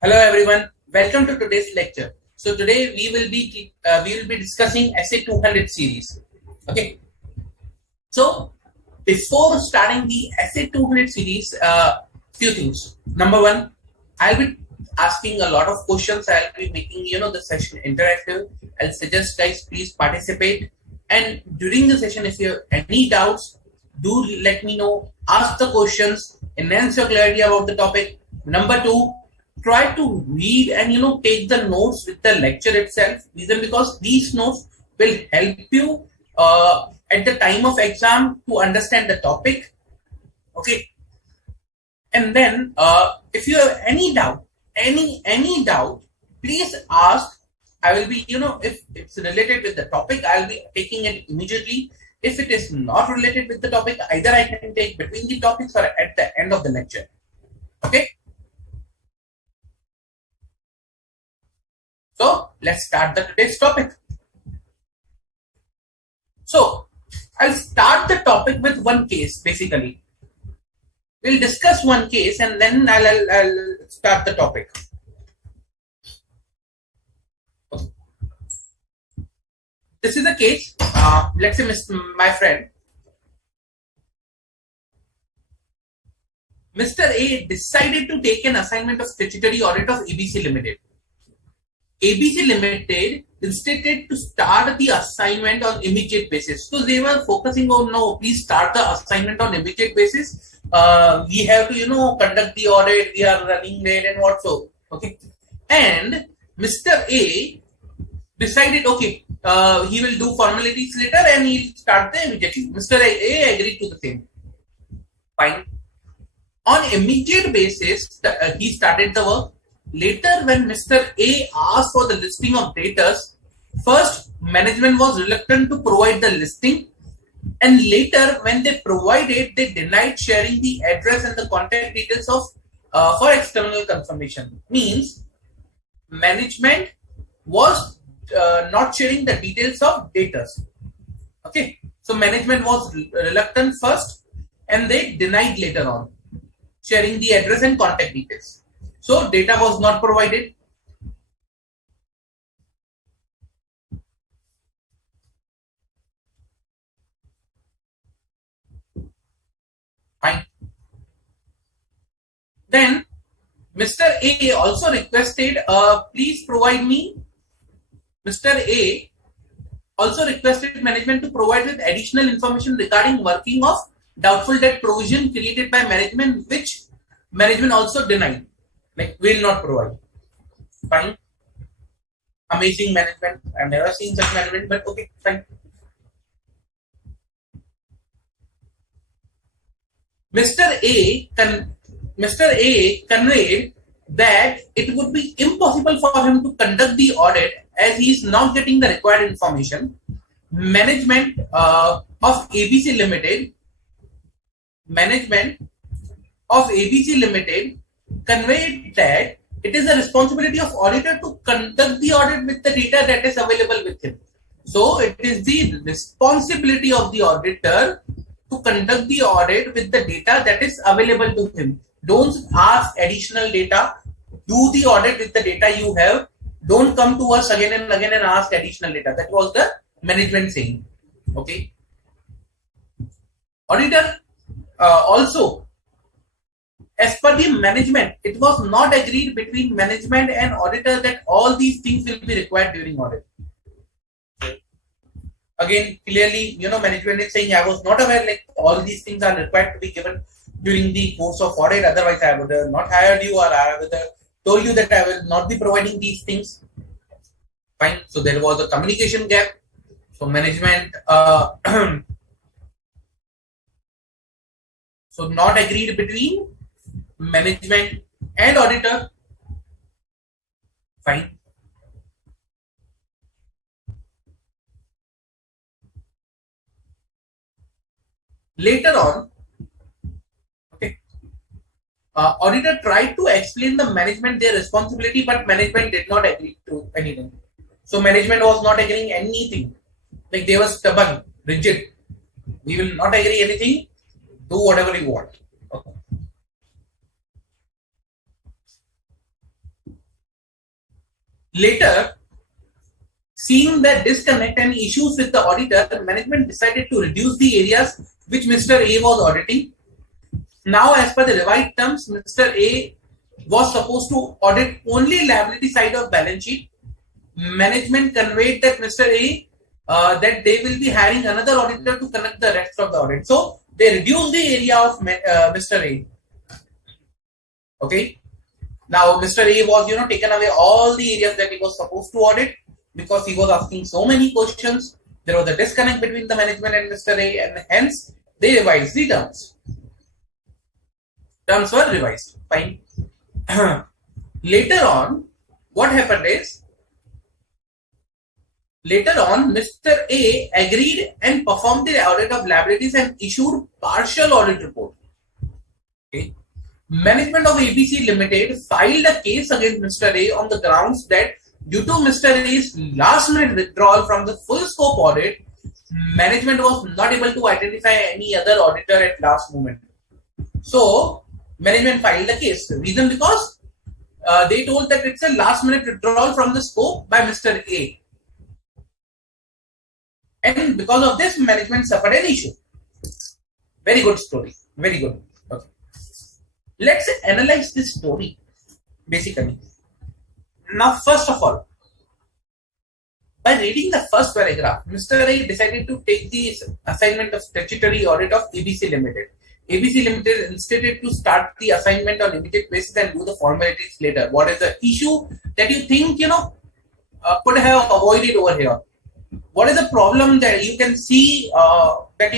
Hello everyone, welcome to today's lecture. So today we will be discussing Essay 200 series. Okay. So before starting the Essay 200 series, few things. Number one, I'll be asking a lot of questions. I'll be making the session interactive. I'll suggest guys please participate. And during the session, if you have any doubts, do let me know. Ask the questions, enhance your clarity about the topic. Number two, try to read and take the notes with the lecture itself. Reason because these notes will help you at the time of exam to understand the topic. Okay, and then if you have any doubt, any doubt, please ask. I will be if it's related with the topic, I'll be taking it immediately. If it is not related with the topic, either I can take between the topics or at the end of the lecture. Okay. So let's start the today's topic. So I'll start the topic with one case. Basically, we'll discuss one case and then I'll start the topic. This is a case. Let's say, my friend, Mr. A decided to take an assignment of statutory audit of ABC Limited. ABC Limited instead to start the assignment on immediate basis. So they were focusing on, no, please start the assignment on immediate basis. We have to, conduct the audit. We are running late and what so. Okay. And Mr. A decided, okay, he will do formalities later and he'll start the immediately. Mr. A agreed to the same. Fine. On immediate basis, he started the work. Later, when Mr. A asked for the listing of data, first management was reluctant to provide the listing, and later when they provided, they denied sharing the address and the contact details of for external confirmation. Means management was not sharing the details of data. Okay, so management was reluctant first, and they denied later on sharing the address and contact details. So data was not provided. Fine. Then Mr. A also requested, please provide me. Mr. A also requested management to provide with additional information regarding working of doubtful debt provision created by management, which management also denied. Like, will not provide. Fine. Amazing management. I've never seen such management, but okay, fine. Mr. A conveyed that it would be impossible for him to conduct the audit as he is not getting the required information. Management of ABC Limited conveyed that it is the responsibility of auditor to conduct the audit with the data that is available with him. So it is the responsibility of the auditor to conduct the audit with the data that is available to him. Don't ask additional data. Do the audit with the data you have. Don't come to us again and again and ask additional data. That was the management saying. Okay. Auditor also, as per the management, it was not agreed between management and auditor that all these things will be required during audit. Again, clearly, management is saying, I was not aware like all these things are required to be given during the course of audit. Otherwise, I would have not hired you, or I would have told you that I will not be providing these things. Fine. So there was a communication gap. So management, so not agreed between management and auditor. Fine. Later on, okay, auditor tried to explain the management their responsibility, but management did not agree to anything. So management was not agreeing anything. Like, they were stubborn, rigid. We will not agree anything. Do whatever you want. Okay. Later, seeing the disconnect and issues with the auditor, management decided to reduce the areas which Mr. A was auditing. Now, as per the revised terms, Mr. A was supposed to audit only liability side of balance sheet. Management conveyed that Mr. A that they will be hiring another auditor to conduct the rest of the audit. So they reduced the area of Mr. A. Okay. Now Mr. A was taken away all the areas that he was supposed to audit because he was asking so many questions. There was a disconnect between the management and Mr. A, and hence they revised the terms. Terms were revised. Fine. Later on, what happened is, later on, Mr. A agreed and performed the audit of liabilities and issued partial audit report. Okay. Management of ABC Limited filed a case against Mr. A on the grounds that due to Mr. A's last minute withdrawal from the full scope audit, management was not able to identify any other auditor at last moment. So, management filed a case. The reason because they told that it's a last minute withdrawal from the scope by Mr. A. And because of this, management suffered an issue. Very good story. Very good. Okay. Let's analyze this story basically. Now, first of all, by reading the first paragraph, Mr. A decided to take the assignment of statutory audit of ABC Limited. ABC Limited instituted to start the assignment on immediate basis and do the formalities later. What is the issue that you think could have avoided over here? What is the problem that you can see that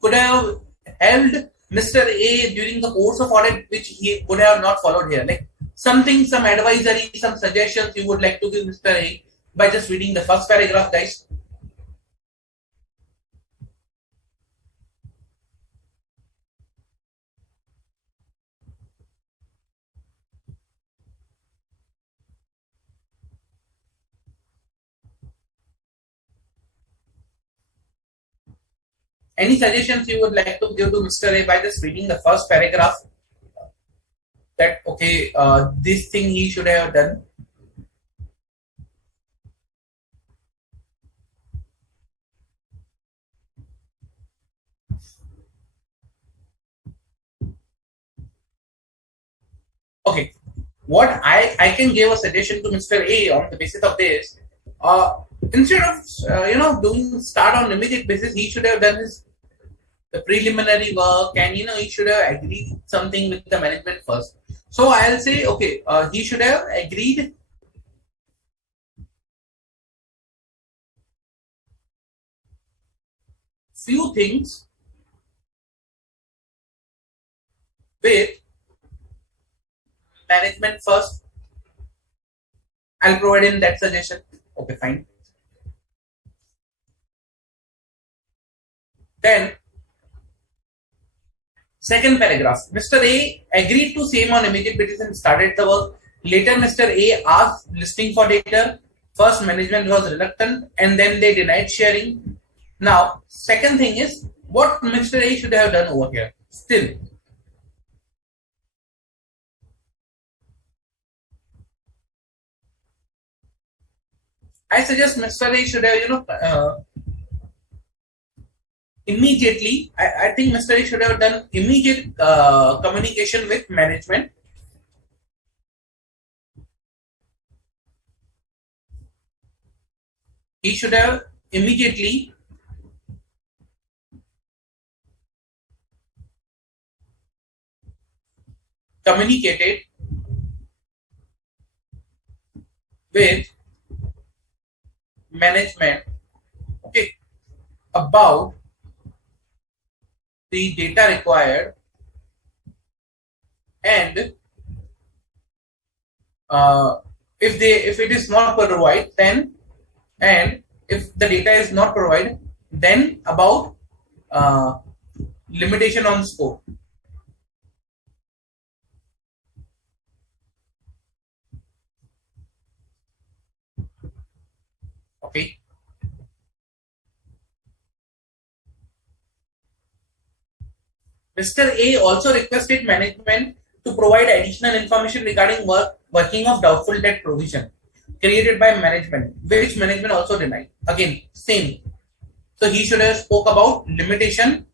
could have helped Mr. A during the course of audit, which he would have not followed here? Like something, some advisory, some suggestions you would like to give Mr. A by just reading the first paragraph, guys. Any suggestions you would like to give to Mr. A by just reading the first paragraph? That okay, this thing he should have done. Okay, what I can give a suggestion to Mr. A on the basis of this. Instead of doing start on immediate basis, he should have done the preliminary work, and he should have agreed something with the management first. So I'll say okay, he should have agreed few things with management first. I'll provide in that suggestion. Okay, fine. Then, second paragraph, Mr. A agreed to same on immediate basis and started the work. Later, Mr. A asked listing for data. First, management was reluctant and then they denied sharing. Now, second thing is what Mr. A should have done over here. Still, I suggest Mr. A should have, immediately, I think Mr. A should have done immediate communication with management. He should have immediately communicated with management, okay, about the data required, and if it is not provided, then, and if the data is not provided, then about limitation on scope. Okay. Mr. A also requested management to provide additional information regarding working of doubtful debt provision. created by management, which management also denied. Again, same. So he should have spoke about limitation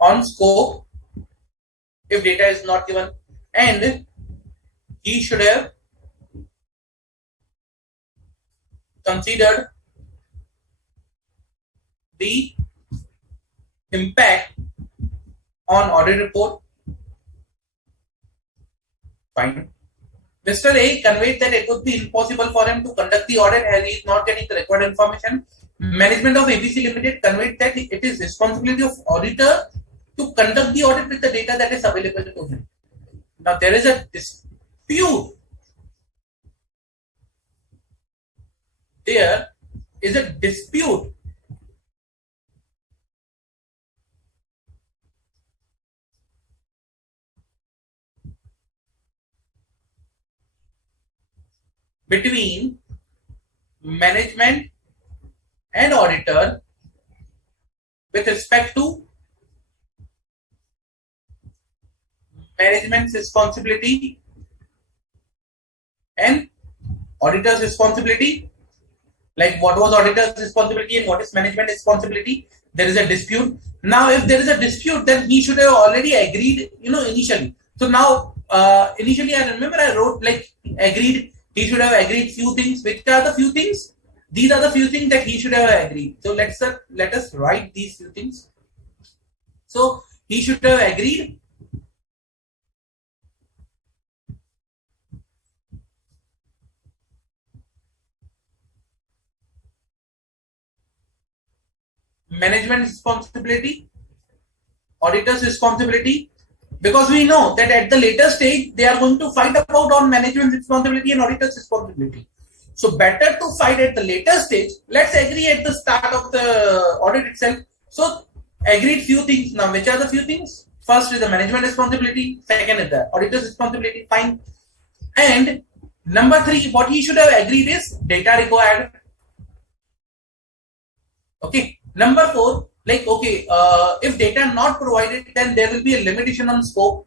on scope if data is not given, and he should have considered the impact on audit report. Fine. Mr. A conveyed that it would be impossible for him to conduct the audit as he is not getting the required information. Management of ABC Limited conveyed that it is responsibility of auditor to conduct the audit with the data that is available to him. Now there is a dispute. There is a dispute between management and auditor with respect to management's responsibility and auditor's responsibility. Like what was auditor's responsibility and what is management responsibility? There is a dispute. Now, if there is a dispute, then he should have already agreed, initially. So now, initially, I remember I wrote like agreed. He should have agreed few things. Which are the few things? These are the few things that he should have agreed. So let us write these few things. So he should have agreed management responsibility, auditor's responsibility, because we know that at the later stage they are going to fight about on management's responsibility and auditor's responsibility. So better to fight at the later stage. Let's agree at the start of the audit itself. So agreed few things. Now which are the few things? First is the management responsibility. Second is the auditor's responsibility. Fine. And number 3, what he should have agreed is data required. Okay. Number 4, like, okay, if data not provided, then there will be a limitation on scope.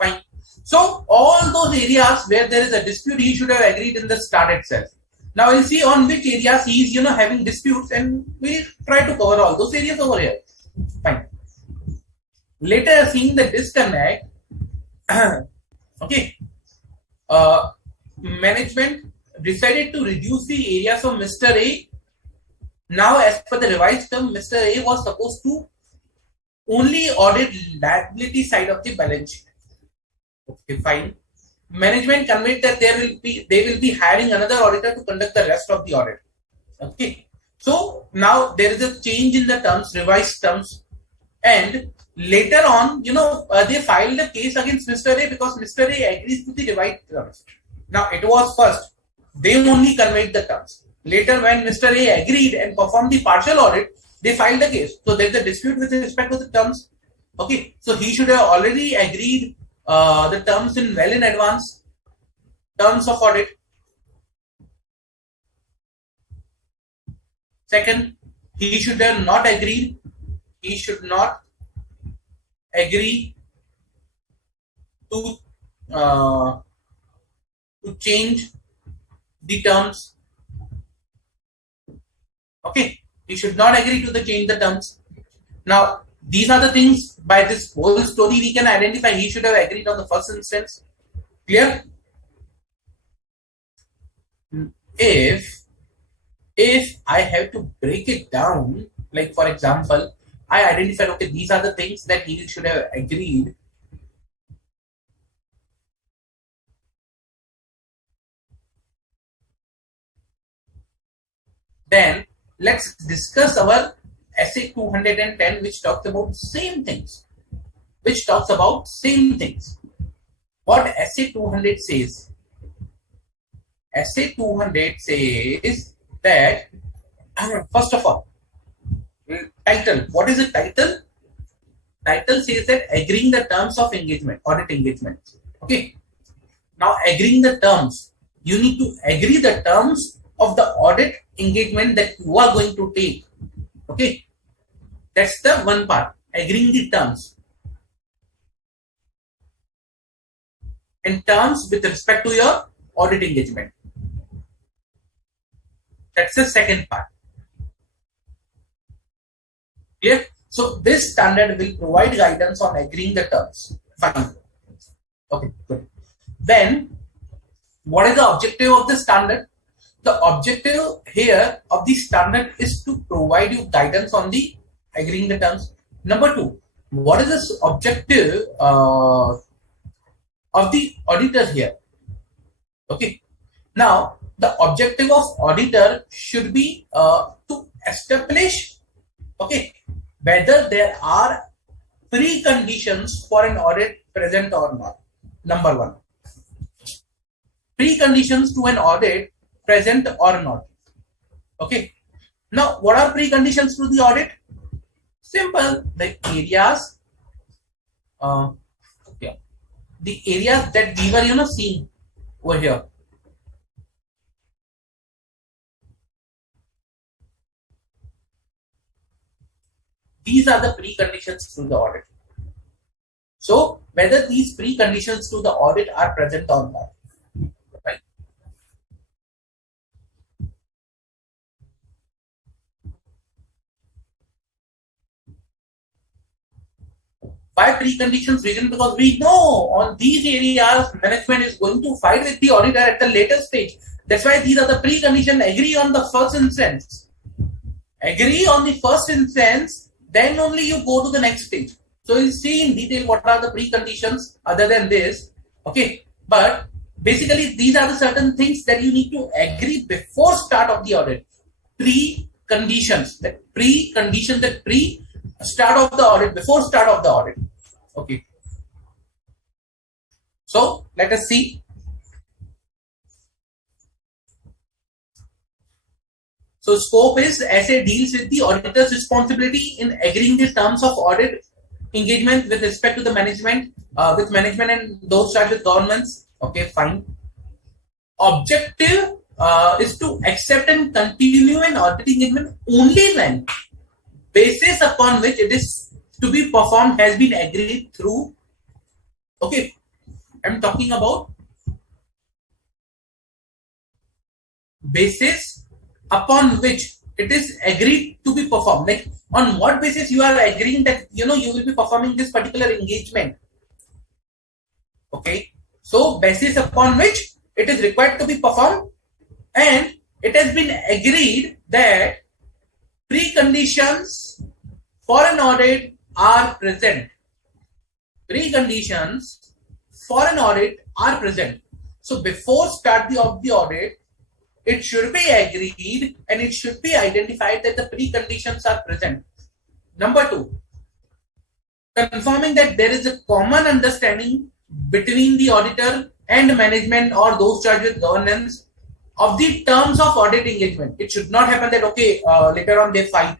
Fine. So all those areas where there is a dispute, he should have agreed in the start itself. Now we'll see on which areas he is, having disputes, and we'll try to cover all those areas over here. Fine. Later, seeing the disconnect, okay, management decided to reduce the areas of Mr. A. Now, as per the revised term, Mr. A was supposed to only audit liability side of the balance sheet. Okay, fine. Management conveyed that they will be hiring another auditor to conduct the rest of the audit. Okay. So now there is a change in the terms, revised terms, and later on, they filed a case against Mr. A because Mr. A agrees to the revised terms. Now it was first. They only conveyed the terms. Later, when Mr. A agreed and performed the partial audit, they filed the case. So there's a dispute with respect to the terms. Okay, so he should have already agreed the terms well in advance. Terms of audit. Second, he should have not agreed. He should not agree to change the terms. Okay, he should not agree to change the terms. Now, these are the things by this whole story we can identify. He should have agreed on the first instance. Clear? If I have to break it down, like for example, I identified, okay, these are the things that he should have agreed. Then let's discuss our essay 210, which talks about same things. What essay 200 says? Essay 200 says that, first of all, title. What is the title? Title says that agreeing the terms of engagement, audit engagement. Okay. Now agreeing the terms, you need to agree the terms of the audit engagement that you are going to take. Okay. That's the one part, agreeing the terms. in terms with respect to your audit engagement. That's the second part. Clear? So this standard will provide guidance on agreeing the terms. Fine. Okay, good. Then, what is the objective of the standard? The objective here of the standard is to provide you guidance on the agreeing the terms. Number two, what is the objective of the auditor here? Okay. Now, the objective of auditor should be to establish, okay, whether there are preconditions for an audit present or not. Number one, preconditions to an audit present or not. Okay. Now, what are preconditions to the audit? Simple. The areas, the areas that we were, seeing over here. These are the preconditions to the audit. So, whether these preconditions to the audit are present or not. Right? Why preconditions? Reason because we know on these areas management is going to fight with the auditor at the later stage. That's why these are the preconditions. Agree on the first instance. Agree on the first instance, then only you go to the next stage. So you see in detail what are the preconditions other than this. Okay, but basically these are the certain things that you need to agree before start of the audit. Preconditions, that precondition, that start of the audit, before start of the audit. Okay. So let us see. So scope is SA deals with the auditor's responsibility in agreeing the terms of audit engagement with respect to the management, and those charged with governments. Okay, fine. Objective is to accept and continue an audit engagement only when basis upon which it is to be performed has been agreed through. Okay, I'm talking about basis upon which it is agreed to be performed. Like on what basis you are agreeing that you will be performing this particular engagement. Okay, so basis upon which it is required to be performed, and it has been agreed that preconditions for an audit are present. Preconditions for an audit are present. So before start of the audit, it should be agreed and it should be identified that the preconditions are present. Number two, confirming that there is a common understanding between the auditor and management or those charged with governance of the terms of audit engagement. It should not happen that, okay, later on they fight,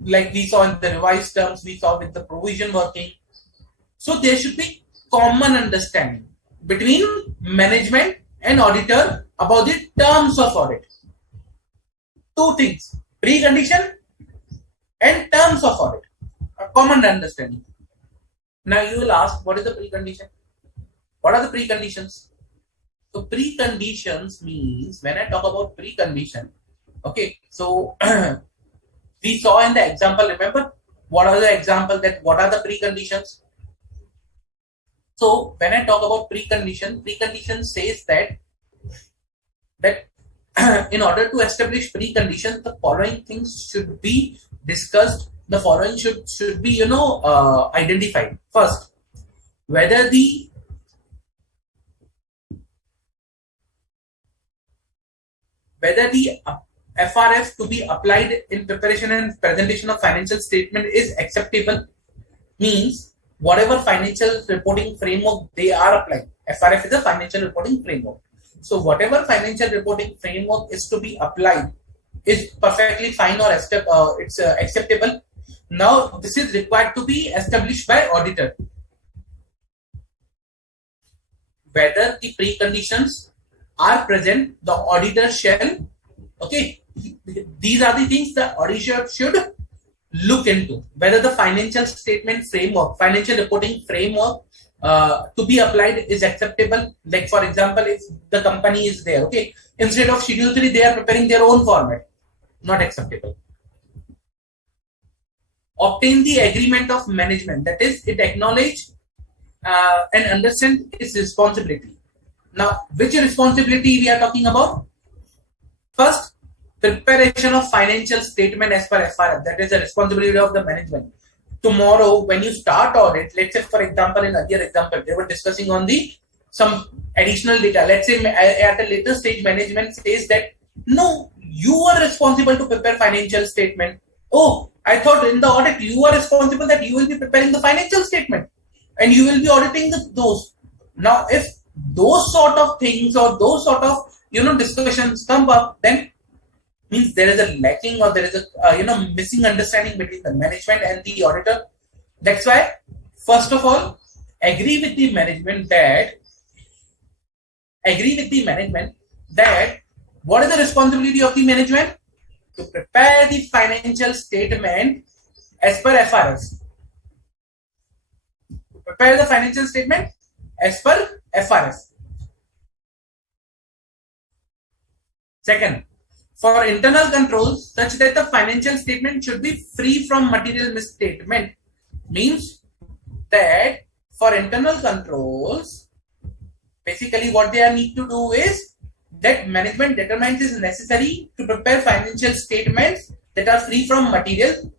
like we saw in the revised terms, we saw with the provision working. So there should be common understanding between management and auditor about the terms of audit. Two things, precondition and terms of audit, a common understanding. Now you will ask, what is the precondition? What are the preconditions? So preconditions means, when I talk about precondition, okay, so we saw in the example, remember, what are the example that what are the preconditions? So when I talk about precondition says that in order to establish preconditions, the following things should be discussed. The following should be identified. First, whether the FRF to be applied in preparation and presentation of financial statement is acceptable, means whatever financial reporting framework they are applying. FRF is a financial reporting framework. So whatever financial reporting framework is to be applied is perfectly fine or it's acceptable. Now this is required to be established by auditor. Whether the preconditions are present, the auditor shall, okay, these are the things the auditor should look into. Whether the financial statement framework, financial reporting framework to be applied is acceptable. Like for example, if the company is there, okay, instead of schedule 3, they are preparing their own format, not acceptable. Obtain the agreement of management, that is, it acknowledge and understand its responsibility. Now, which responsibility we are talking about? First, preparation of financial statement as per FRF. That is the responsibility of the management. Tomorrow, when you start audit, let's say, for example, in earlier example, they were discussing on the some additional data. Let's say at a later stage, management says that no, you are responsible to prepare financial statement. Oh, I thought in the audit you are responsible, that you will be preparing the financial statement and you will be auditing those. Now, if those sort of things or those sort of discussions come up, then means there is a lacking or there is a missing understanding between the management and the auditor. That's why, first of all, agree with the management that what is the responsibility of the management? To prepare the financial statement as per FRS. To prepare the financial statement as per FRS. Second, for internal controls such that the financial statement should be free from material misstatement, means that for internal controls, basically what they need to do is that management determines is necessary to prepare financial statements that are free from material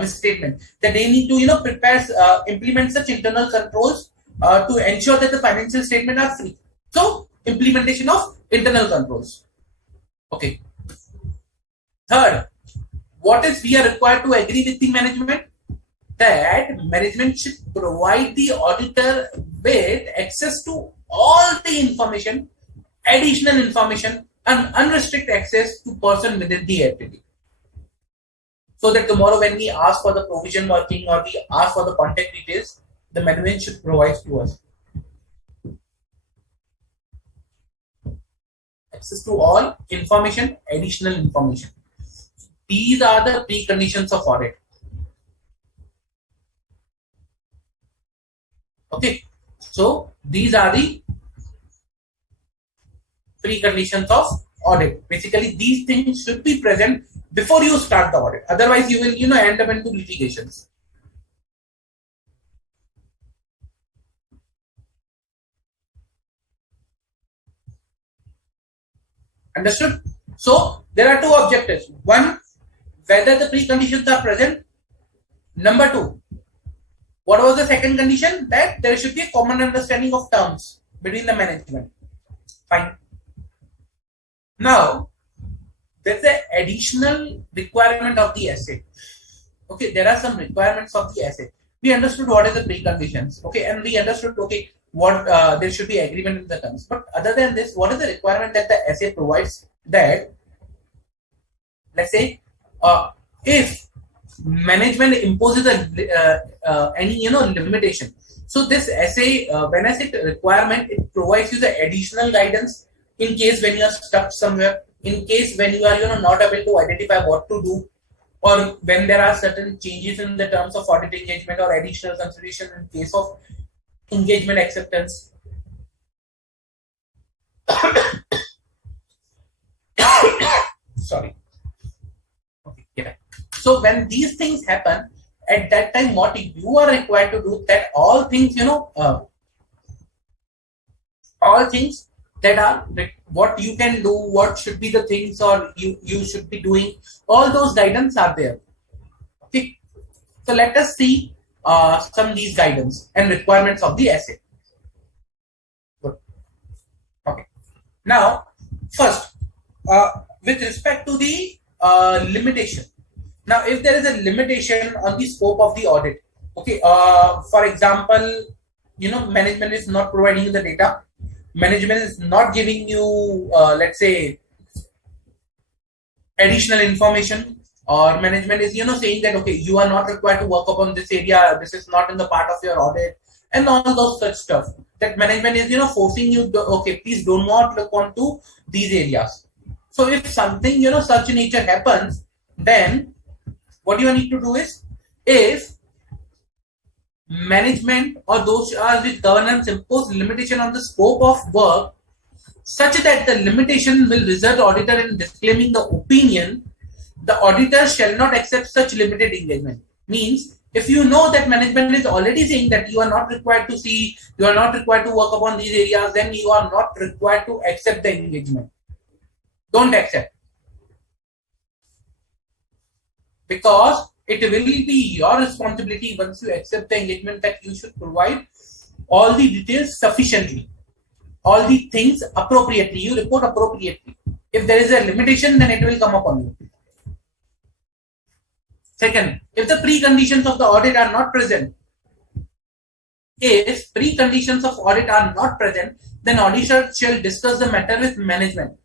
misstatement. That they need to prepare, implement such internal controls to ensure that the financial statement are free. So implementation of internal controls. Okay. Third, what is we are required to agree with the management? That management should provide the auditor with access to all the information, additional information, and unrestricted access to person within the entity. So that tomorrow when we ask for the provision working or we ask for the contact details, the management should provide to us. Access to all information, additional information. These are the preconditions of audit. Okay, so these are the preconditions of audit. Basically, these things should be present before you start the audit. Otherwise, you will end up into litigations. Understood? So there are two objectives. One, whether the preconditions are present. Number two, what was the second condition? That there should be a common understanding of terms between the management. Fine. Now, there's an additional requirement of the asset. Okay, there are some requirements of the asset. We understood what are the preconditions. Okay, and we understood, okay, what there should be agreement in the terms. But other than this, what is the requirement that the asset provides? That, let's say, if management imposes any limitation, so this essay, when I say requirement, it provides you the additional guidance in case when you are stuck somewhere, in case when you are not able to identify what to do, or when there are certain changes in the terms of audit engagement or additional consideration in case of engagement acceptance. Sorry. Okay, yeah. So when these things happen, at that time, what you are required to do, that all things, all things that are what you can do, what should be the things or you should be doing, all those guidance are there. Okay. So let us see some of these guidance and requirements of the asset. Good. Okay. Now, first, with respect to the limitation. Now, if there is a limitation on the scope of the audit, okay, for example, management is not providing you the data, management is not giving you, let's say, additional information, or management is, saying that, okay, you are not required to work upon this area, this is not in the part of your audit, and all those such stuff. That management is, forcing you to, okay, please do not look onto these areas. So if something, such nature happens, then what you need to do is, if management or those charged with governance impose limitation on the scope of work such that the limitation will result auditor in disclaiming the opinion, the auditor shall not accept such limited engagement. Means if you know that management is already saying that you are not required to see, you are not required to work upon these areas, then you are not required to accept the engagement. Don't accept. Because it will be your responsibility once you accept the engagement that you should provide all the details sufficiently, all the things appropriately, you report appropriately. If there is a limitation, then it will come upon you. Second, if the preconditions of the audit are not present, if preconditions of audit are not present, then auditor shall discuss the matter with management.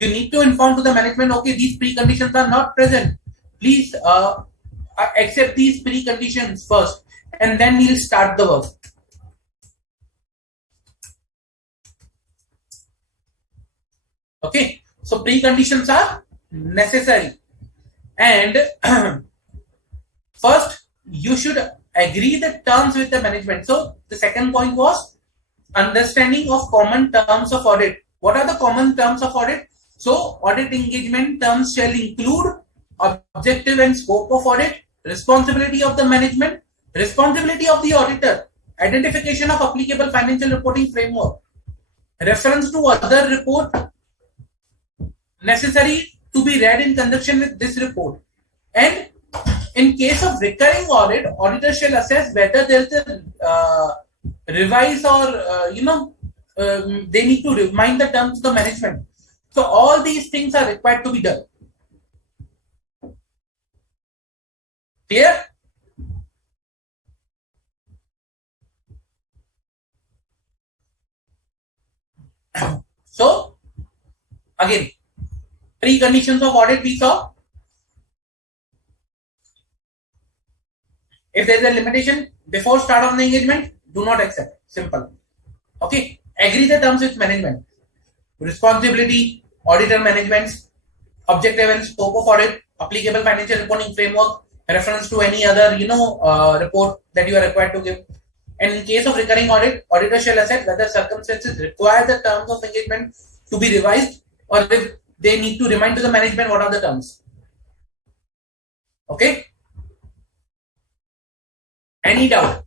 You need to inform to the management, okay, these preconditions are not present. Please accept these preconditions first, and then we'll start the work. Okay, so preconditions are necessary. And first, you should agree the terms with the management. So the second point was understanding of common terms of audit. What are the common terms of audit? So audit engagement terms shall include objective and scope of audit, responsibility of the management, responsibility of the auditor, identification of applicable financial reporting framework, reference to other report necessary to be read in conjunction with this report. And in case of recurring audit, auditor shall assess whether there is a revise or they need to remind the terms to the management. So all these things are required to be done. Clear? So again, preconditions of audit we saw. If there is a limitation before start of the engagement, do not accept. Simple. Okay. Agree the terms with management. Responsibility, auditor management, objective and scope of audit, applicable financial reporting framework, reference to any other report that you are required to give. And in case of recurring audit, auditor shall assess whether circumstances require the terms of engagement to be revised, or if they need to remind to the management what are the terms. Okay. Any doubt?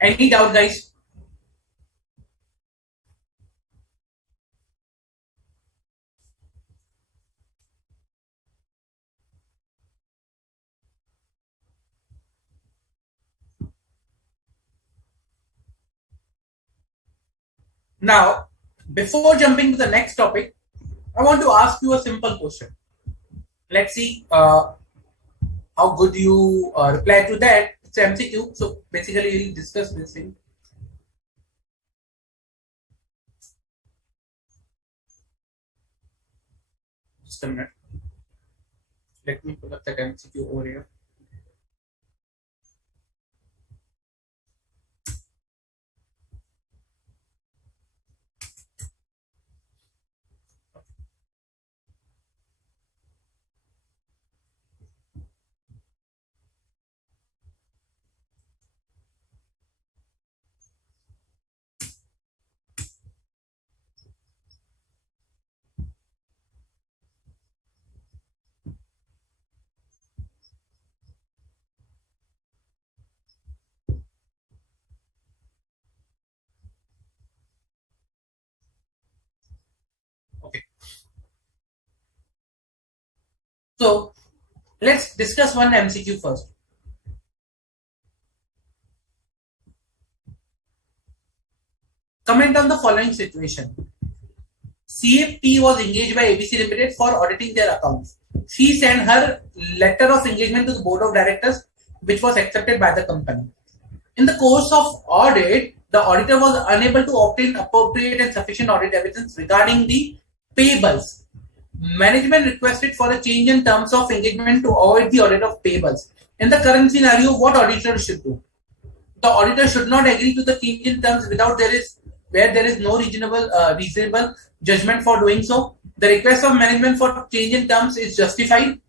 Any doubt, guys? Now, before jumping to the next topic, I want to ask you a simple question. Let's see how good you reply to that. It's MCQ, so basically we'll discuss this thing. Just a minute. Let me pull up that MCQ over here. Okay. So let's discuss one MCQ first. Comment on the following situation. CFP was engaged by ABC Limited for auditing their accounts. She sent her letter of engagement to the board of directors, which was accepted by the company. In the course of audit, the auditor was unable to obtain appropriate and sufficient audit evidence regarding the payables. Management requested for a change in terms of engagement to avoid the audit of payables. In the current scenario, what auditor should do? The auditor should not agree to the change in terms without where there is no reasonable judgment for doing so. The request of management for change in terms is justified.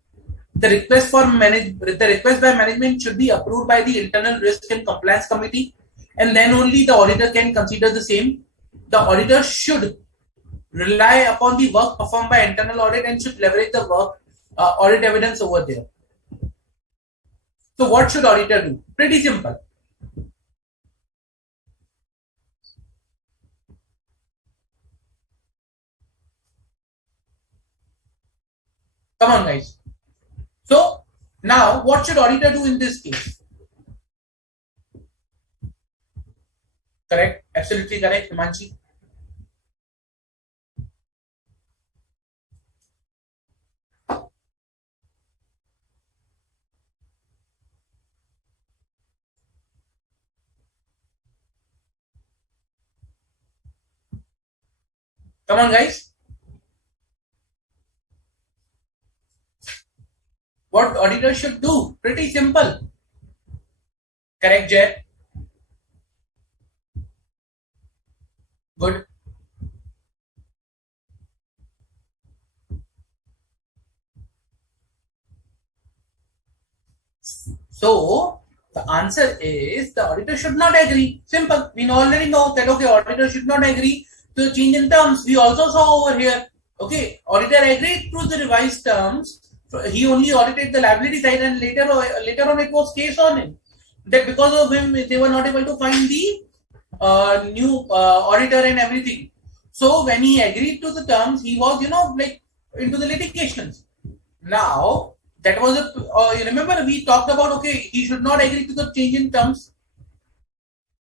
the request by management should be approved by the internal risk and compliance committee, and then only the auditor can consider the same. The auditor should rely upon the work performed by internal audit and should leverage the work audit evidence over there. So what should auditor do? Pretty simple. Come on, guys. So now what should auditor do in this case? Correct? Absolutely correct, Himanshi. Come on, guys. What auditor should do? Pretty simple. Correct, Jay? Good. So the answer is the auditor should not agree. Simple. We already know that okay, auditor should not agree to change in terms. We also saw over here. Okay, auditor agreed to the revised terms. So he only audited the liability side, and later on it was case on him that because of him they were not able to find the new auditor and everything. So when he agreed to the terms, he was like into the litigations. Now that was you remember we talked about okay, he should not agree to the change in terms.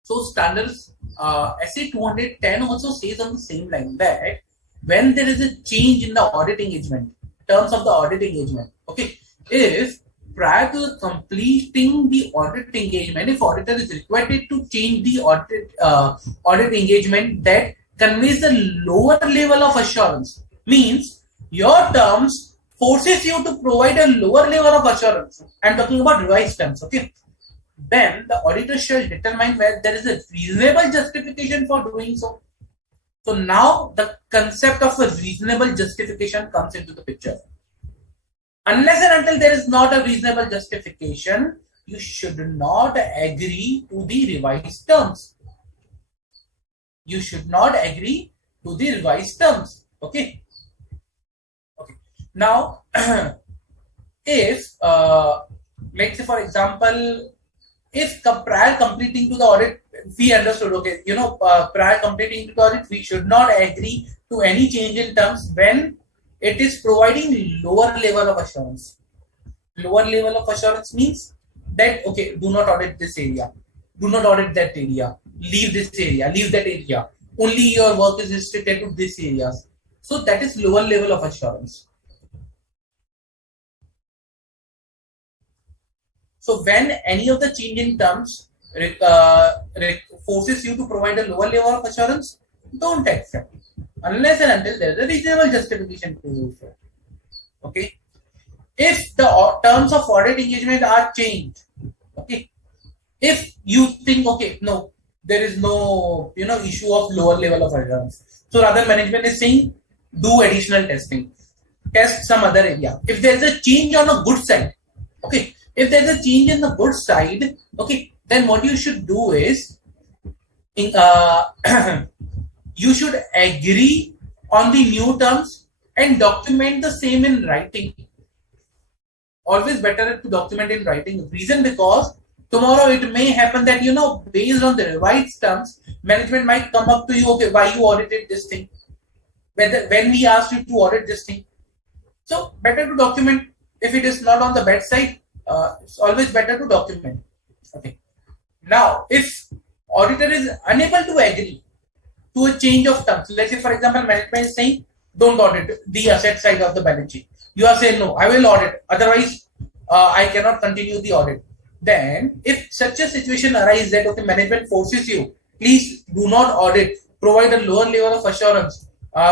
So standards SA 210 also says on the same line that when there is a change in the audit engagement, terms of the audit engagement, okay, if prior to completing the audit engagement, if auditor is required to change the audit engagement that conveys a lower level of assurance, means your terms forces you to provide a lower level of assurance. I'm talking about revised terms, okay. Then the auditor shall determine whether there is a reasonable justification for doing so. So now the concept of a reasonable justification comes into the picture. Unless and until there is not a reasonable justification, you should not agree to the revised terms. You should not agree to the revised terms. Okay. Okay. Now, if let's say for example, if prior completing to the audit, we understood, okay, prior completing to the audit, we should not agree to any change in terms when it is providing lower level of assurance. Lower level of assurance means that, okay, do not audit this area, do not audit that area, leave this area, leave that area, only your work is restricted to this areas. So that is lower level of assurance. So when any of the change in terms forces you to provide a lower level of assurance, don't accept unless and until there is a reasonable justification to do so. Okay. If the terms of audit engagement are changed, okay, if you think okay, no, there is no issue of lower level of assurance, so rather management is saying do additional testing, test some other area. If there is a change on a good side, okay. If there's a change in the good side, okay, then what you should do is, you should agree on the new terms and document the same in writing. Always better to document in writing. Reason because tomorrow it may happen that based on the revised terms, management might come up to you, okay, why you audited this thing? When we asked you to audit this thing. So better to document. If it is not on the bad side, it's always better to document. Okay. Now, if auditor is unable to agree to a change of terms, let's say for example, management is saying don't audit the asset side of the balance sheet. You are saying no, I will audit. Otherwise, I cannot continue the audit. Then, if such a situation arises that okay, management forces you, please do not audit. Provide a lower level of assurance.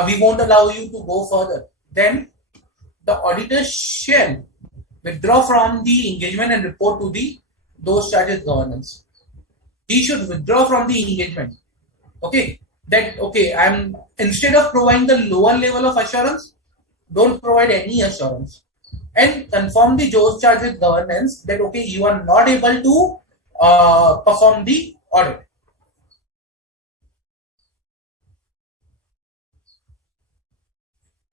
We won't allow you to go further. Then, the auditor shall withdraw from the engagement and report to those charges governance. He should withdraw from the engagement. Okay, that okay, instead of providing the lower level of assurance, don't provide any assurance. and confirm the Joe's charge with governance that okay, you are not able to perform the audit.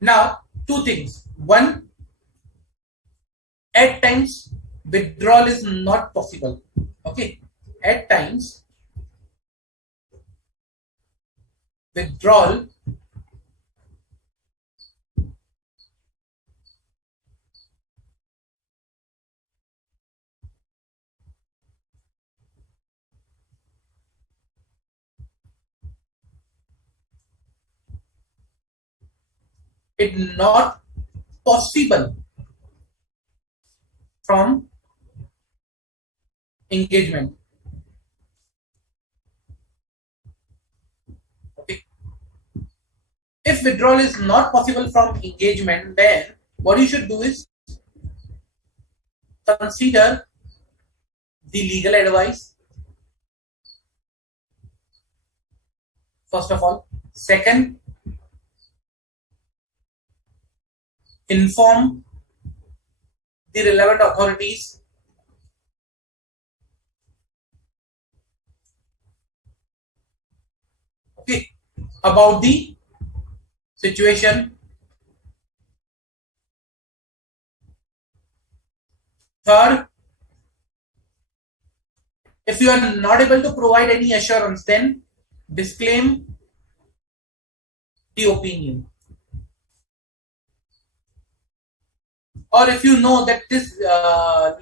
Now, two things. One, at times withdrawal is not possible. Okay, at times withdrawal is not possible from engagement. Okay, if withdrawal is not possible from engagement, then what you should do is consider the legal advice first of all. Second, inform the relevant authorities. Okay, about the situation. Third, if you are not able to provide any assurance, then disclaim the opinion. Or if you know that this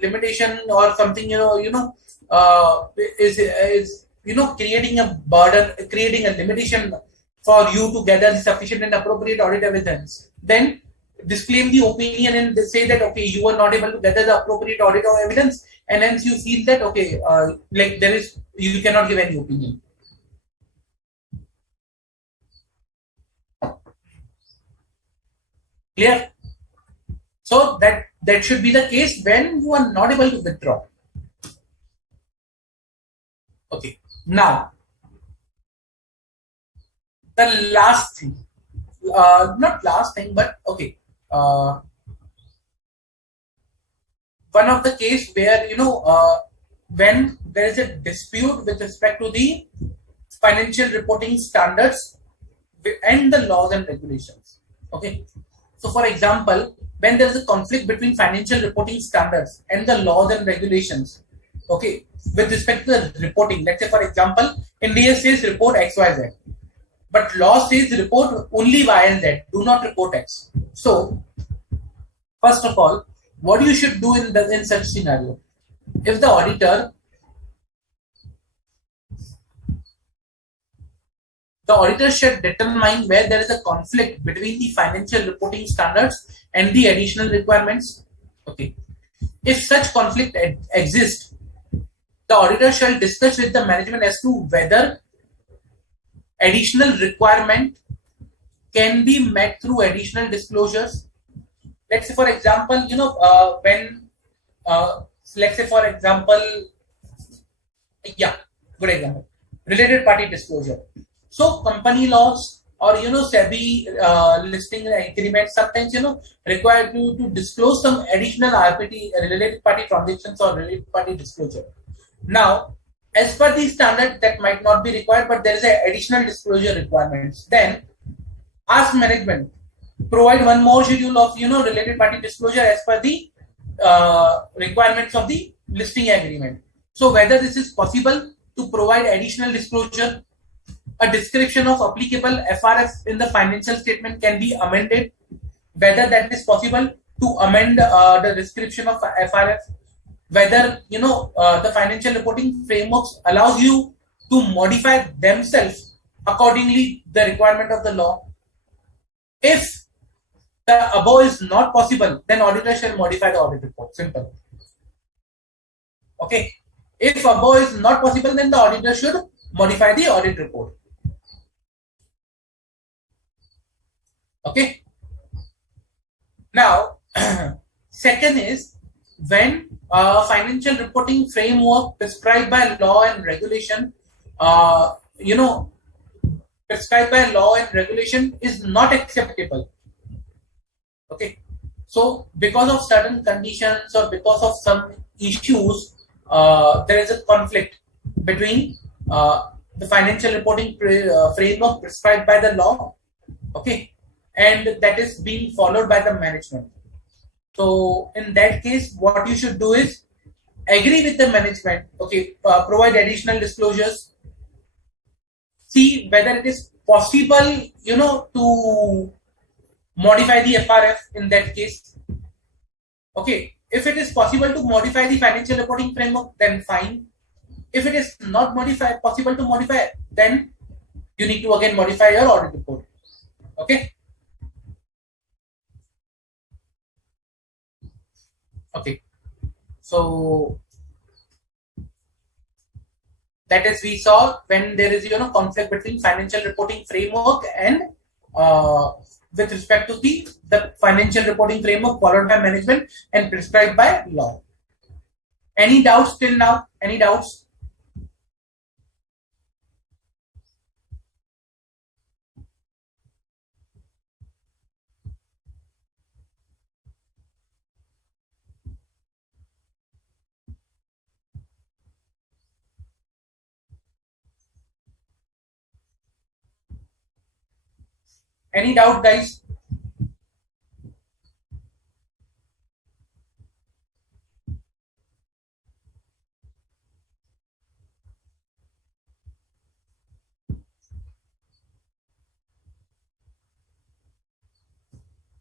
limitation or something, is creating a burden, creating a limitation for you to gather the sufficient and appropriate audit evidence, then disclaim the opinion and say that okay, you are not able to gather the appropriate audit or evidence, and hence you feel that okay, like there is, you cannot give any opinion. Clear? So that should be the case when you are not able to withdraw. Okay. Now, the last thing, not last thing, but okay. One of the case where when there is a dispute with respect to the financial reporting standards and the laws and regulations. Okay. So, for example, when there is a conflict between financial reporting standards and the laws and regulations, okay, with respect to the reporting, let's say, for example, India says report XYZ, but law says report only Y and Z, do not report X. So, first of all, what you should do in such scenario, if the auditor should determine where there is a conflict between the financial reporting standards and the additional requirements. Okay. If such conflict exists, the auditor shall discuss with the management as to whether additional requirement can be met through additional disclosures. Let's say, for example, let's say, for example, good example, related party disclosure. So company laws or Sebi listing agreement sometimes require you to disclose some additional RPT, related party transactions or related party disclosure. Now, as per the standard, that might not be required, but there is an additional disclosure requirements. Then ask management, provide one more schedule of related party disclosure as per the requirements of the listing agreement. So whether this is possible to provide additional disclosure, a description of applicable FRF in the financial statement can be amended, whether that is possible to amend the description of FRF, whether the financial reporting frameworks allows you to modify themselves accordingly the requirement of the law. If the above is not possible, then auditor shall modify the audit report. Simple. Okay. If above is not possible, then the auditor should modify the audit report. Okay. Now, second is when financial reporting framework prescribed by law and regulation, prescribed by law and regulation is not acceptable. Okay. So because of certain conditions or because of some issues, there is a conflict between the financial reporting framework prescribed by the law, okay, and that is being followed by the management. So in that case, what you should do is agree with the management, okay, provide additional disclosures, see whether it is possible, to modify the FRF in that case. Okay, if it is possible to modify the financial reporting framework, then fine. If it is not possible to modify, then you need to again modify your audit report. Okay. Okay. So that is, we saw when there is conflict between financial reporting framework and with respect to the financial reporting framework followed by management and prescribed by law. Any doubts till now? Any doubts? Any doubt, guys?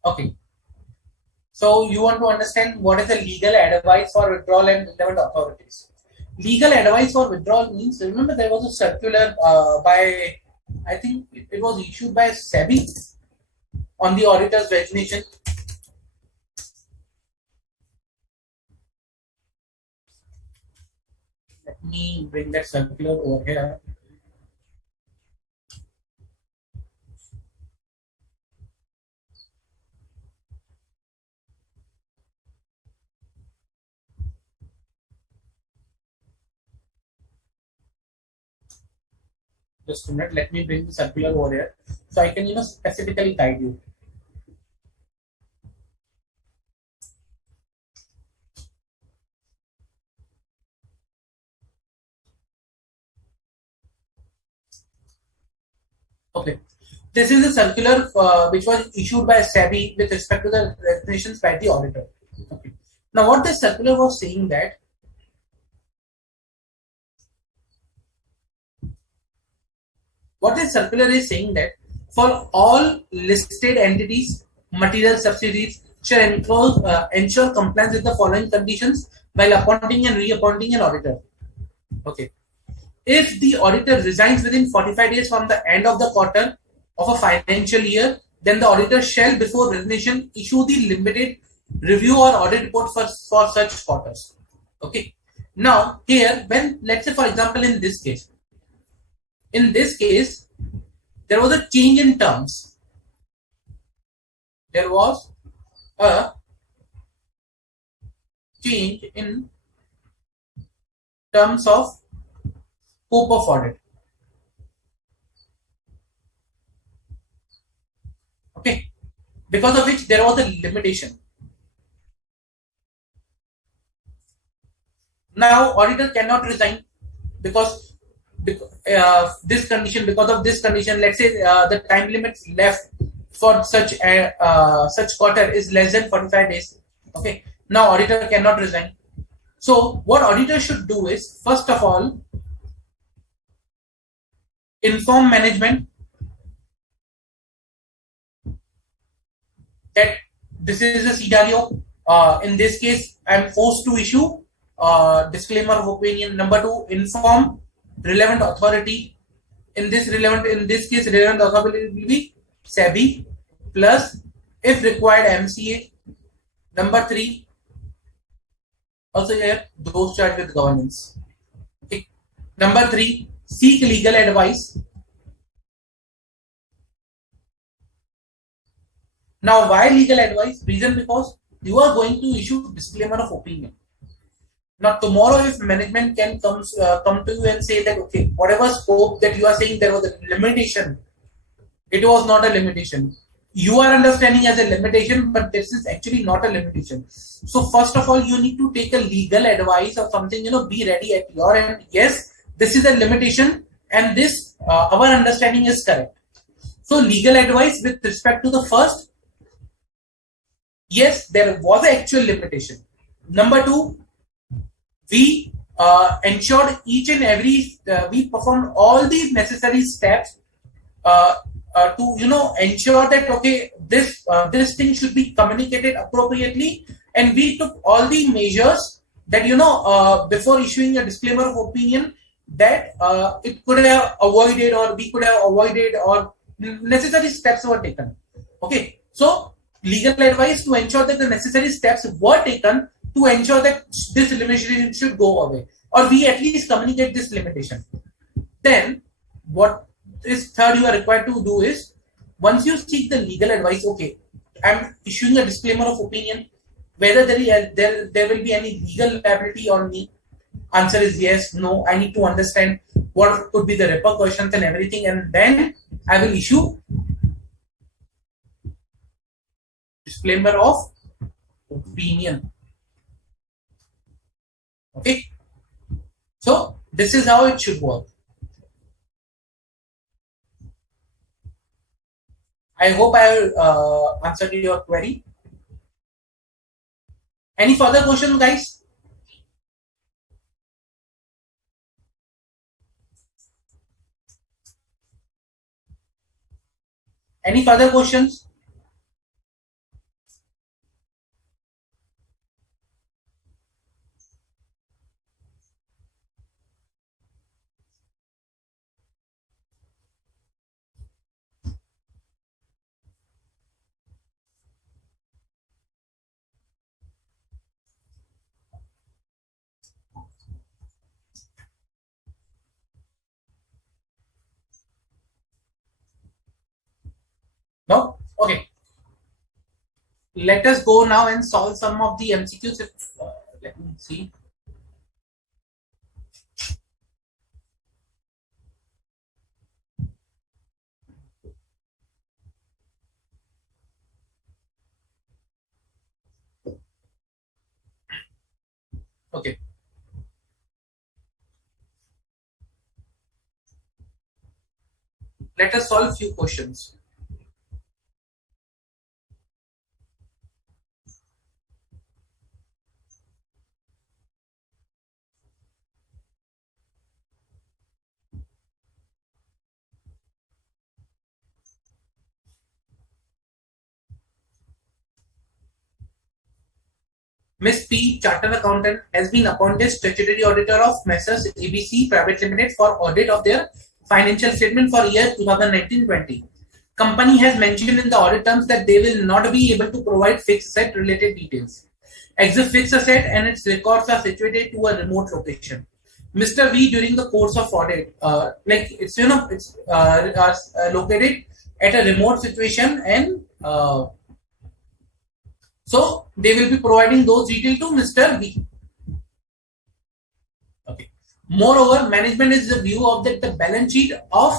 Okay. So you want to understand what is the legal advice for withdrawal and relevant authorities. Legal advice for withdrawal means, remember there was a circular by, I think it was issued by Sebi on the auditor's resignation. Let me bring that circular over here. Just a minute, let me bring the circular over here so I can specifically guide you. Okay, this is a circular which was issued by SEBI with respect to the resignations by the auditor. Okay. Now, what this circular was saying that for all listed entities, material subsidiaries shall ensure compliance with the following conditions while appointing and reappointing an auditor. Okay. If the auditor resigns within 45 days from the end of the quarter of a financial year, then the auditor shall, before resignation, issue the limited review or audit report for such quarters. Okay. Now, here, when, let's say, for example, in this case, there was a change in terms. There was a change in terms of scope of audit. Okay, because of which there was a limitation. Now, auditor cannot resign because this condition. Because of this condition, let's say the time limit left for such quarter is less than 45 days. Okay, now auditor cannot resign. So what auditor should do is, first of all, inform management that this is a scenario. In this case, I am forced to issue disclaimer of opinion. Number 2, inform relevant authority. In this case, relevant authority will be SEBI plus, if required, MCA. Number 3, also here, those charged with governance. Okay. Number 3, seek legal advice. Now, why legal advice? Reason, because you are going to issue disclaimer of opinion. Now, tomorrow, if management can come to you and say that, okay, whatever scope that you are saying there was a limitation, it was not a limitation. you are understanding as a limitation, but this is actually not a limitation. So first of all, you need to take a legal advice or something, be ready at your end. Yes, this is a limitation and this, our understanding is correct. So legal advice with respect to the first, yes, there was an actual limitation. Number two, we ensured each and every, we performed all these necessary steps to ensure that okay, this thing should be communicated appropriately, and we took all the measures that before issuing a disclaimer of opinion that it could have avoided or we could have avoided or necessary steps were taken. Okay, so legal advice to ensure that the necessary steps were taken to ensure that this limitation should go away, or we at least communicate this limitation. Then what is third you are required to do is, once you seek the legal advice, okay, I'm issuing a disclaimer of opinion, whether there will be any legal liability on me. Answer is yes, no. I need to understand what could be the repercussions and everything, and then I will issue disclaimer of opinion. Okay, so this is how it should work. I hope I answered your query. Any further questions, guys? Any further questions? No? Okay. Let us go now and solve some of the MCQs. Let me see. Okay. Let us solve few questions. Ms. P, Chartered Accountant, has been appointed Statutory Auditor of Messrs. ABC Private Limited for audit of their financial statement for year 2019-20. Company has mentioned in the audit terms that they will not be able to provide fixed asset related details. Exit fixed asset and its records are situated to a remote location. Mr. V, during the course of audit, it's located at a remote situation, and so they will be providing those details to Mr. V. Okay. Moreover, management is the view of that the balance sheet of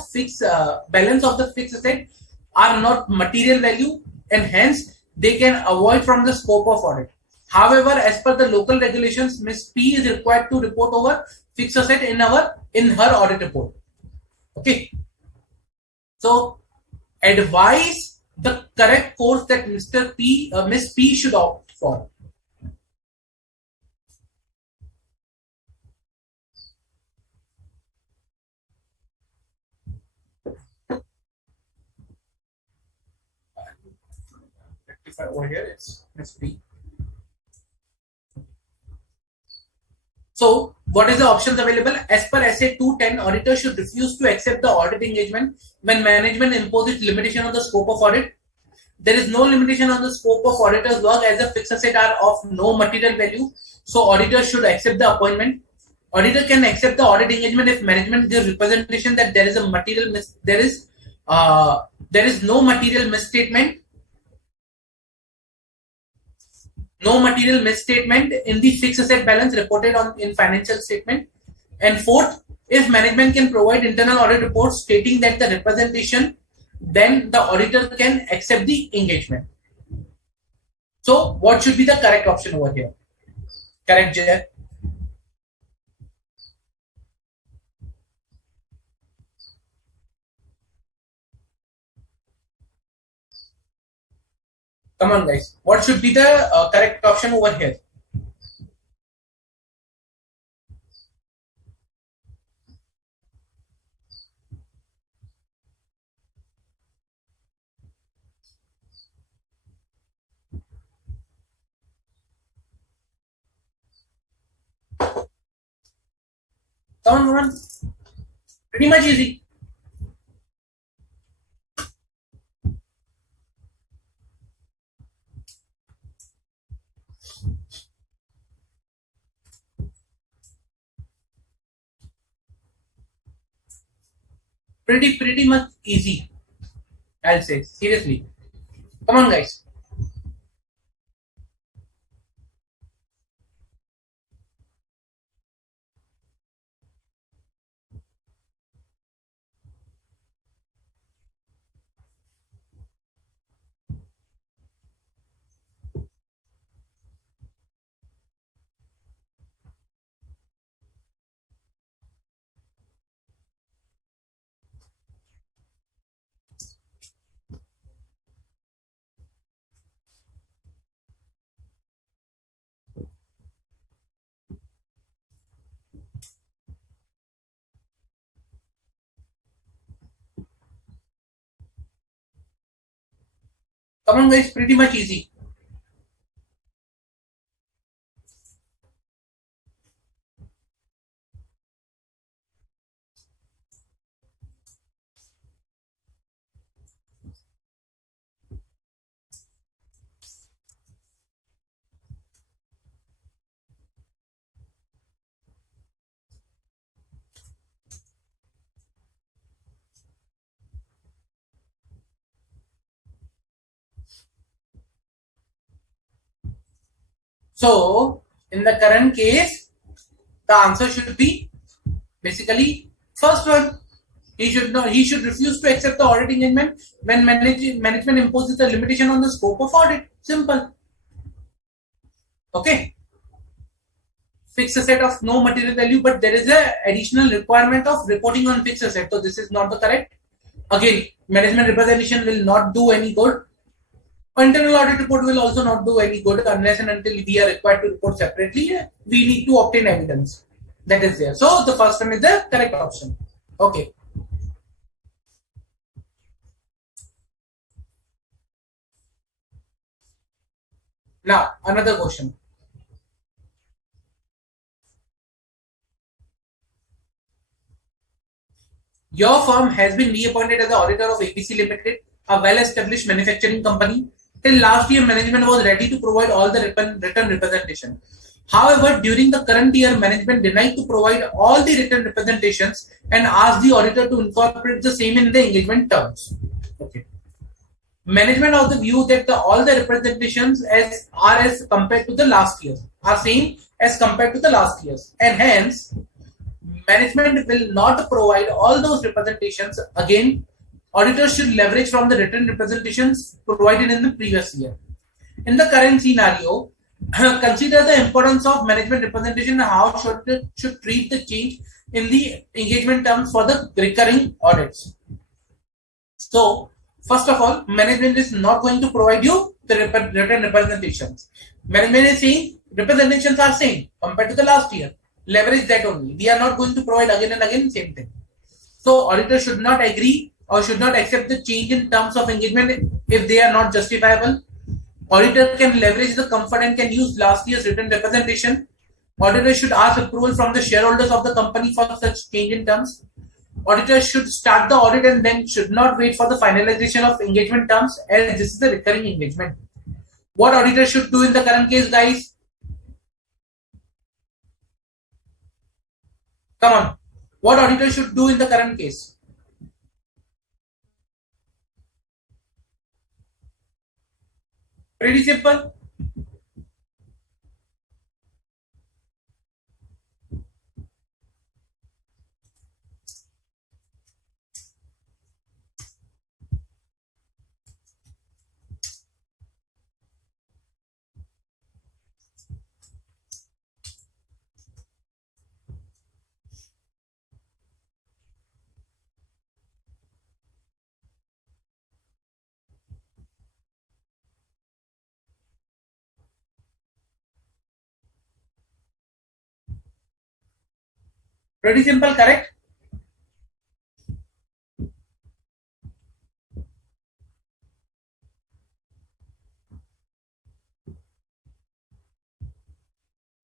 balance of the fixed asset are not material value, and hence they can avoid from the scope of audit. However, as per the local regulations, Ms. P is required to report over fixed asset in her audit report. Okay. So advise the correct course that Mr. P, Ms. P should opt for. Rectify over here, it's Ms. P. So, what is the options available? As per SA 210, auditor should refuse to accept the audit engagement when management imposes limitation on the scope of audit. There is no limitation on the scope of auditor's work as the fixed assets are of no material value. So, auditor should accept the appointment. Auditor can accept the audit engagement if management gives representation that there is a material there is no material misstatement. No material misstatement in the fixed asset balance reported in financial statement. And fourth, if management can provide internal audit reports stating that the representation then the auditor can accept the engagement. So what should be the correct option over here? Correct, Jay? Come on, guys. What should be the correct option over here? Come on. Pretty much easy. Pretty much easy. I'll say seriously. Come on, guys. Come on, guys. Pretty much easy. So in the current case, the answer should be basically first one. He should refuse to accept the audit engagement when management imposes a limitation on the scope of audit. Simple. Okay. Fixed asset of no material value, but there is a additional requirement of reporting on fixed asset. So this is not the correct. Again, management representation will not do any good. Internal audit report will also not do any good unless and until we are required to report separately. We need to obtain evidence that is there. So the first one is the correct option. Okay. Now another question. Your firm has been reappointed as the auditor of APC Limited, a well-established manufacturing company. Till last year, management was ready to provide all the written representation. However, during the current year, management denied to provide all the written representations and asked the auditor to incorporate the same in the engagement terms. Okay. Management of the view that all the representations as compared to the last year are same as compared to the last years, and hence management will not provide all those representations again. Auditors should leverage from the written representations provided in the previous year. In the current scenario, consider the importance of management representation and how should treat the change in the engagement terms for the recurring audits. So, first of all, management is not going to provide you the written representations. Management is saying representations are same compared to the last year. Leverage that only. We are not going to provide again and again same thing. So auditor should not agree or should not accept the change in terms of engagement if they are not justifiable. Auditor can leverage the comfort and can use last year's written representation. Auditor should ask approval from the shareholders of the company for such change in terms. Auditor should start the audit and then should not wait for the finalization of engagement terms as this is the recurring engagement. What auditor should do in the current case, guys? Come on. What auditor should do in the current case? Pretty simple. Pretty simple, correct?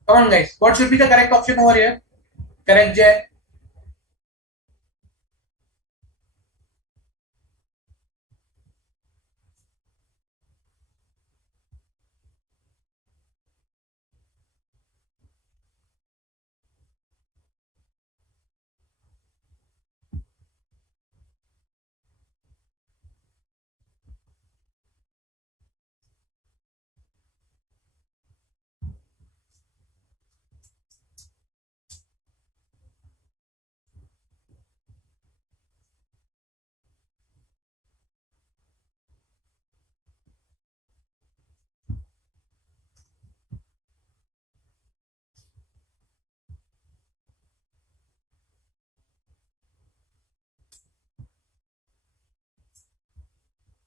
Come on, guys. What should be the correct option over here? Correct, Jay.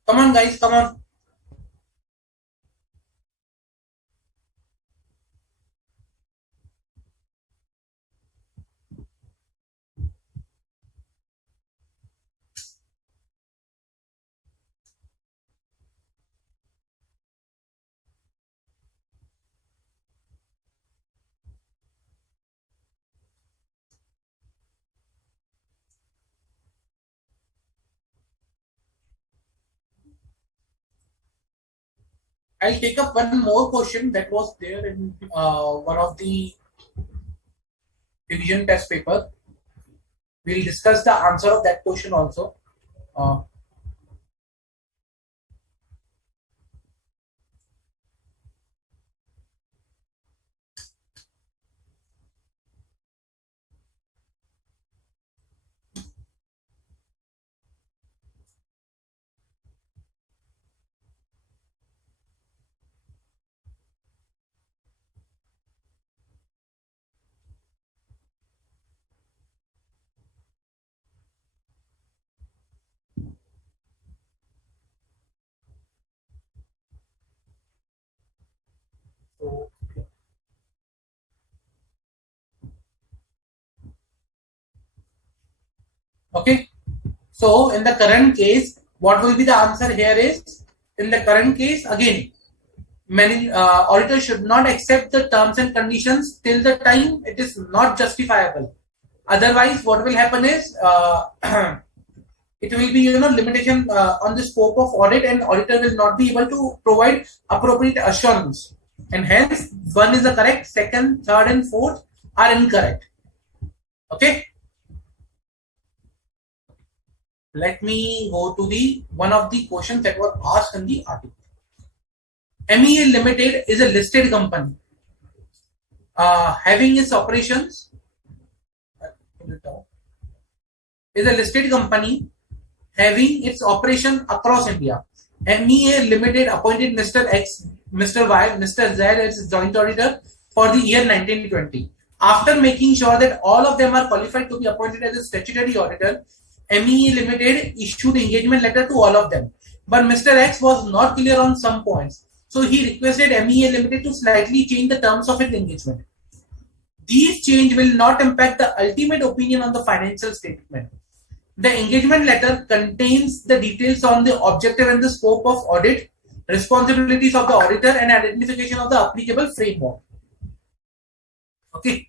Come on, guys. Come on. I'll take up one more question that was there in one of the division test paper. We'll discuss the answer of that question also. Uh, so, okay. So in the current case, what will be the answer here is, in the current case, again, many auditors should not accept the terms and conditions till the time it is not justifiable. Otherwise, what will happen is it will be limitation on the scope of audit, and auditor will not be able to provide appropriate assurance. And hence, one is the correct, second, third, and fourth are incorrect. Okay. Let me go to the one of the questions that were asked in the article. MEA Limited is a listed company having its operations. Is a listed company having its operation across India. MEA Limited appointed Mr. X, Mr. Y, Mr. Z as joint auditor for the year 1920. After making sure that all of them are qualified to be appointed as a statutory auditor, MEA Limited issued engagement letter to all of them. But Mr. X was not clear on some points. So he requested MEA Limited to slightly change the terms of its engagement. These change will not impact the ultimate opinion on the financial statement. The engagement letter contains the details on the objective and the scope of audit, responsibilities of the auditor, and identification of the applicable framework. Okay.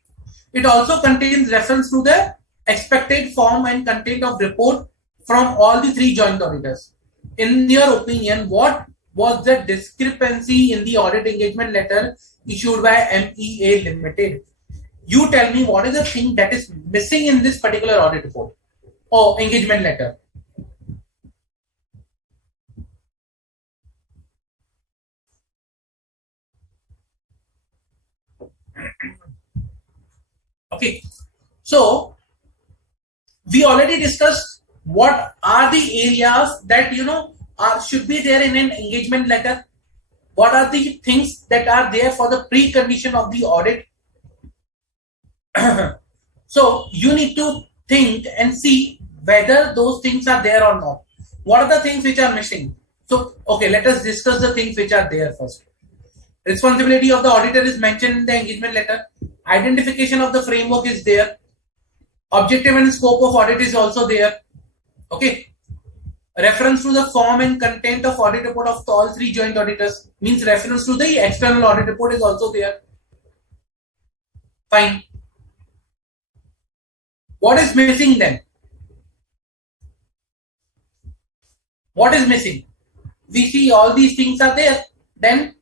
It also contains reference to the expected form and content of report from all the three joint auditors. In your opinion, what was the discrepancy in the audit engagement letter issued by MEA Limited? You tell me what is the thing that is missing in this particular audit report or engagement letter. Okay, so we already discussed what are the areas that should be there in an engagement letter. What are the things that are there for the precondition of the audit? So you need to think and see whether those things are there or not. What are the things which are missing? So, okay, let us discuss the things which are there first. Responsibility of the auditor is mentioned in the engagement letter. Identification of the framework is there. Objective and scope of audit is also there. Okay. Reference to the form and content of audit report of all three joint auditors, means reference to the external audit report is also there. Fine. What is missing then? What is missing? We see all these things are there. Then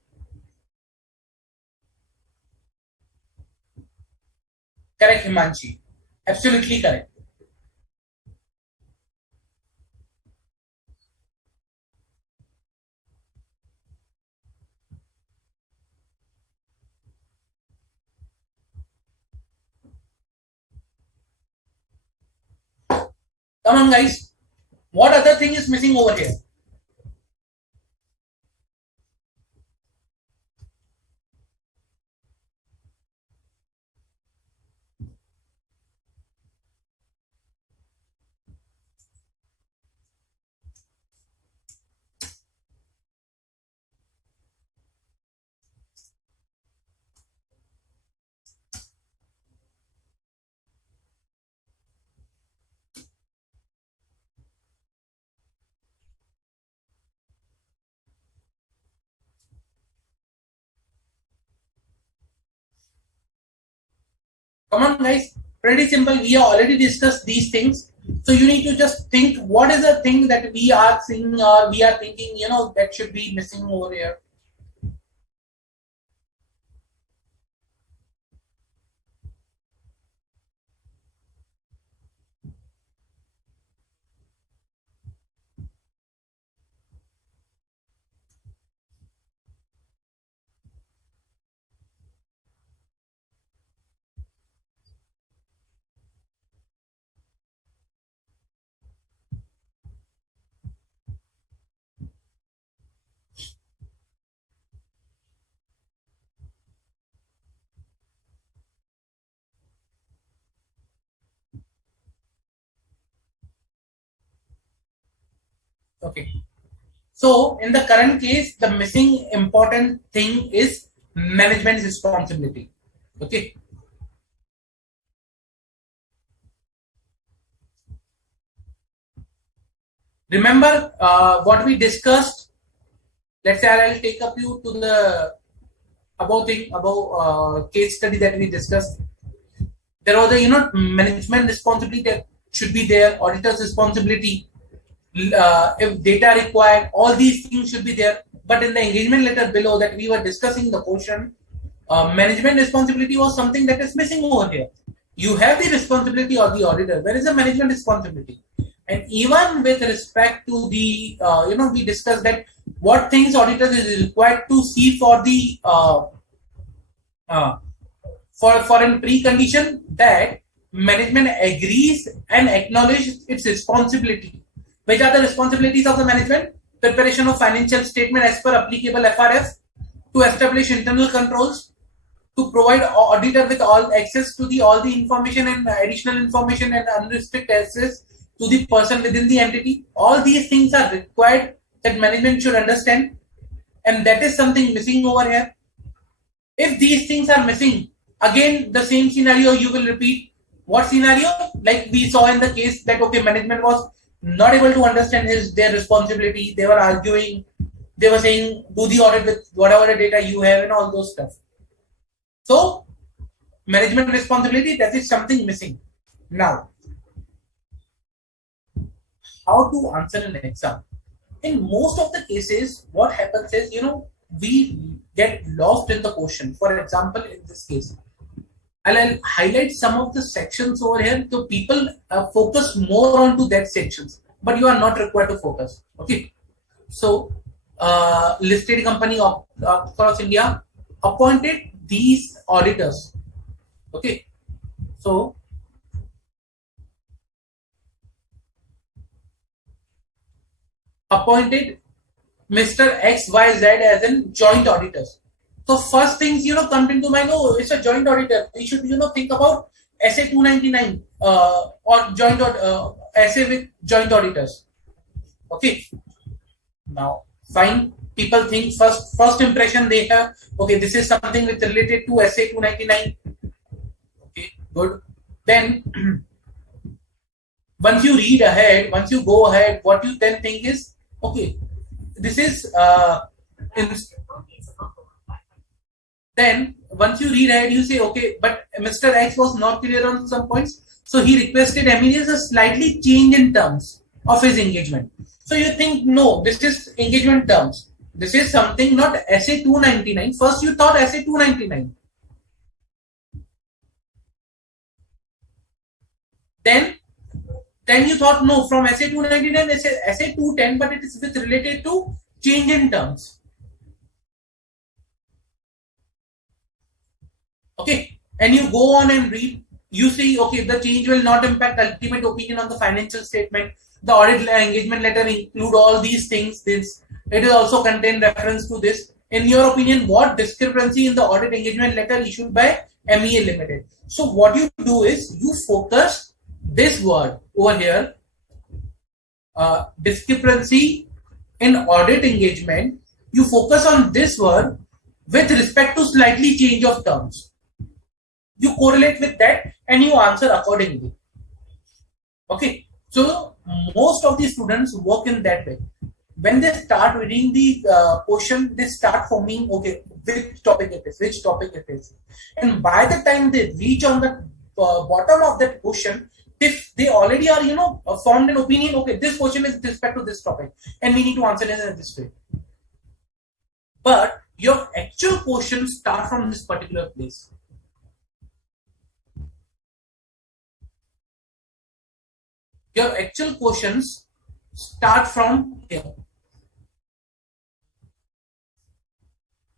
correct, Himanshi. Absolutely correct. Come on, guys. What other thing is missing over here? Come on, guys. Pretty simple. We have already discussed these things. So you need to just think what is the thing that we are seeing or we are thinking, that should be missing over here. Okay. So in the current case, the missing important thing is management's responsibility. Okay. Remember what we discussed. Let's say I'll take up you to the about case study that we discussed. There was a management responsibility that should be there, auditor's responsibility. If data required, all these things should be there. But in the engagement letter below that we were discussing the portion, management responsibility was something that is missing over here. You have the responsibility of the auditor. Where is the management responsibility? And even with respect to the, we discussed that what things auditors is required to see for the for a precondition that management agrees and acknowledges its responsibility. Which are the responsibilities of the management? Preparation of financial statement as per applicable FRF, to establish internal controls, to provide auditor with all access to all the information and additional information and unrestricted access to the person within the entity. All these things are required that management should understand, and that is something missing over here. If these things are missing, again the same scenario you will repeat. What scenario? Like we saw in the case that management was not able to understand their responsibility. They were arguing. They were saying, do the audit with whatever data you have and all those stuff. So, management responsibility, that is something missing. Now, how to answer an exam? In most of the cases, what happens is, we get lost in the question. For example, in this case, I'll highlight some of the sections over here, so people focus more onto that sections, but you are not required to focus. Okay. So, listed company across India appointed these auditors. Okay. So, appointed Mr. XYZ as in joint auditors. So first things come into mind. Oh, it's a joint auditor. We should think about SA 299 or joint SA with joint auditors. Okay. Now, fine. People think first impression they have. Okay, this is something with related to SA 299. Okay, good. Then Once you read ahead, once you go ahead, what you then think is, okay, this is in, then once you read ahead, you say, okay, but Mr. X was not clear on some points, so he requested MES a slightly change in terms of his engagement. So you think, no, this is engagement terms. This is something not SA 299. First you thought SA 299. Then you thought, no, from SA 299, SA 210, but it is with related to change in terms. Okay, and you go on and read, you see, okay, the change will not impact ultimate opinion on the financial statement. The audit engagement letter include all these things. This, it is also contain reference to this. In your opinion, what discrepancy in the audit engagement letter issued by MEA Limited? So what you do is you focus this word over here, discrepancy in audit engagement. You focus on this word with respect to slightly change of terms. You correlate with that and you answer accordingly. Okay, so most of the students work in that way. When they start reading the question, they start forming, okay, which topic it is, and by the time they reach on the bottom of that question, if they already are, formed an opinion, okay, this question is with respect to this topic and we need to answer it in this way. But your actual questions start from this particular place. Your actual questions start from here.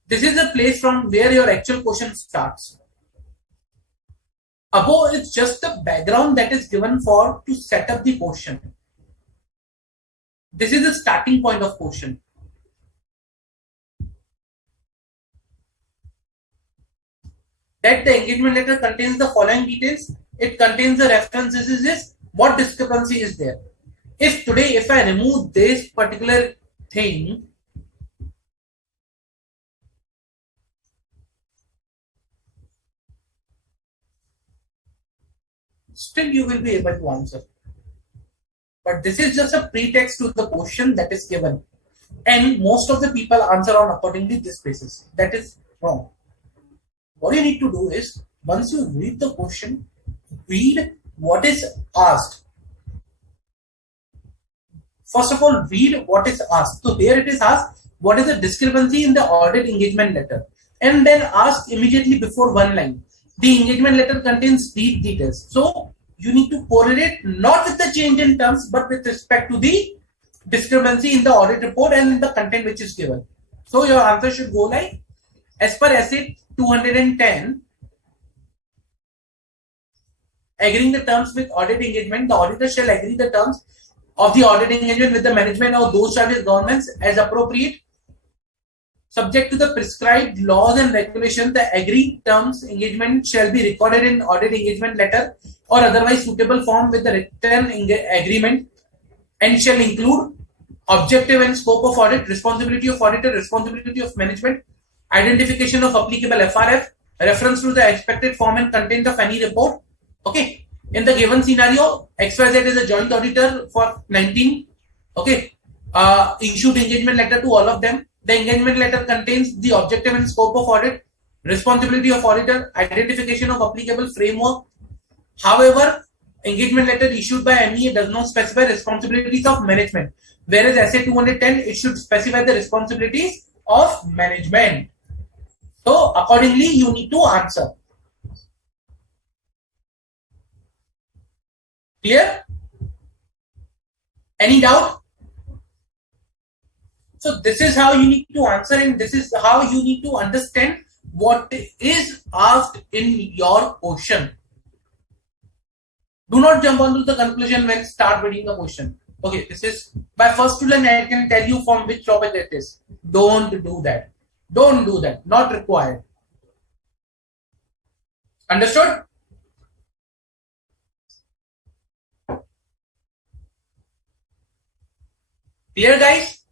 This is the place from where your actual question starts. Above is just the background that is given for to set up the question. This is the starting point of question. That the engagement letter contains the following details. It contains the references. Is what discrepancy is there. If today, if I remove this particular thing, still you will be able to answer. But this is just a pretext to the question that is given. And most of the people answer on accordingly this basis. That is wrong. What you need to do is, once you read the question, read what is asked. First of all, read what is asked. So here it is asked, what is the discrepancy in the audit engagement letter? And then ask immediately before one line. The engagement letter contains these details. So you need to correlate not with the change in terms, but with respect to the discrepancy in the audit report and the content which is given. So your answer should go like, as per SA 210, agreeing the terms with audit engagement, the auditor shall agree the terms of the audit engagement with the management or those charges governments as appropriate, subject to the prescribed laws and regulations. The agreed terms engagement shall be recorded in audit engagement letter or otherwise suitable form with the written agreement, and shall include objective and scope of audit, responsibility of auditor, responsibility of management, identification of applicable FRF, reference to the expected form and content of any report. Okay, in the given scenario, XYZ is a joint auditor for 19. Okay, issued engagement letter to all of them. The engagement letter contains the objective and scope of audit, responsibility of auditor, identification of applicable framework. However, engagement letter issued by MEA does not specify responsibilities of management, whereas SA 210 it should specify the responsibilities of management. So accordingly, you need to answer. Clear? Any doubt? So this is how you need to answer, and this is how you need to understand what is asked in your question. Do not jump onto the conclusion when start reading the question. Okay, this is by first student I can tell you from which topic it is. Don't do that. Don't do that. Not required. Understood? Clear, guys?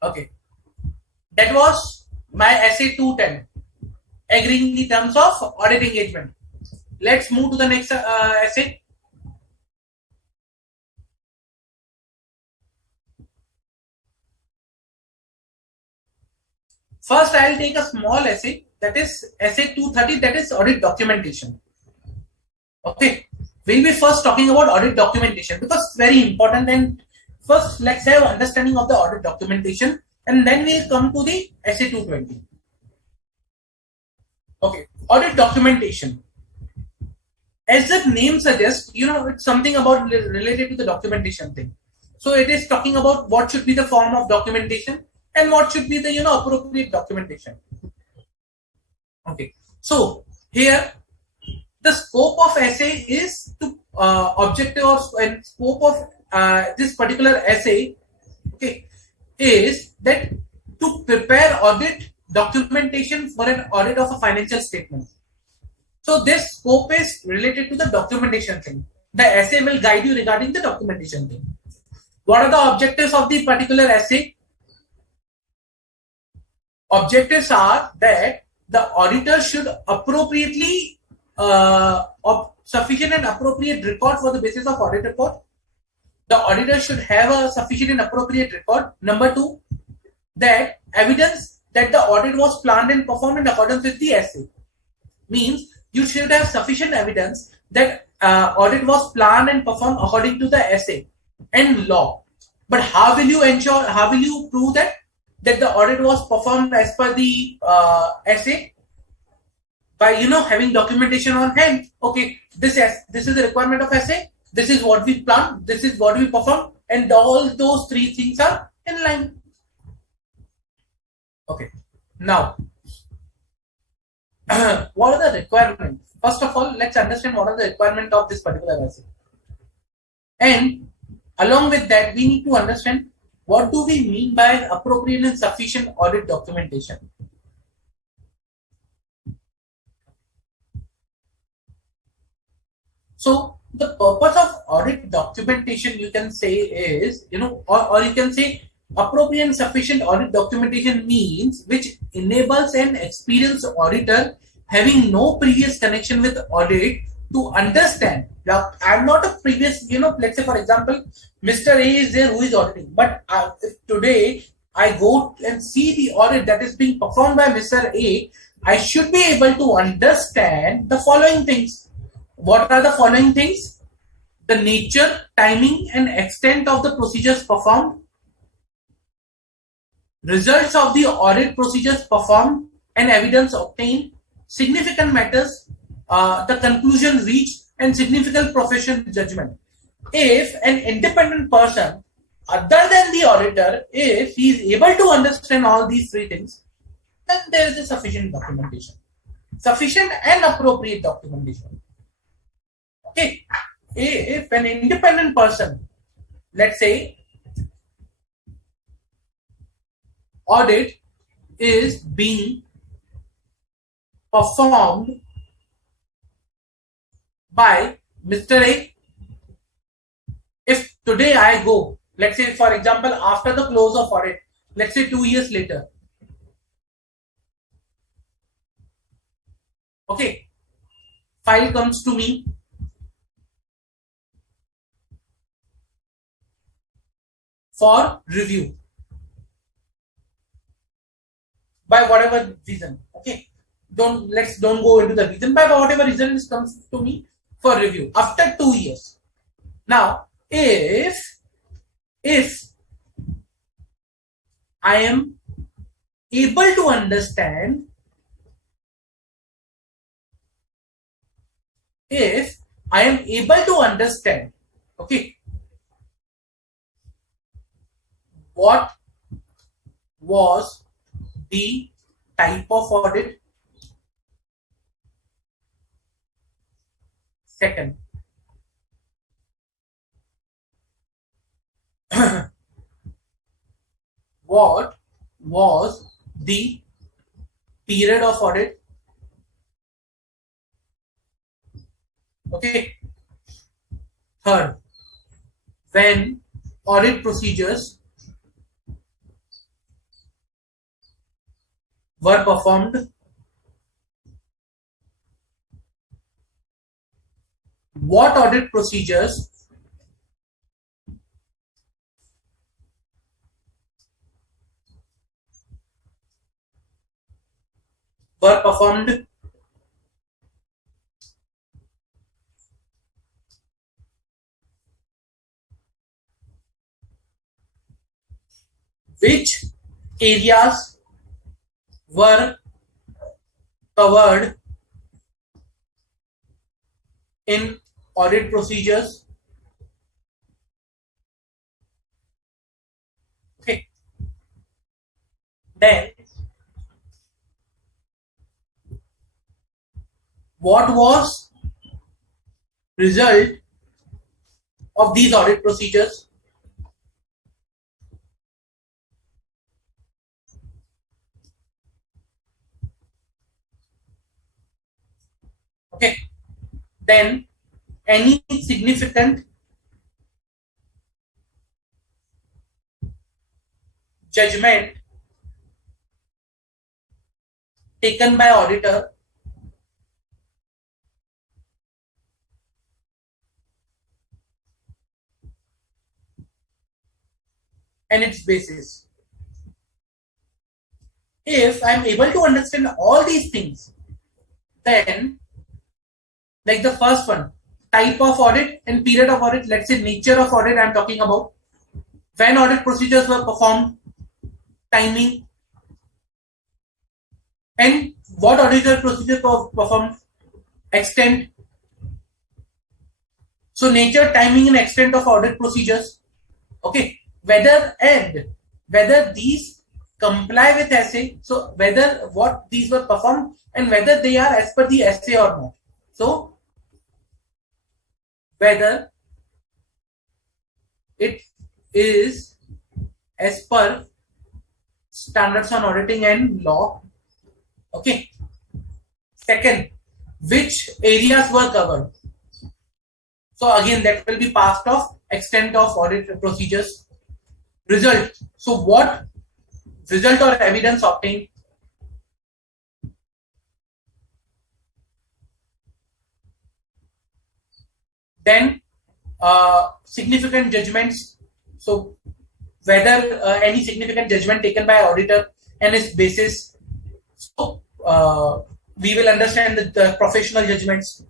Okay. That was my SA 210. agreeing the terms of audit engagement. Let's move to the next essay. First, I'll take a small essay, that is essay 230, that is audit documentation. Okay, we'll be first talking about audit documentation because it's very important. And first, let's have understanding of the audit documentation, and then we'll come to the essay 220. Okay, audit documentation. As the name suggests, it's something about related to the documentation thing. So it is talking about what should be the form of documentation and what should be the appropriate documentation. Okay, so here the scope of essay is to objective and scope of this particular essay, okay, is that to prepare audit documentation for an audit of a financial statement. So this scope is related to the documentation thing. The essay will guide you regarding the documentation thing. What are the objectives of the particular essay? Objectives are that the auditor should appropriately sufficient and appropriate record for the basis of audit report. The auditor should have a sufficient and appropriate record. Number 2, that evidence that the audit was planned and performed in accordance with the essay. Means you should have sufficient evidence that audit was planned and performed according to the essay and law. But how will you ensure, how will you prove that the audit was performed as per the essay? By having documentation on hand. Okay, this is the requirement of essay, this is what we planned, this is what we performed, and all those 3 things are in line. Okay, now what are the requirements? First of all, let's understand what are the requirements of this particular essay, and along with that we need to understand what do we mean by appropriate and sufficient audit documentation. So the purpose of audit documentation, you can say, is, or you can say appropriate and sufficient audit documentation means which enables an experienced auditor having no previous connection with audit to understand. Now, I'm not a previous, let's say for example, Mr. A is there who is auditing, but if today I go and see the audit that is being performed by Mr. A, I should be able to understand the following things. What are the following things? The nature, timing, and extent of the procedures performed, results of the audit procedures performed and evidence obtained, significant matters, the conclusion reached, and significant professional judgment. If an independent person other than the auditor, if he is able to understand all these 3 things, then there is a sufficient documentation, sufficient and appropriate documentation. Okay, if an independent person, let's say audit is being performed by Mr. A, if today I go, let's say for example after the close of audit, let's say 2 years later, okay, file comes to me, for review by whatever reason. Okay, don't go into the reason. By whatever reason it comes to me for review after 2 years. Now, if I am able to understand, okay, what was the type of audit? Second, what was the period of audit? Okay. Third, when audit procedures were performed. what audit procedures were performed which areas were covered in audit procedures. Okay. Then what was result of these audit procedures? Okay. Then any significant judgment taken by auditor and its basis. If I'm able to understand all these things, then like the first one, type of audit and period of audit, let's say nature of audit I'm talking about, when audit procedures were performed, timing, and what auditor procedures were performed, extent. So nature, timing, and extent of audit procedures. Okay, whether these comply with essay, so whether what these were performed and whether they are as per the essay or not. So whether it is as per standards on auditing and law. Okay. Second, which areas were covered? So again, that will be part of extent of audit procedures. Result. So what result or evidence obtained? Then significant judgments. So whether any significant judgment taken by auditor and its basis. So we will understand the professional judgments.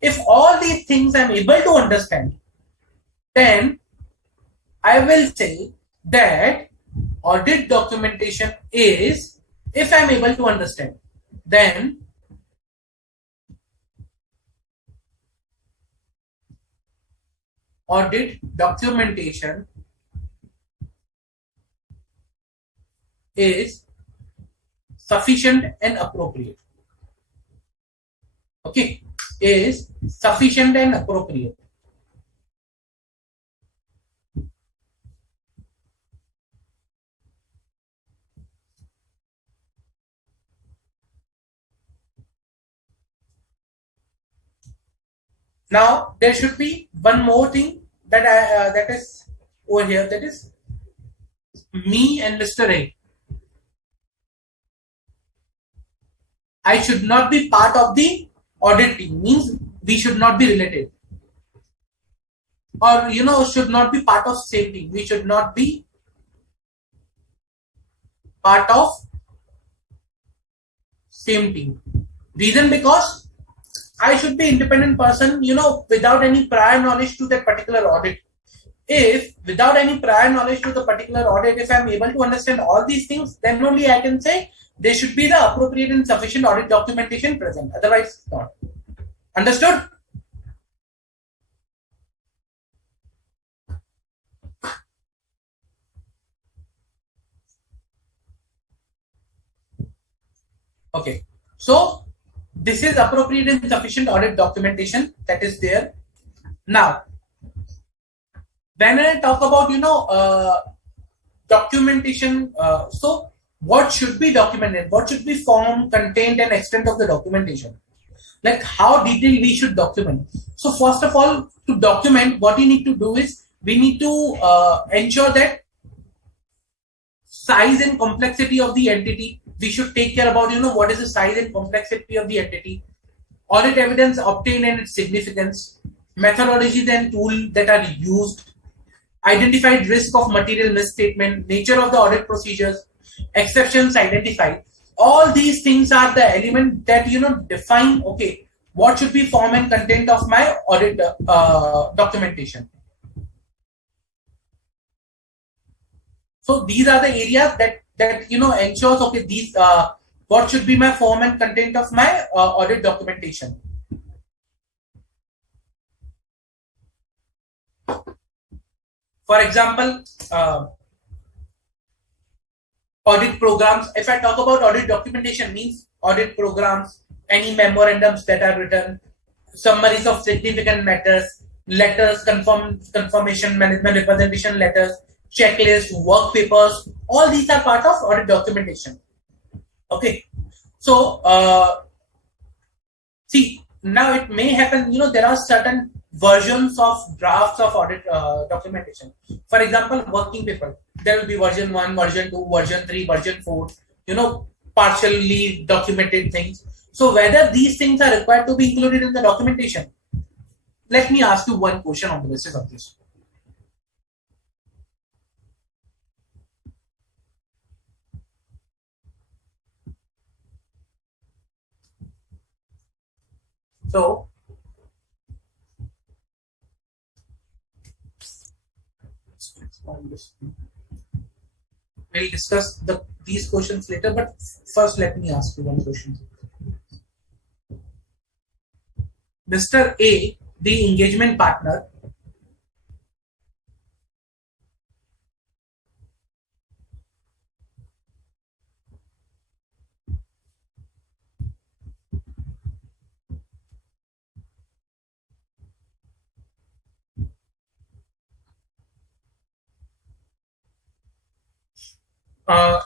If all these things I'm able to understand, then I will say that audit documentation is, if I'm able to understand, then audit documentation is sufficient and appropriate. Okay, is sufficient and appropriate. Now there should be one more thing that that is over here, that is me and Mr. A. I should not be part of the audit team, means we should not be related, or should not be part of same team. We should not be part of same team. Reason, because I should be independent person, without any prior knowledge to that particular audit. If without any prior knowledge to the particular audit, if I'm able to understand all these things, then only I can say there should be the appropriate and sufficient audit documentation present. Otherwise, not. Understood? Okay. So this is appropriate and sufficient audit documentation that is there. Now, when I talk about documentation, so what should be documented? What should be form, content, and extent of the documentation? Like how detailed we should document. So first of all, to document, what we need to do is we need to ensure that size and complexity of the entity. We should take care about, what is the size and complexity of the entity, audit evidence obtained and its significance, methodologies and tools that are used, identified risk of material misstatement, nature of the audit procedures, exceptions identified. All these things are the element that define, okay, what should be form and content of my audit documentation. So these are the areas that ensures, okay, these what should be my form and content of my audit documentation. For example, audit programs. If I talk about audit documentation, means audit programs, any memorandums that are written, summaries of significant matters, letters, confirmation, management representation letters, checklist, work papers. All these are part of audit documentation. Okay, so see, now it may happen. There are certain versions of drafts of audit documentation. For example, working paper. There will be version 1, version 2, version 3, version 4. Partially documented things. So whether these things are required to be included in the documentation. Let me ask you one question on the basis of this. So we'll discuss these questions later, but first let me ask you one question. Mr. A, the engagement partner,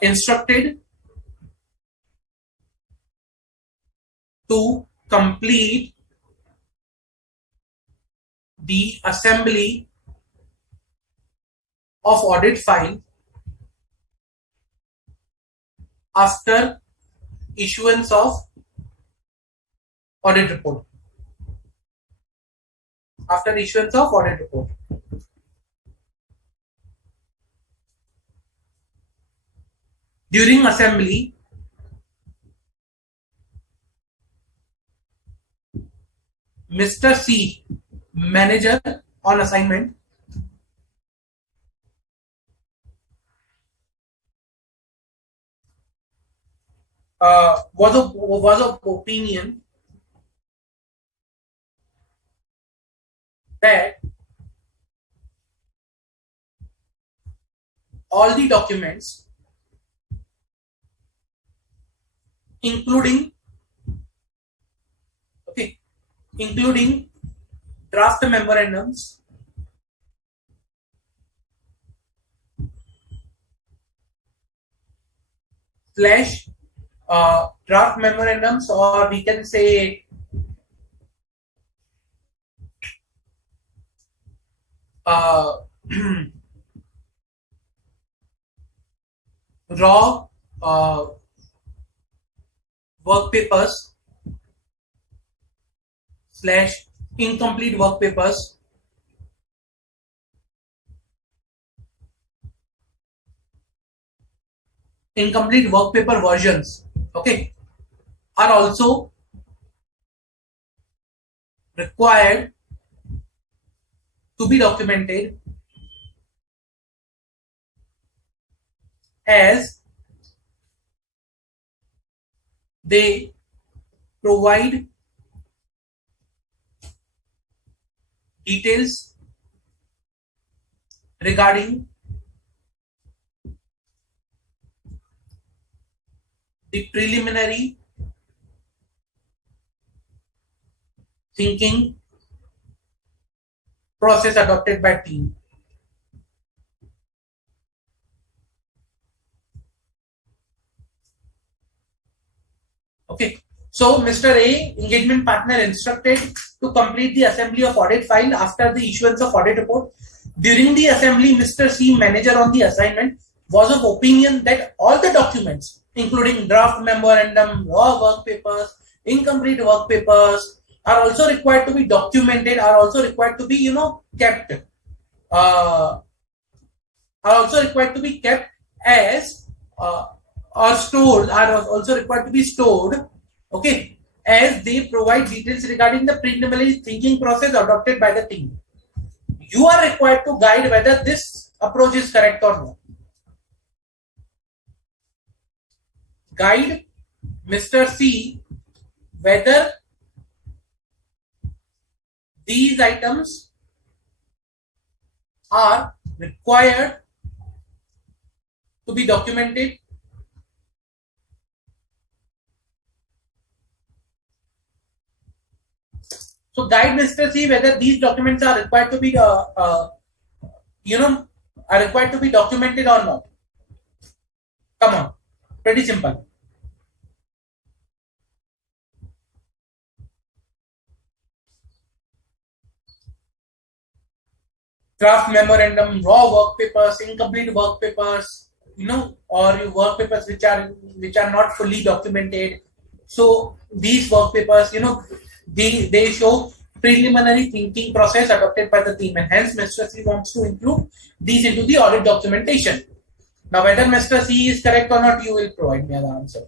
instructed to complete the assembly of audit file after issuance of audit report. After issuance of audit report. During assembly, Mr. C, manager on assignment, was of opinion that all the documents, including draft memorandums, slash draft memorandums, or we can say raw work papers slash incomplete work papers, incomplete work paper versions, okay, are also required to be documented as they provide details regarding the preliminary thinking process adopted by team. Okay, so Mr. A, engagement partner, instructed to complete the assembly of audit file after the issuance of audit report. During the assembly, Mr. C, manager on the assignment, was of opinion that all the documents, including draft memorandum, raw work papers, incomplete work papers, are also required to be documented, are also required to be, kept, uh, are also required to be kept as, or stored, are also required to be stored, okay, as they provide details regarding the preliminary thinking process adopted by the team. You are required to guide whether this approach is correct or not. Guide Mr. C whether these items are required to be documented. So guide Mr. C whether these documents are required to be, are required to be documented or not. Come on, pretty simple. Draft memorandum, raw work papers, incomplete work papers, or work papers which are not fully documented. So these work papers, they show preliminary thinking process adopted by the team, and hence Mr. C wants to include these into the audit documentation. Now, whether Mr. C is correct or not, you will provide me an answer.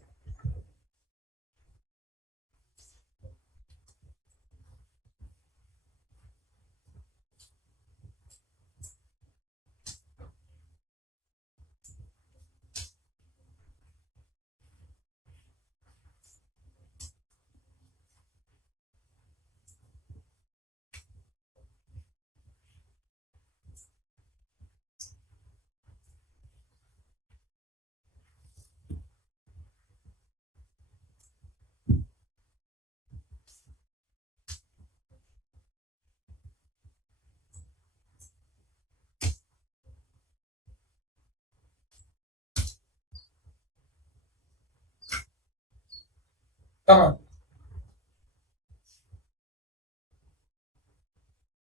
Come on.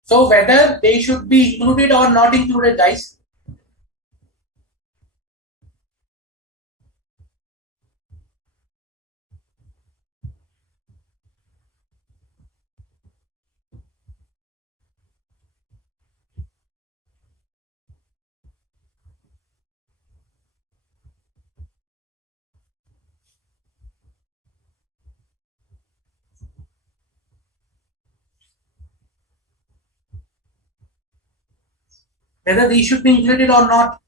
So whether they should be included or not included, guys. Whether these should be included or not.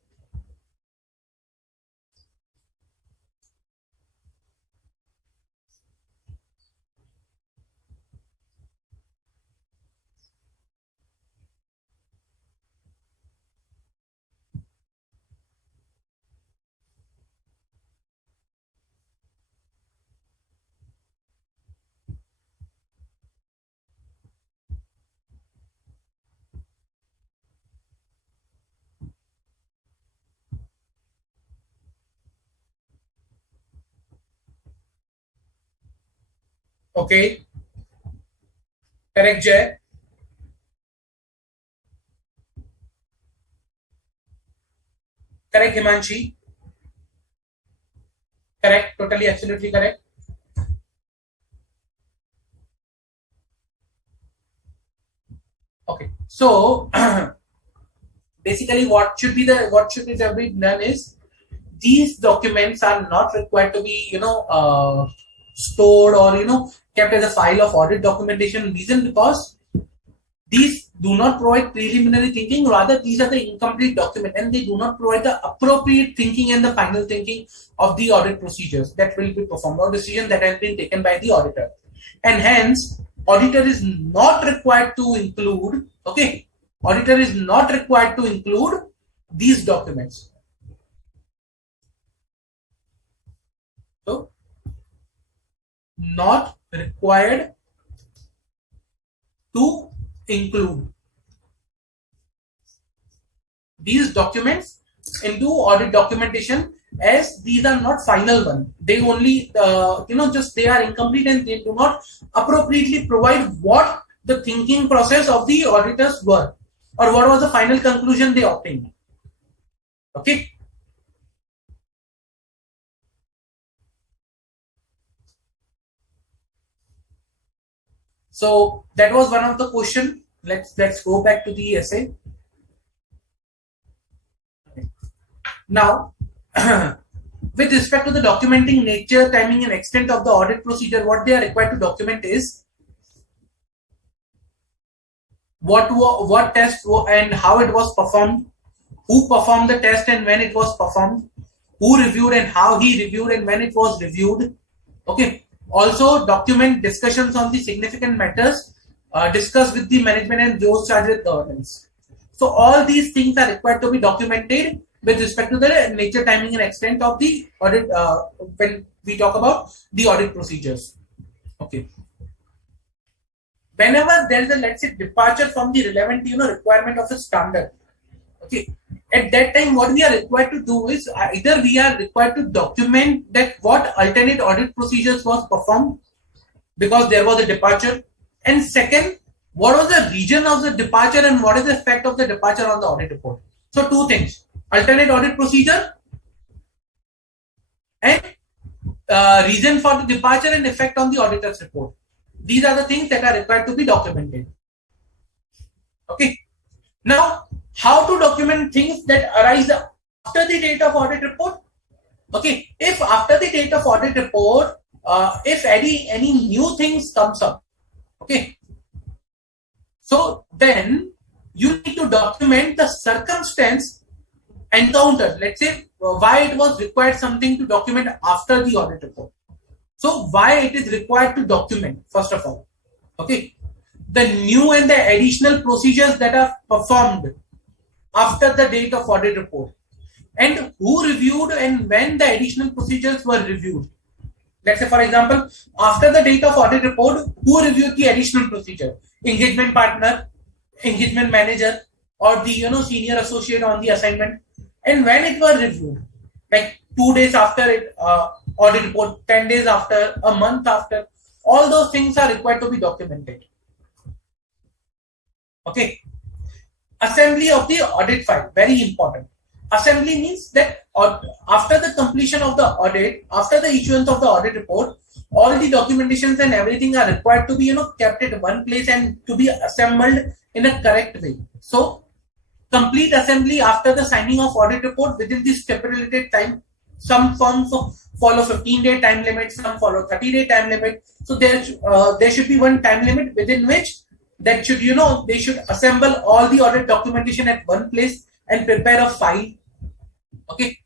Okay. Correct, Jay. Correct, Himanshi. Correct. Totally, absolutely correct. Okay. So basically, what should be done is, these documents are not required to be, stored or, kept as a file of audit documentation. Reason because these do not provide preliminary thinking, rather these are the incomplete document, and they do not provide the appropriate thinking and the final thinking of the audit procedures that will be performed, or decision that has been taken by the auditor. And hence, auditor is not required to include, okay, auditor is not required to include these documents. So, not required to include these documents into audit documentation, as these are not final one. They only, just they are incomplete, and they do not appropriately provide what the thinking process of the auditors were, or what was the final conclusion they obtained. Okay. So that was one of the question. Let's go back to the essay now. With respect to the documenting nature, timing, and extent of the audit procedure, what they are required to document is what test and how it was performed, who performed the test and when it was performed, who reviewed and how he reviewed and when it was reviewed. Okay. Also document discussions on the significant matters discussed with the management and those charged with governance. So all these things are required to be documented with respect to the nature, timing, and extent of the audit when we talk about the audit procedures. Okay. Whenever there is a, let's say, departure from the relevant requirement of a standard, okay, at that time what we are required to do is either we are required to document that what alternate audit procedures was performed because there was a departure, and second, what was the reason of the departure and what is the effect of the departure on the audit report. So two things: alternate audit procedure and reason for the departure and effect on the auditor's report. These are the things that are required to be documented. Okay. Now, how to document things that arise after the date of audit report? Okay, if after the date of audit report, if any new things comes up, okay, so then you need to document the circumstance encountered. Let's say why it was required something to document after the audit report. So why it is required to document, first of all, okay, the new and the additional procedures that are performed after the date of audit report, and who reviewed and when the additional procedures were reviewed. Let's say, for example, after the date of audit report, who reviewed the additional procedure? Engagement partner, engagement manager, or the senior associate on the assignment. And when it was reviewed, like 2 days after it audit report, 10 days after, a month after, all those things are required to be documented. Okay. Assembly of the audit file, very important. Assembly means that after the completion of the audit, after the issuance of the audit report, all the documentations and everything are required to be kept at one place and to be assembled in a correct way. So complete assembly after the signing of audit report within the stipulated time. Some firms follow 15-day time limit, some follow 30-day time limit. So there should be one time limit within which that should they should assemble all the audit documentation at one place and prepare a file. Okay,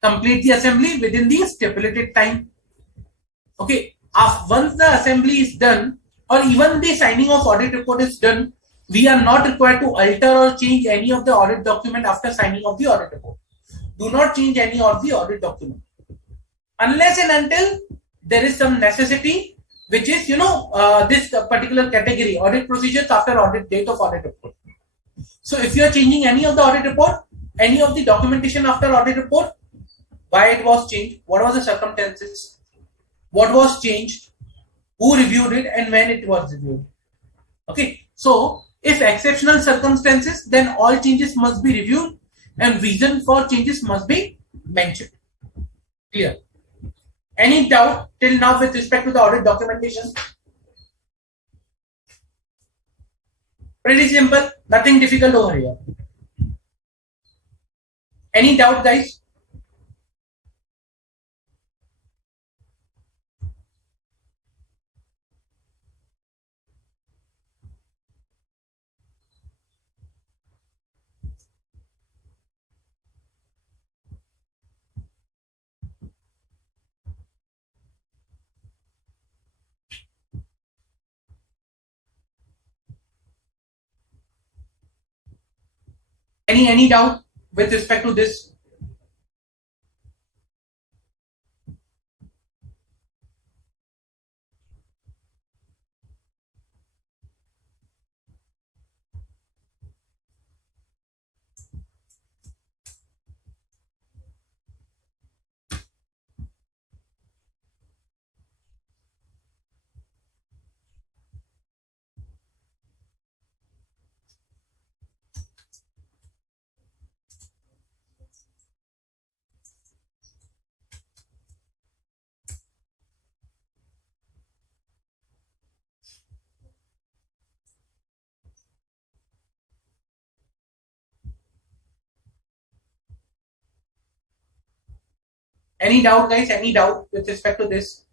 complete the assembly within the stipulated time. Okay, once the assembly is done or even the signing of audit report is done, we are not required to alter or change any of the audit document after signing of the audit report. Do not change any of the audit document unless and until there is some necessity, which is this particular category, audit procedures after audit date of audit report. So if you are changing any of the audit report, any of the documentation after audit report, why it was changed, what was the circumstances, what was changed, who reviewed it, and when it was reviewed. Okay, so if exceptional circumstances, then all changes must be reviewed and reason for changes must be mentioned. Clear? Any doubt till now with respect to the audit documentation? Pretty simple, nothing difficult over here. Any doubt, guys? Any doubt with respect to this? Any doubt, guys? Any doubt with respect to this?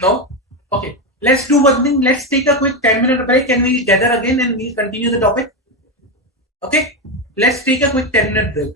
No? Okay. Let's do one thing. Let's take a quick 10-minute break and we'll gather again and we'll continue the topic. Okay? Let's take a quick 10-minute break.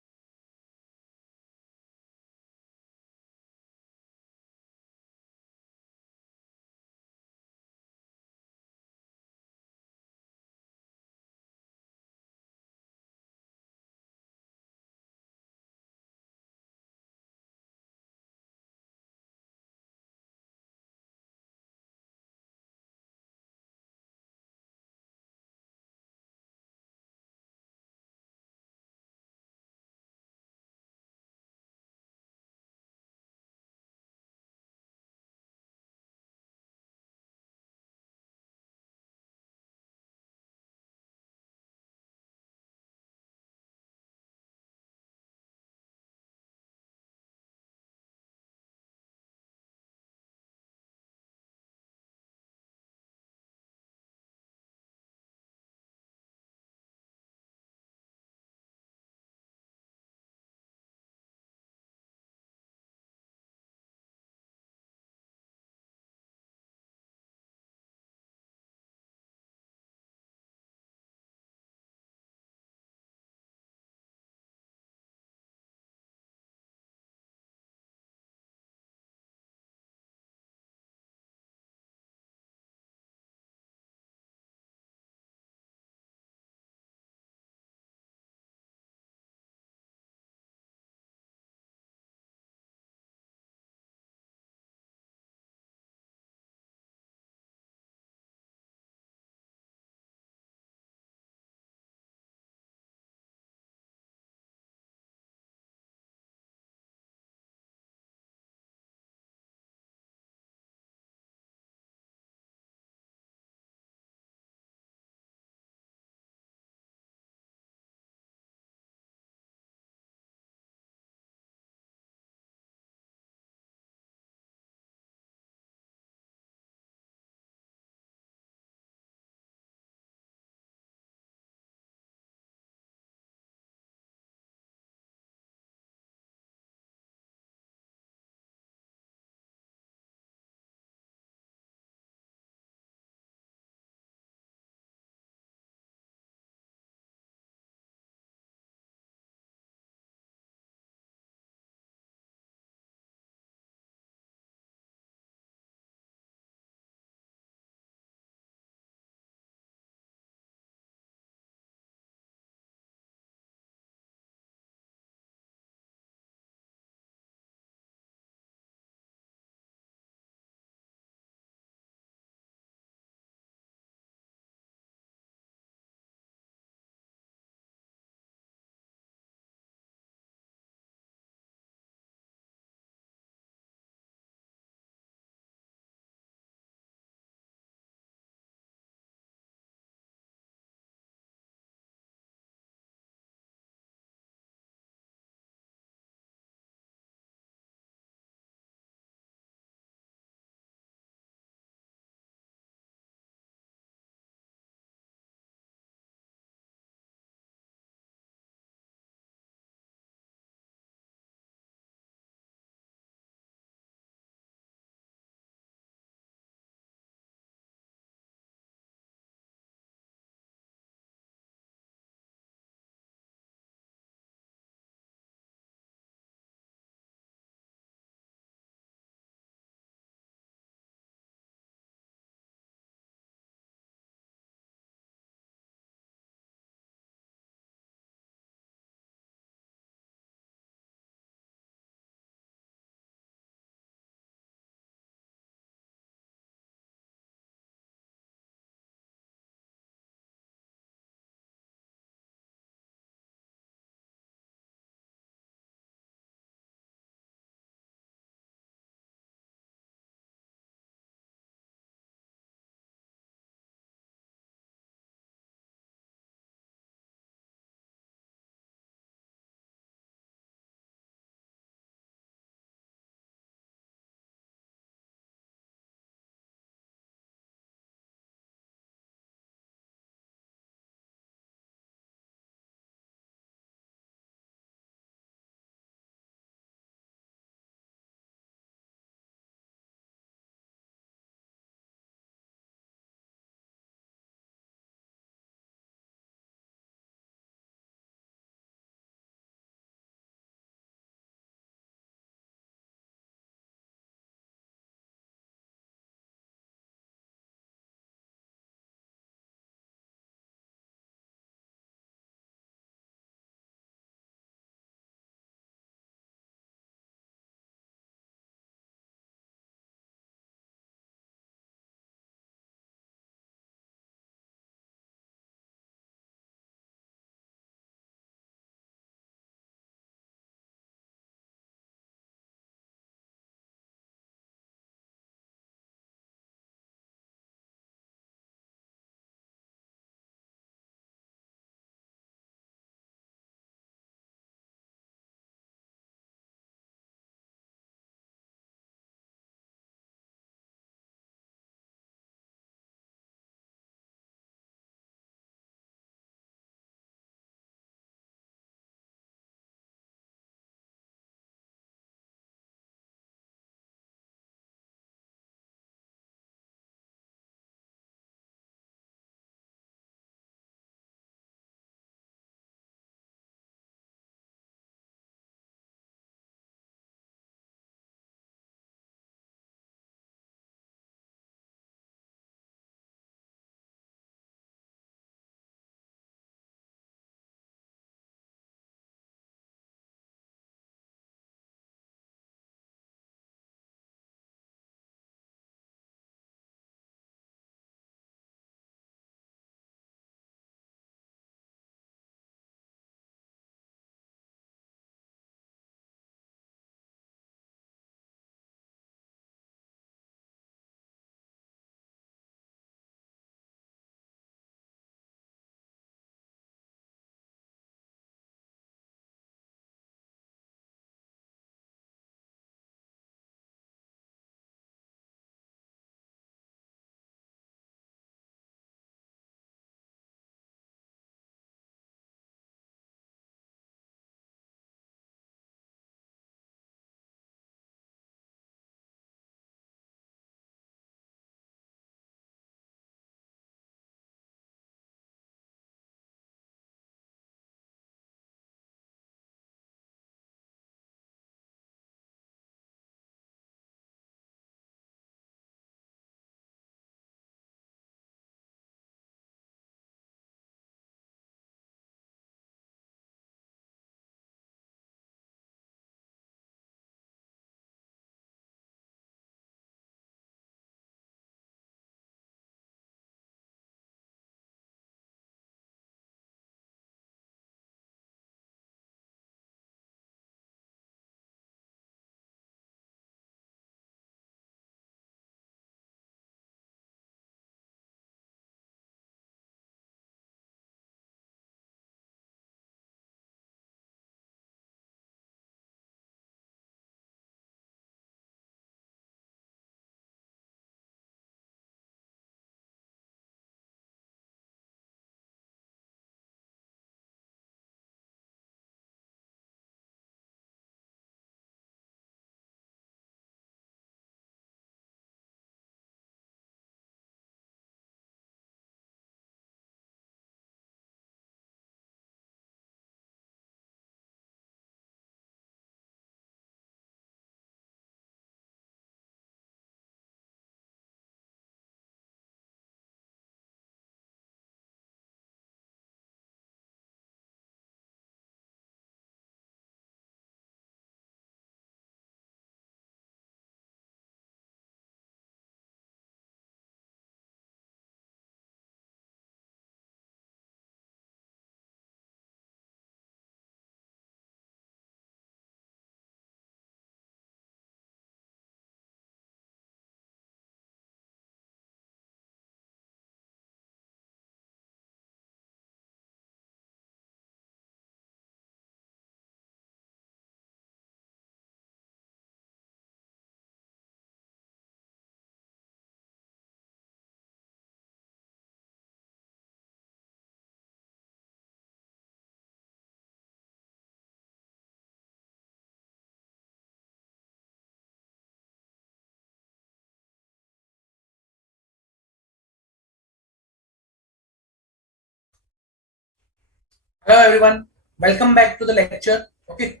Hello everyone, welcome back to the lecture. Okay,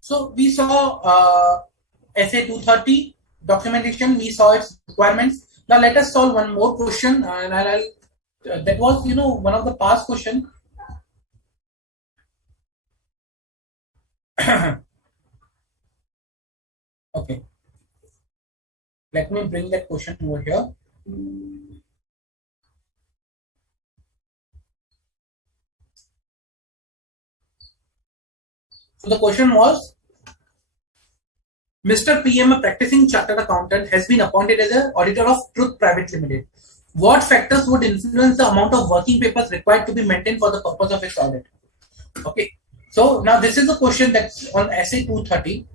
so we saw SA 230 documentation, we saw its requirements. Now let us solve one more question, and that was one of the past question. Okay, let me bring that question over here. So the question was, Mr. PM, a practicing chartered accountant, has been appointed as an auditor of Truth Private Limited. What factors would influence the amount of working papers required to be maintained for the purpose of its audit? Okay, so now this is a question that's on SA 230.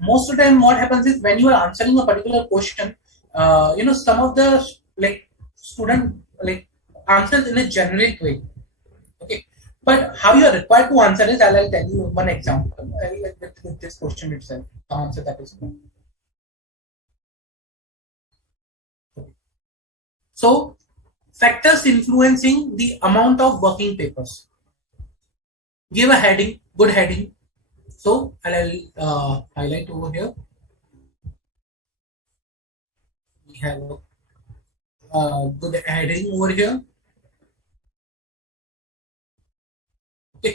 Most of the time, what happens is when you are answering a particular question, some of the student answers in a generic way. Okay, but how you are required to answer is I'll tell you one example with this question itself. The answer that is no. So factors influencing the amount of working papers. Give a heading, good heading. So I'll highlight over here. We have a good heading over here. Okay,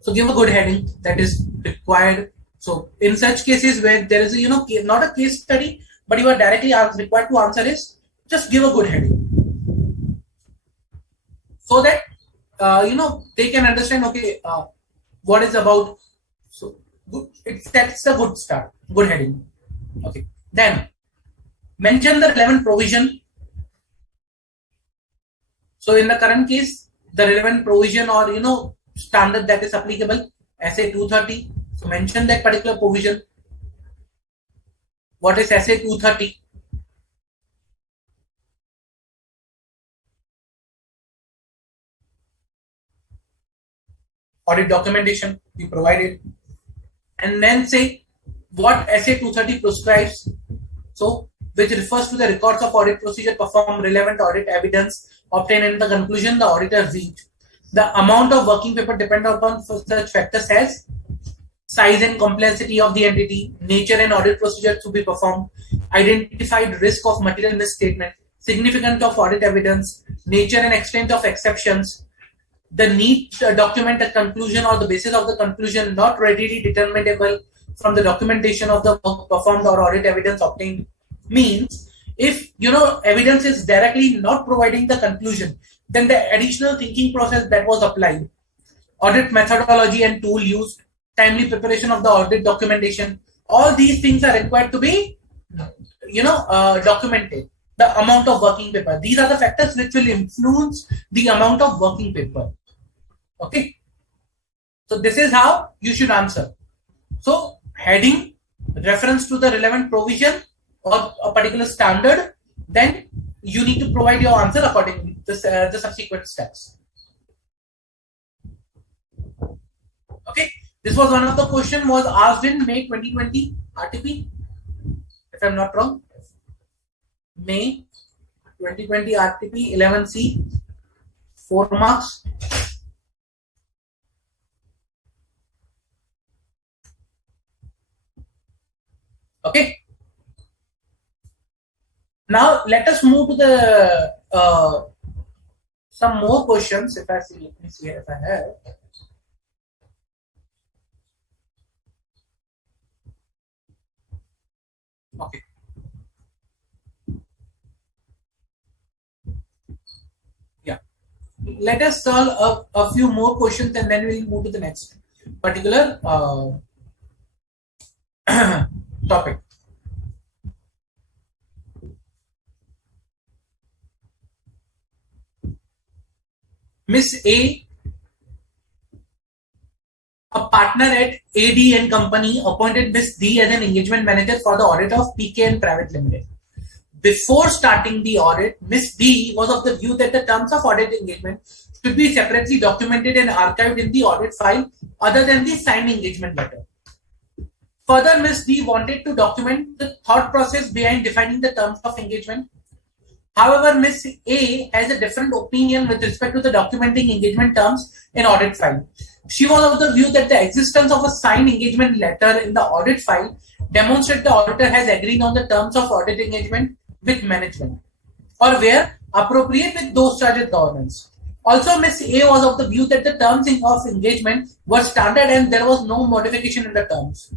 so give a good heading that is required. So in such cases where there is not a case study, but you are directly required to answer is just give a good heading, so that they can understand. Okay, what is about. So good, that's a good start. Good heading. Okay, then mention the relevant provision. So in the current case, the relevant provision or standard that is applicable, SA 230. So mention that particular provision. What is SA 230? Audit documentation we provided, and then say what SA 230 prescribes. So which refers to the records of audit procedure, perform relevant audit evidence, obtain in the conclusion the auditor reached. The amount of working paper depend upon such factors as size and complexity of the entity, nature and audit procedure to be performed, identified risk of material misstatement, significance of audit evidence, nature and extent of exceptions, the need to document a conclusion or the basis of the conclusion not readily determinable from the documentation of the work performed or audit evidence obtained. Means if evidence is directly not providing the conclusion, then the additional thinking process that was applied, audit methodology and tool used, timely preparation of the audit documentation, all these things are required to be documented. The amount of working paper, these are the factors which will influence the amount of working paper. Okay, so this is how you should answer. So heading, reference to the relevant provision or a particular standard, then you need to provide your answer accordingly, the subsequent steps. Okay, this was one of the question was asked in May 2020 RTP, if I'm not wrong. May 2020 RTP 11C, 4 marks. Okay. Now let us move to the some more questions. If I see, let me see if I have. Okay. Yeah. Let us solve a few more questions and then we'll move to the next particular topic. Miss A, a partner at AD and Company, appointed Miss D as an engagement manager for the audit of PKN Private Limited. Before starting the audit, Miss D was of the view that the terms of audit engagement should be separately documented and archived in the audit file other than the signed engagement letter. Further, Ms. D wanted to document the thought process behind defining the terms of engagement. However, Ms. A has a different opinion with respect to the documenting engagement terms in audit file. She was of the view that the existence of a signed engagement letter in the audit file demonstrates the auditor has agreed on the terms of audit engagement with management, or where appropriate with those charged with governance. Also, Ms. A was of the view that the terms of engagement were standard and there was no modification in the terms.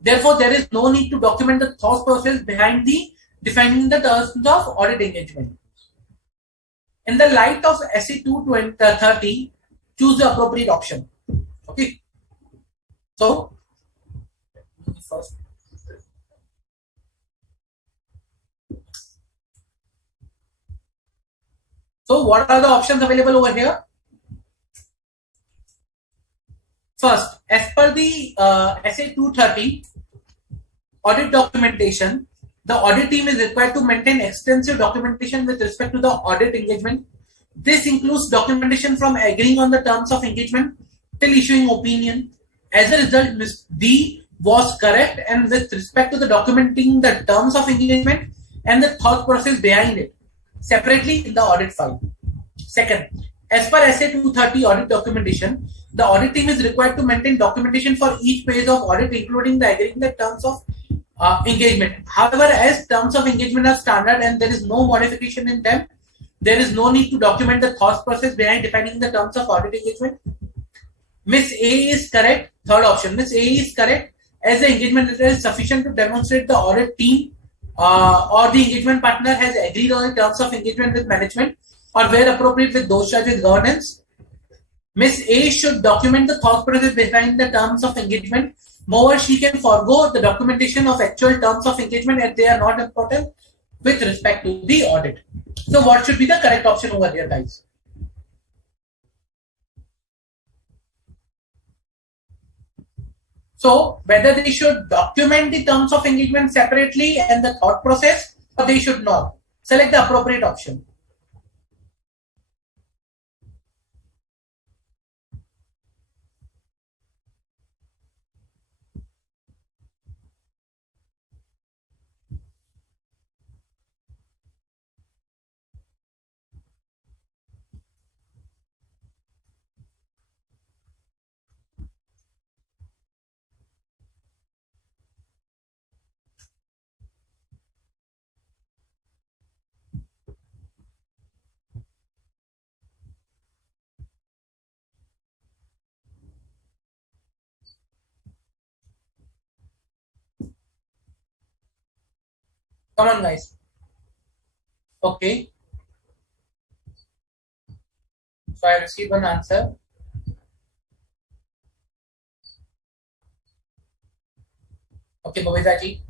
Therefore, there is no need to document the thought process behind the defining the terms of audit engagement. In the light of SA 230, choose the appropriate option. Okay. So, first. So, what are the options available over here? First, as per the SA 230 audit documentation, the audit team is required to maintain extensive documentation with respect to the audit engagement. This includes documentation from agreeing on the terms of engagement till issuing opinion. As a result, Ms. D was correct and with respect to the documenting the terms of engagement and the thought process behind it separately in the audit file. Second, as per SA 230 audit documentation, the audit team is required to maintain documentation for each page of audit, including the agreeing the terms of engagement. However, as terms of engagement are standard and there is no modification in them, there is no need to document the thought process behind defining the terms of audit engagement. Miss A is correct. Third option, Miss A is correct, as the engagement letter is sufficient to demonstrate the audit team or the engagement partner has agreed on the terms of engagement with management or where appropriate with those charged with governance. Miss A should document the thought process behind the terms of engagement. Moreover, she can forego the documentation of actual terms of engagement if they are not important with respect to the audit. So what should be the correct option over here, guys? So whether they should document the terms of engagement separately and the thought process, or they should not. Select the appropriate option. Come on, guys. Okay. So I received one answer. Okay, Bhavita ji.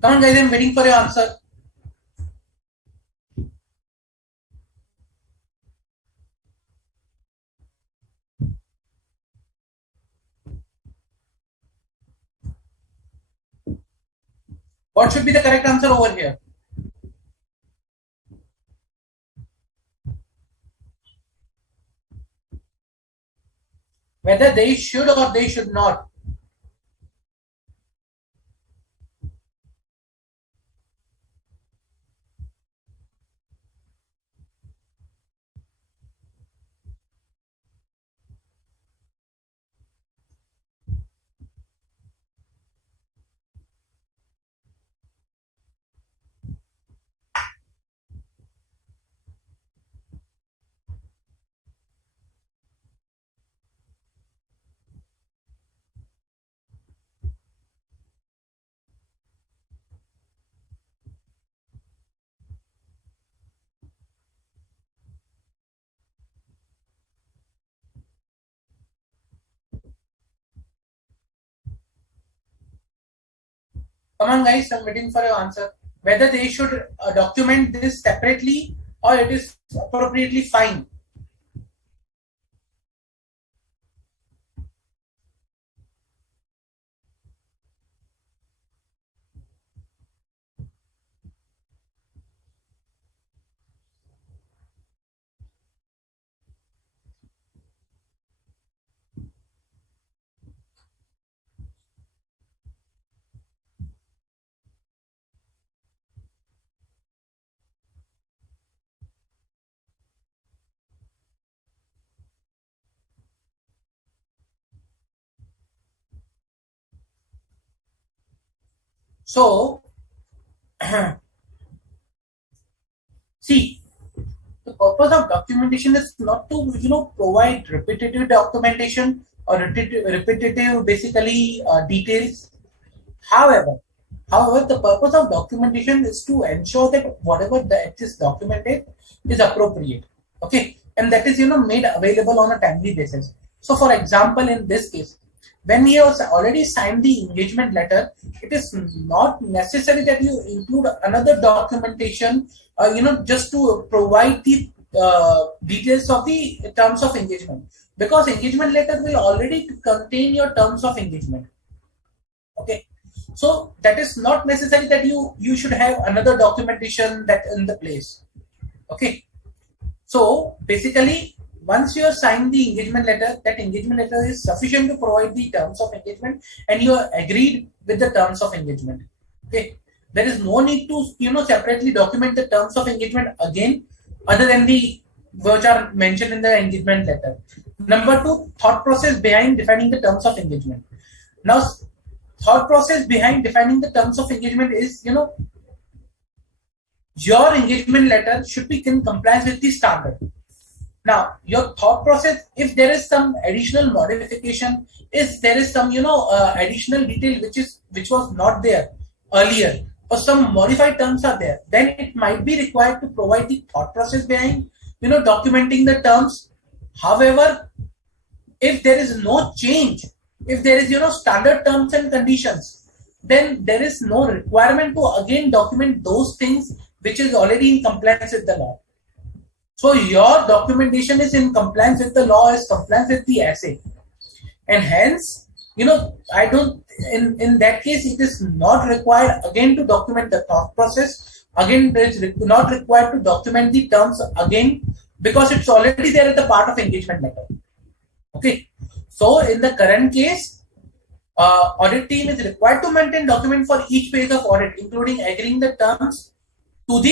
Come on, guys. I'm waiting for your answer. What should be the correct answer over here? Whether they should or they should not. Come on, guys. I'm waiting for your answer. Whether they should document this separately or it is appropriately fine. So, see, the purpose of documentation is not to provide repetitive documentation or repetitive basically details. However, the purpose of documentation is to ensure that whatever that is documented is appropriate. Okay, and that is made available on a timely basis. So, for example, in this case, when we have already signed the engagement letter, it is not necessary that you include another documentation, just to provide the details of the terms of engagement, because engagement letter will already contain your terms of engagement. Okay, so that is not necessary that you should have another documentation that in the place. Okay, so basically, once you have signed the engagement letter, that engagement letter is sufficient to provide the terms of engagement, and you are agreed with the terms of engagement. Okay, there is no need to separately document the terms of engagement again, other than the which are mentioned in the engagement letter. Number two, thought process behind defining the terms of engagement. Now, thought process behind defining the terms of engagement is your engagement letter should be in compliance with the standard. Now, your thought process, if there is some additional modification, if there is some additional detail which was not there earlier, or some modified terms are there, then it might be required to provide the thought process behind documenting the terms. However, if there is no change, if there is standard terms and conditions, then there is no requirement to again document those things which is already in compliance with the law. So your documentation is in compliance with the law, is compliance with the assay, and hence I don't in that case it is not required again to document the thought process. Again, it is not required to document the terms again, because it's already there at the part of engagement letter. Okay, so in the current case, audit team is required to maintain document for each phase of audit, including agreeing the terms to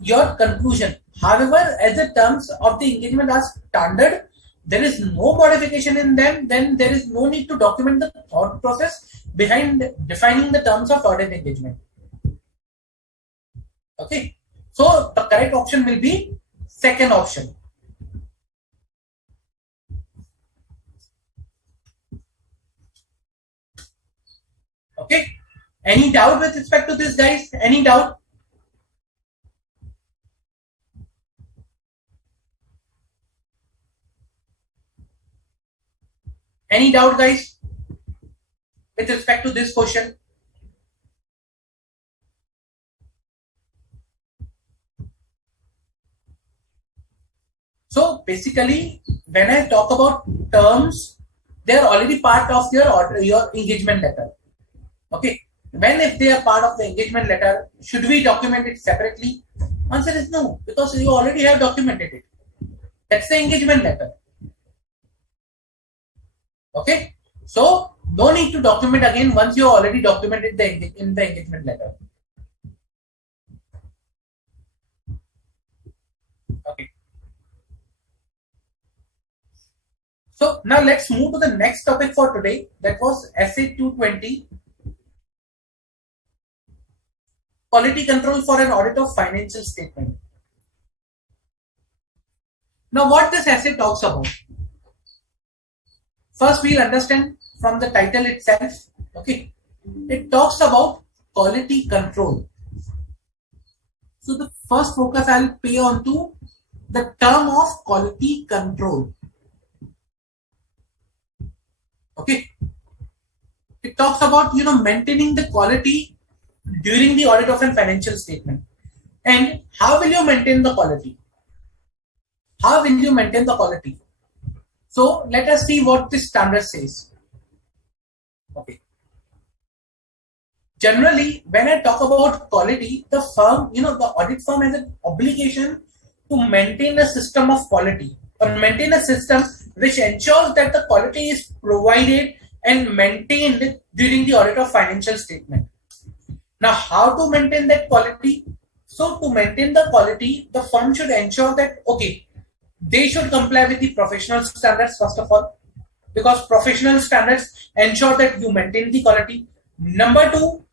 your conclusion. However, as the terms of the engagement are standard, there is no modification in them, then there is no need to document the thought process behind defining the terms of audit engagement. Okay, so the correct option will be second option. Okay, any doubt with respect to this, guys? Any doubt? Any doubt, guys, with respect to this question? So basically, when I talk about terms, they are already part of your engagement letter. Okay, when if they are part of the engagement letter, should we document it separately? Answer is no, because you already have documented it. That's the engagement letter. Okay, so no need to document again once you already documented in the engagement letter. Okay. So now let's move to the next topic for today. That was SA 220, quality control for an audit of financial statement. Now, what this essay talks about? First, we'll understand from the title itself. Okay, it talks about quality control. So the first focus I'll pay on to the term of quality control. Okay, it talks about maintaining the quality during the audit of a financial statement. And how will you maintain the quality? How will you maintain the quality? So let us see what this standard says. Okay. Generally, when I talk about quality, the firm, the audit firm has an obligation to maintain a system of quality, or maintain a system which ensures that the quality is provided and maintained during the audit of financial statement. Now, how to maintain that quality? So to maintain the quality, the firm should ensure that, okay, they should comply with the professional standards first of all, because professional standards ensure that you maintain the quality. Number two,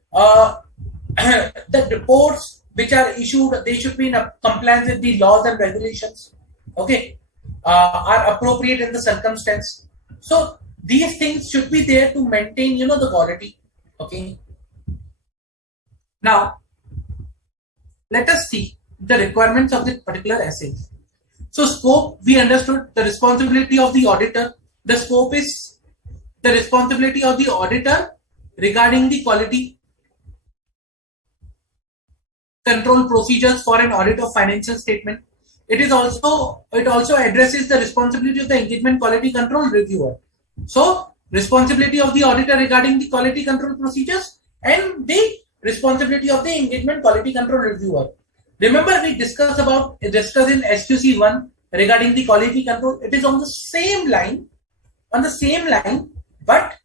the reports which are issued, they should be in compliance with the laws and regulations. Okay, are appropriate in the circumstance. So these things should be there to maintain, the quality. Okay. Now let us see the requirements of this particular essay. So scope, we understood the responsibility of the auditor. The scope is the responsibility of the auditor regarding the quality control procedures for an audit of financial statement. It also addresses the responsibility of the engagement quality control reviewer. So responsibility of the auditor regarding the quality control procedures and the responsibility of the engagement quality control reviewer. Remember, we discussed in SQC1 regarding the quality control. It is on the same line, but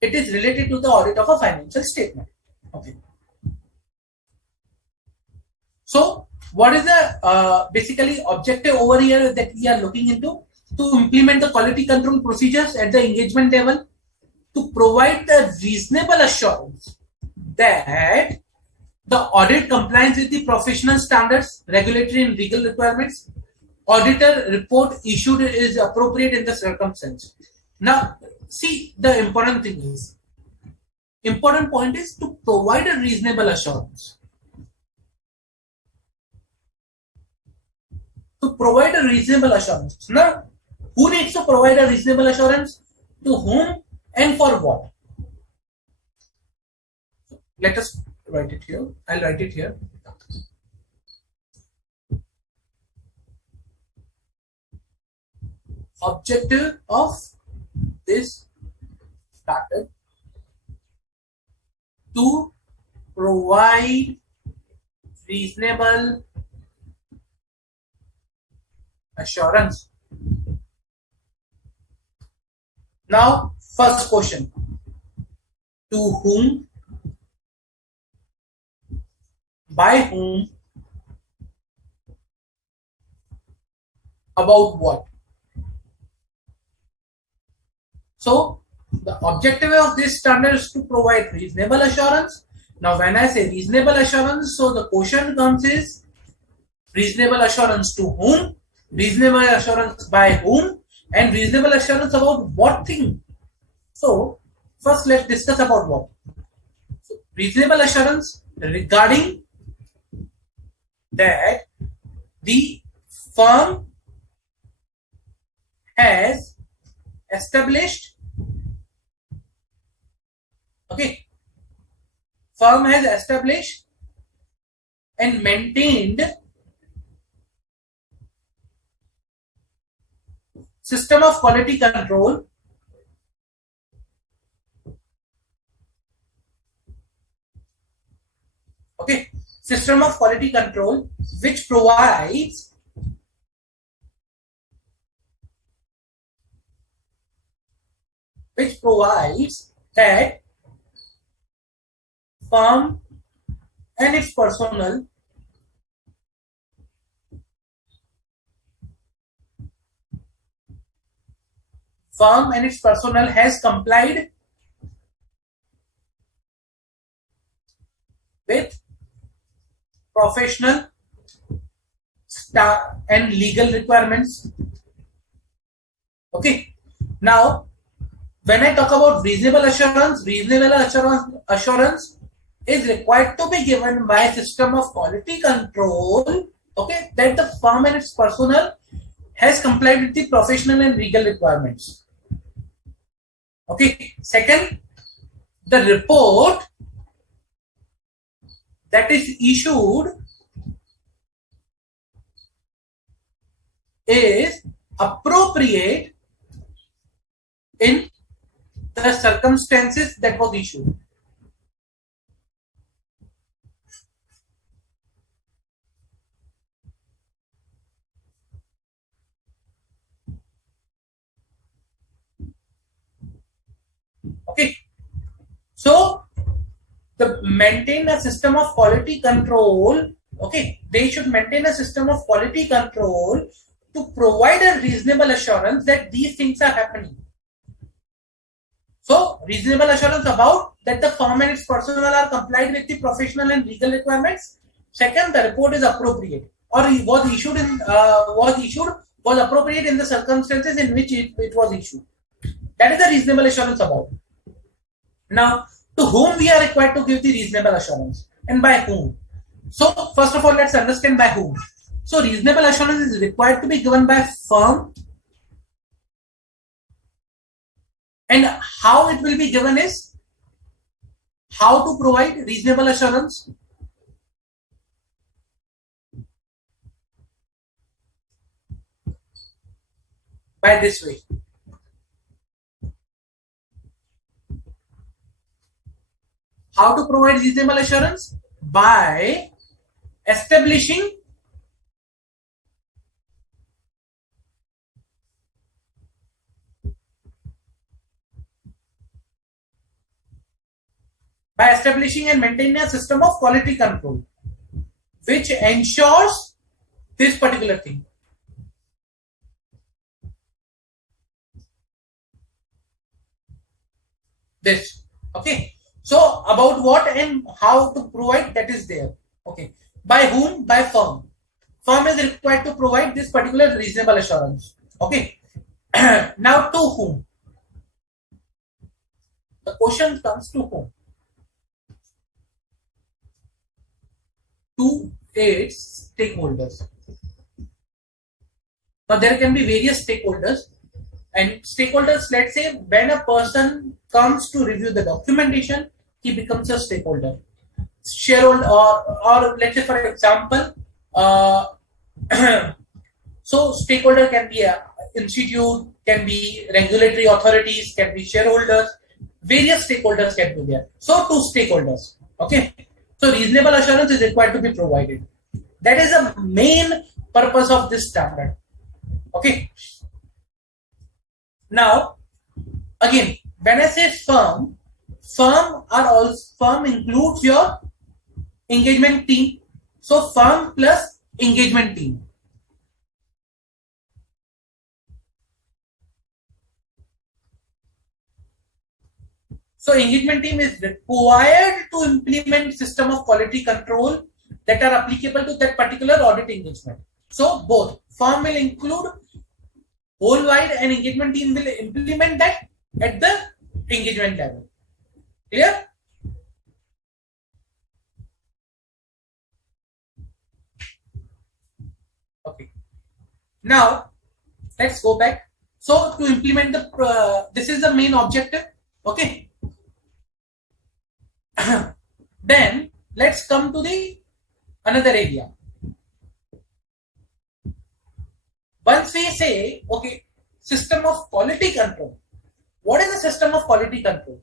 it is related to the audit of a financial statement. Okay. So what is the basically objective over here that we are looking into? To implement the quality control procedures at the engagement level, to provide the reasonable assurance that the audit complies with the professional standards, regulatory and legal requirements. Auditor report issued is appropriate in the circumstance. Now, see, the important point is to provide a reasonable assurance. To provide a reasonable assurance. Now, who needs to provide a reasonable assurance? To whom and for what? Let us write it here. I'll write it here. Objective of this started to provide reasonable assurance. Now, first question. To whom? By whom? About what? So, the objective of this standard is to provide reasonable assurance. Now, when I say reasonable assurance, so the question comes is reasonable assurance to whom, reasonable assurance by whom, and reasonable assurance about what thing. So, first let's discuss about what. So, reasonable assurance regarding that the firm has established, and maintained system of quality control system of quality control which provides that firm and its personnel has complied with professional and legal requirements. Okay. Now, when I talk about reasonable assurance is required to be given by system of quality control, that the firm and its personnel has complied with the professional and legal requirements. Second, the report that is issued is appropriate in the circumstances that was issued. So the maintain a system of quality control, they should maintain a system of quality control to provide a reasonable assurance that these things are happening. So reasonable assurance about that the firm and its personnel are complied with the professional and legal requirements. Second, the report is appropriate or was appropriate in the circumstances in which it was issued. That is the reasonable assurance about. Now, to whom we are required to give the reasonable assurance and by whom? So, first of all, let's understand by whom. So, reasonable assurance is required to be given by firm, and how it will be given is how to provide reasonable assurance. By this way. How to provide reasonable assurance? By establishing and maintaining a system of quality control which ensures this particular thing. This. Okay. So about what and how to provide, that is there. Okay. By whom? By firm. Firm is required to provide this particular reasonable assurance. Okay. Now to whom? The question comes to whom? To its stakeholders. Now there can be various stakeholders, and stakeholders, let's say when a person comes to review the documentation, he becomes a stakeholder. Shareholder or let's say for example, so stakeholder can be a institute, can be regulatory authorities, can be shareholders, various stakeholders can be there. So two stakeholders. Okay. So reasonable assurance is required to be provided. That is the main purpose of this standard. Okay. Now, again, when I say firm includes your engagement team. So firm plus engagement team. So engagement team is required to implement system of quality control that are applicable to that particular audit engagement. So both firm will include whole wide and engagement team will implement that at the engagement level. Clear? Okay. Now let's go back. So to implement the this is the main objective. Okay. Then let's come to the another area. Once we say, okay, system of quality control. What is the system of quality control?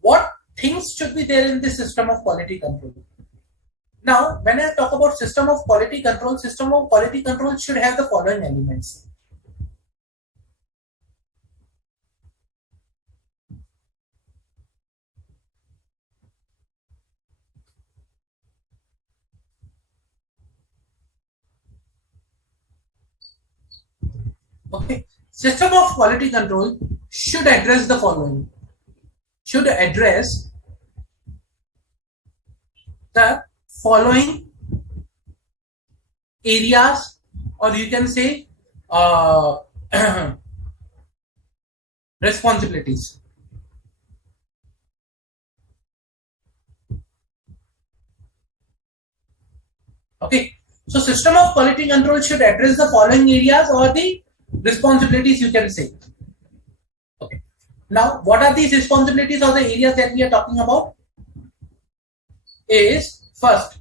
What things should be there in the system of quality control? Now, when I talk about system of quality control should have the following elements. Okay, system of quality control should address the following. Should address the following areas, or you can say responsibilities. Okay, so system of quality control should address the following areas or the responsibilities, you can say. Okay, now what are these responsibilities or the areas that we are talking about? Is first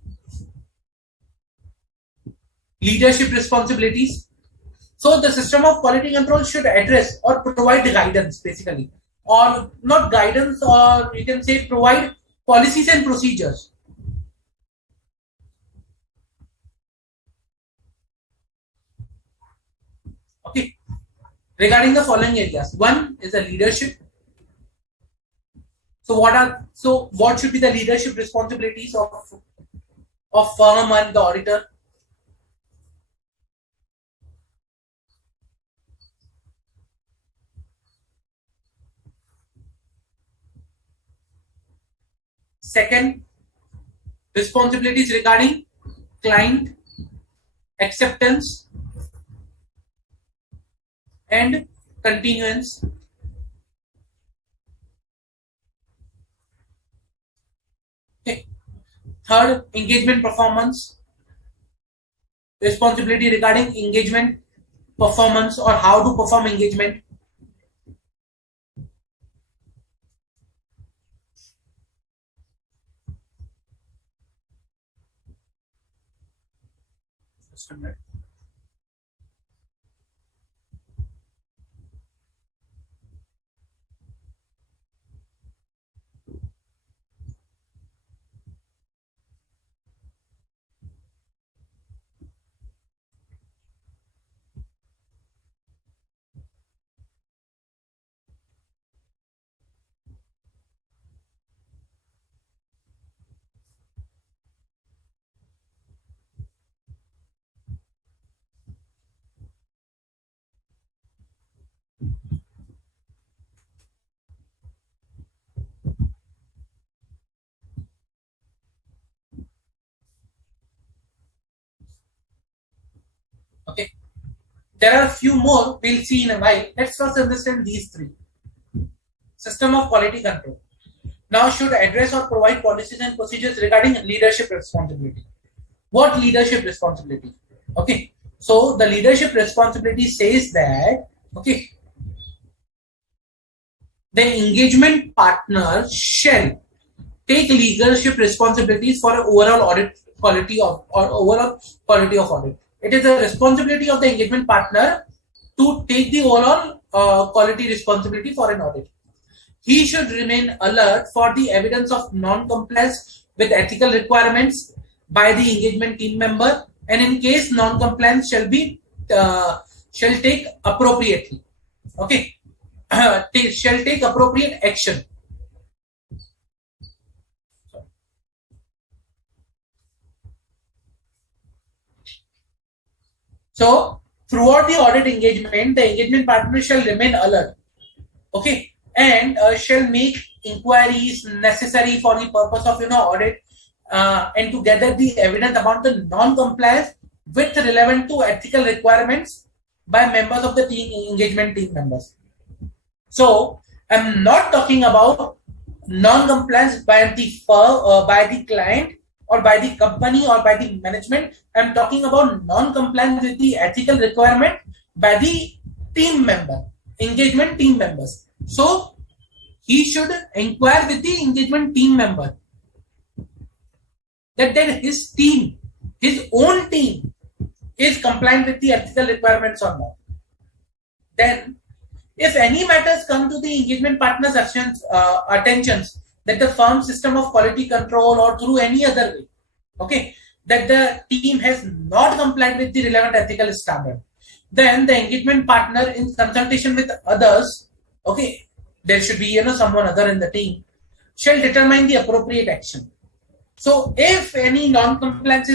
leadership responsibilities. So the system of quality control should address or provide guidance, basically, or not guidance, or you can say provide policies and procedures. Okay, regarding the following areas. One is the leadership. So what should be the leadership responsibilities of firm and the auditor? Second, responsibilities regarding client acceptance and continuance. Okay. Third, engagement performance, responsibility regarding engagement performance or how to perform engagement. Just a minute. Okay. There are a few more we'll see in a while. Let's first understand these three. System of quality control. Now should address or provide policies and procedures regarding leadership responsibility. What leadership responsibility? Okay. So the leadership responsibility says that, okay, the engagement partner shall take leadership responsibilities for overall audit quality of or overall quality of audit. It is the responsibility of the engagement partner to take the overall quality responsibility for an audit. He should remain alert for the evidence of non-compliance with ethical requirements by the engagement team member, and in case non-compliance shall take appropriately. Okay, shall take appropriate action. So throughout the audit engagement, the engagement partner shall remain alert. Okay, and shall make inquiries necessary for the purpose of audit and to gather the evidence about the non-compliance with relevant to ethical requirements by members of the engagement team members. So I'm not talking about non-compliance by the client or by the company or by the management. I'm talking about non-compliance with the ethical requirement by the team member, engagement team members. So he should inquire with the engagement team member that then his team, his own team, is compliant with the ethical requirements or not. Then, if any matters come to the engagement partner's attentions that the firm system of quality control or through any other way, okay, that the team has not complied with the relevant ethical standard, then the engagement partner, in consultation with others, okay, there should be someone other in the team, shall determine the appropriate action. So if any non-compliance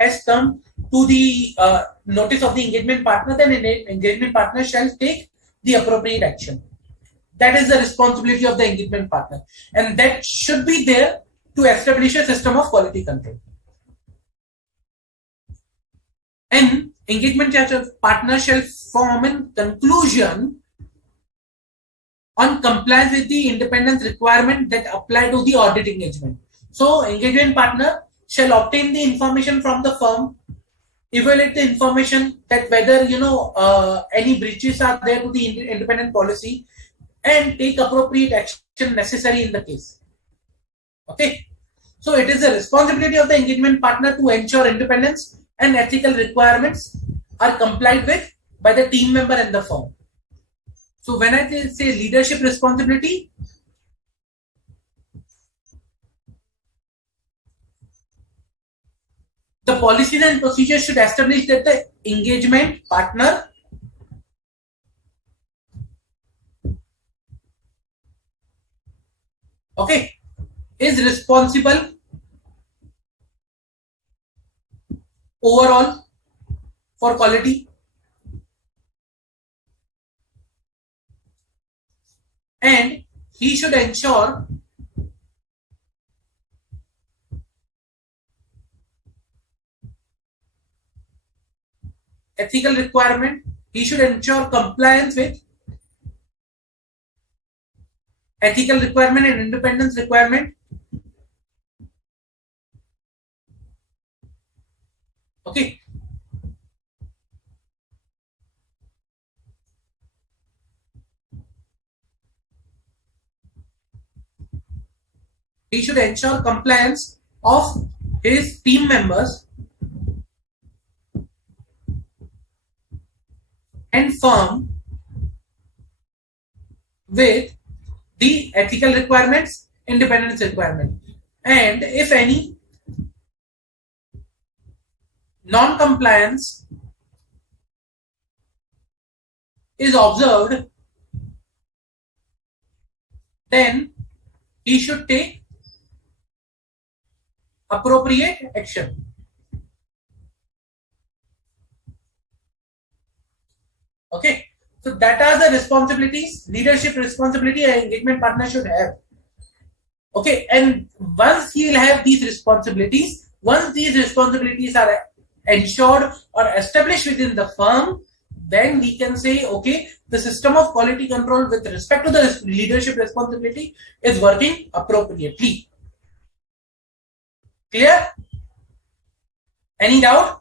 has come to the notice of the engagement partner, then an engagement partner shall take the appropriate action. That is the responsibility of the engagement partner, and that should be there to establish a system of quality control. And engagement partner shall form a conclusion on compliance with the independence requirement that apply to the audit engagement. So engagement partner shall obtain the information from the firm, evaluate the information that whether any breaches are there to the independent policy, and take appropriate action necessary in the case. Okay, so it is the responsibility of the engagement partner to ensure independence and ethical requirements are complied with by the team member and the firm. So when I say leadership responsibility, the policies and procedures should establish that the engagement partner is responsible overall for quality, and he should ensure ethical requirement. He should ensure compliance with ethical requirement and independence requirement. Okay. He should ensure compliance of his team members and firm with the ethical requirements, independence requirement, and if any non-compliance is observed, then he should take appropriate action. Okay, so that are the responsibilities, leadership responsibility an engagement partner should have. Okay, and once he will have these responsibilities, once these responsibilities are ensured or established within the firm, then we can say, okay, the system of quality control with respect to the leadership responsibility is working appropriately. Clear? Any doubt?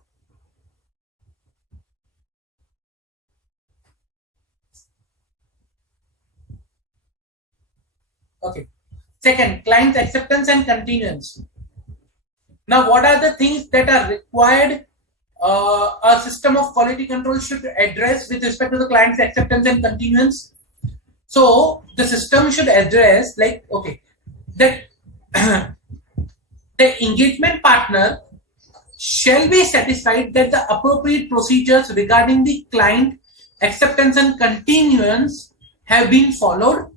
Okay. Second, client acceptance and continuance. Now, what are the things that are required a system of quality control should address with respect to the client's acceptance and continuance? So, the system should address, like, okay, that the engagement partner shall be satisfied that the appropriate procedures regarding the client acceptance and continuance have been followed.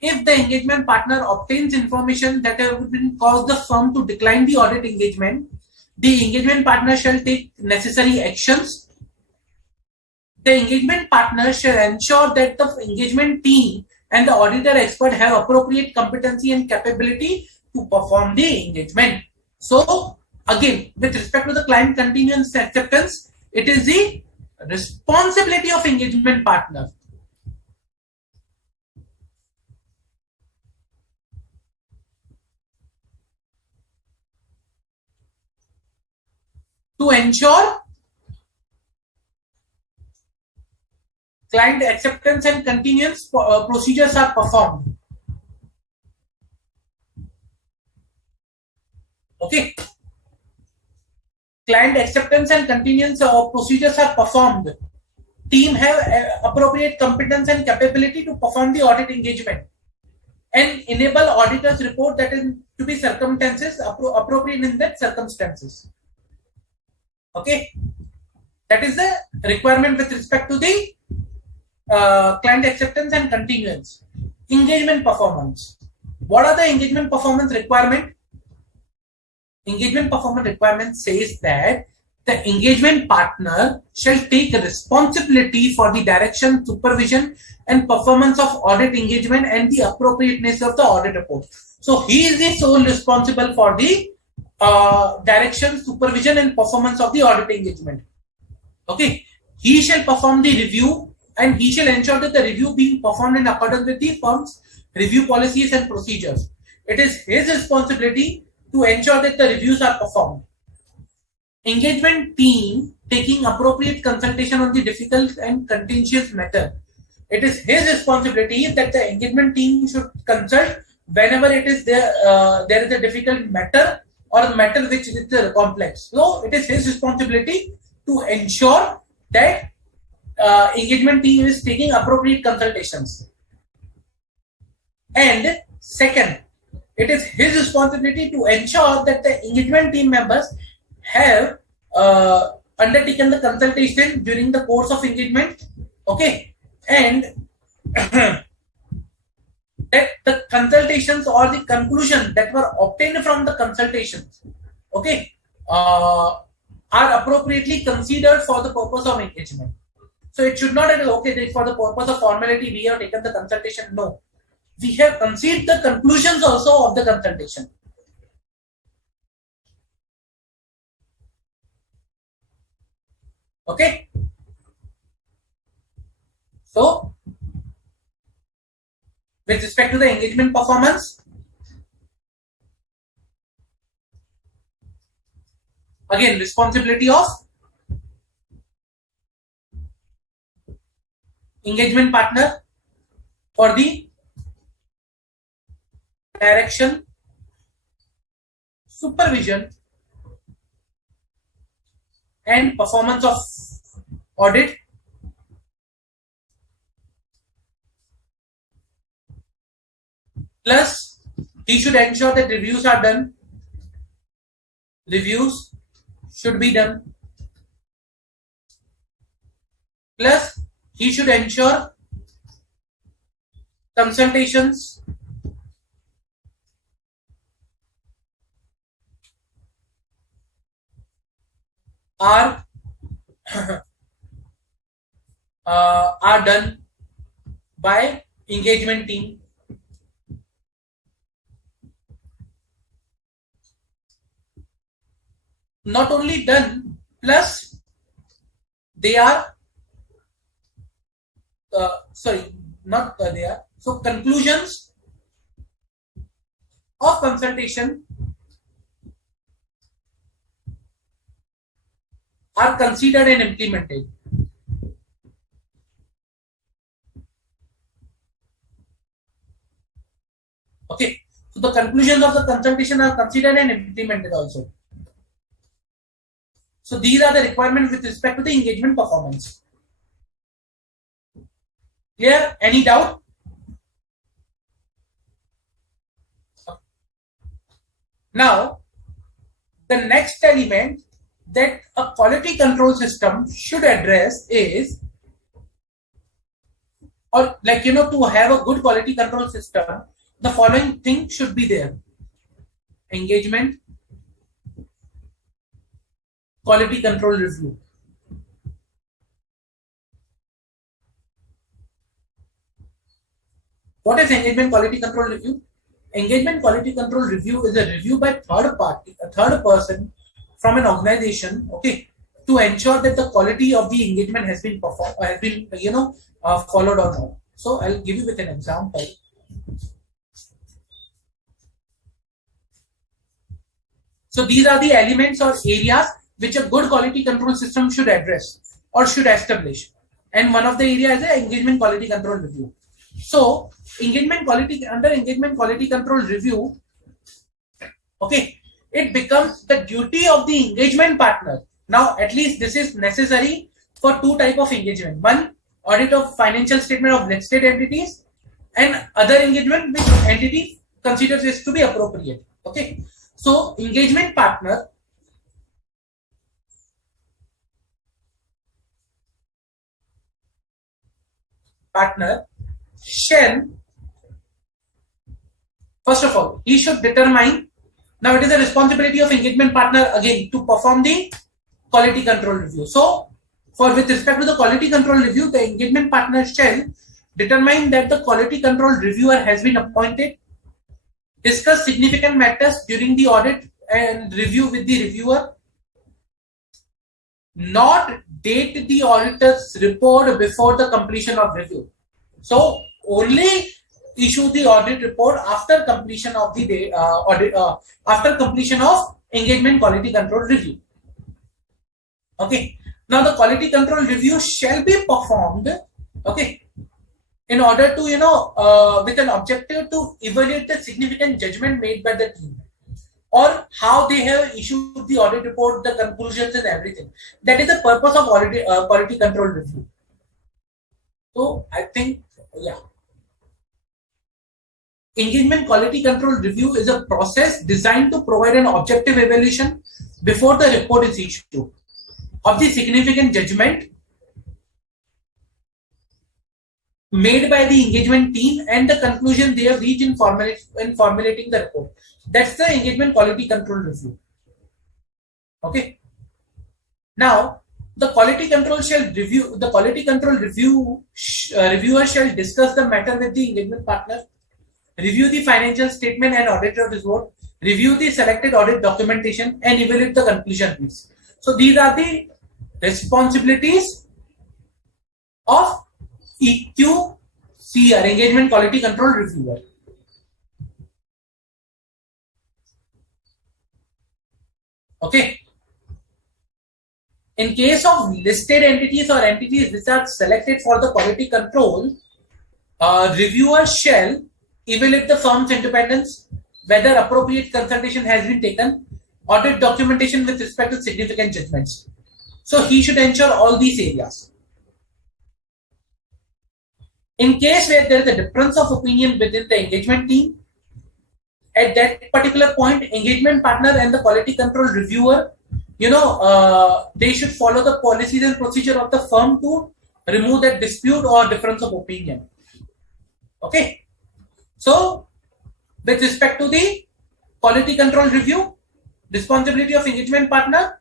If the engagement partner obtains information that have been caused the firm to decline the audit engagement, the engagement partner shall take necessary actions. The engagement partner shall ensure that the engagement team and the auditor expert have appropriate competency and capability to perform the engagement. So, again, with respect to the client continuance acceptance, it is the responsibility of engagement partner to ensure client acceptance and continuance procedures are performed. Okay. Client acceptance and continuance procedures are performed. Team have appropriate competence and capability to perform the audit engagement and enable auditors report that is to be circumstances appropriate in that circumstances. Okay, that is the requirement with respect to the client acceptance and continuance. Engagement performance. What are the engagement performance requirement? Engagement performance requirement says that the engagement partner shall take responsibility for the direction, supervision, and performance of audit engagement and the appropriateness of the audit report. So he is the sole responsible for the direction, supervision, and performance of the audit engagement. Okay, he shall perform the review and he shall ensure that the review being performed in accordance with the firm's review policies and procedures. It is his responsibility to ensure that the reviews are performed. Engagement team taking appropriate consultation on the difficult and contentious matter. It is his responsibility that the engagement team should consult whenever it is there is a difficult matter or a matter which is complex. So it is his responsibility to ensure that engagement team is taking appropriate consultations. And second, it is his responsibility to ensure that the engagement team members have undertaken the consultation during the course of engagement. Okay, and that the consultations or the conclusion that were obtained from the consultations, okay, are appropriately considered for the purpose of engagement. So it should not be okay for the purpose of formality we have taken the consultation. No, we have considered the conclusions also of the consultation. Okay. So, with respect to the engagement performance, again, responsibility of engagement partner for the direction, supervision, and performance of audit. Plus, he should ensure that reviews are done. Reviews should be done. Plus, he should ensure consultations are are done by engagement team. Not only done, plus they are they are. So conclusions of consultation are considered and implemented. Okay, so the conclusions of the consultation are considered and implemented also. So these are the requirements with respect to the engagement performance. Clear? Any doubt? Now, the next element that a quality control system should address is, or like, to have a good quality control system, the following thing should be there: engagement, quality control review. What is engagement quality control review? Engagement quality control review is a review by a third person from an organization, okay, to ensure that the quality of the engagement has been followed or not. So I'll give you with an example. So these are the elements or areas which a good quality control system should address or should establish. And one of the areas is engagement quality control review. So under engagement quality control review, okay, it becomes the duty of the engagement partner. Now, at least this is necessary for two type of engagement. One, audit of financial statement of listed entities, and other engagement which entity considers this to be appropriate. Okay, so engagement partner shall, first of all, he should determine. Now it is the responsibility of engagement partner again to perform the quality control review. So with respect to the quality control review, the engagement partner shall determine that the quality control reviewer has been appointed, discuss significant matters during the audit and review with the reviewer, not date the auditor's report before the completion of review. So only issue the audit report after completion of the after completion of engagement quality control review. Okay. Now the quality control review shall be performed, okay, in order to with an objective to evaluate the significant judgment made by the team, or how they have issued the audit report, the conclusions and everything. That is the purpose of quality control review. So I think, yeah. Engagement quality control review is a process designed to provide an objective evaluation before the report is issued of the significant judgment made by the engagement team and the conclusion they have reached in formulating the report. That's the engagement quality control review. Okay. Now, the quality control reviewer shall discuss the matter with the engagement partner, review the financial statement and auditor report, review the selected audit documentation, and evaluate the conclusion piece. So these are the responsibilities of EQCR, Engagement Quality Control Reviewer. Okay. In case of listed entities or entities which are selected for the quality control, reviewer shall evaluate the firm's independence, whether appropriate consultation has been taken, audit documentation with respect to significant judgments. So he should ensure all these areas. In case where there is a difference of opinion within the engagement team, at that particular point, engagement partner and the quality control reviewer, they should follow the policies and procedure of the firm to remove that dispute or difference of opinion. Okay. So, with respect to the quality control review, responsibility of engagement partner,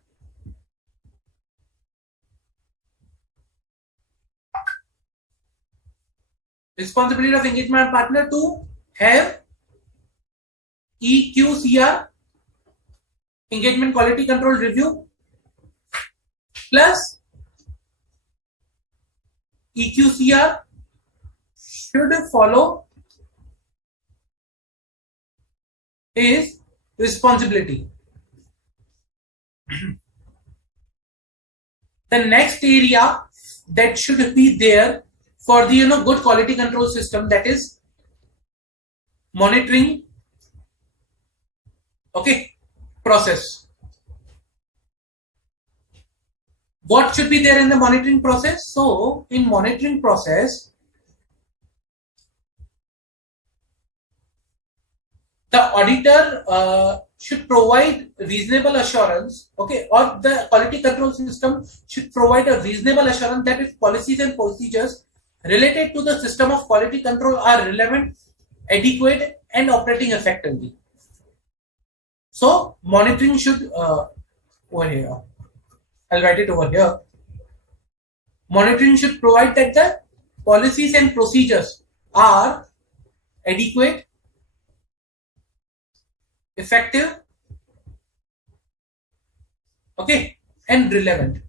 to have EQCR, engagement quality control review, plus EQCR should follow his responsibility. The next area that should be there for the good quality control system, that is monitoring process. What should be there in the monitoring process? So in monitoring process, the auditor should provide reasonable assurance, or the quality control system should provide a reasonable assurance that its policies and procedures related to the system of quality control are relevant, adequate, and operating effectively. So monitoring should, over here, I'll write it over here. Monitoring should provide that the policies and procedures are adequate, effective, and relevant.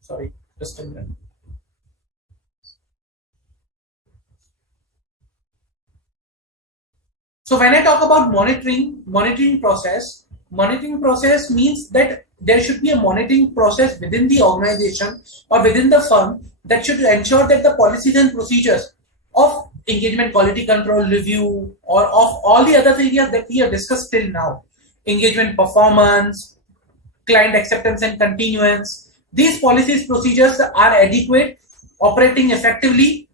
Sorry, just a minute. So when I talk about monitoring process means that there should be a monitoring process within the organization or within the firm that should ensure that the policies and procedures of engagement quality control review or of all the other areas that we have discussed till now, engagement performance, client acceptance and continuance, these policies procedures are adequate, operating effectively.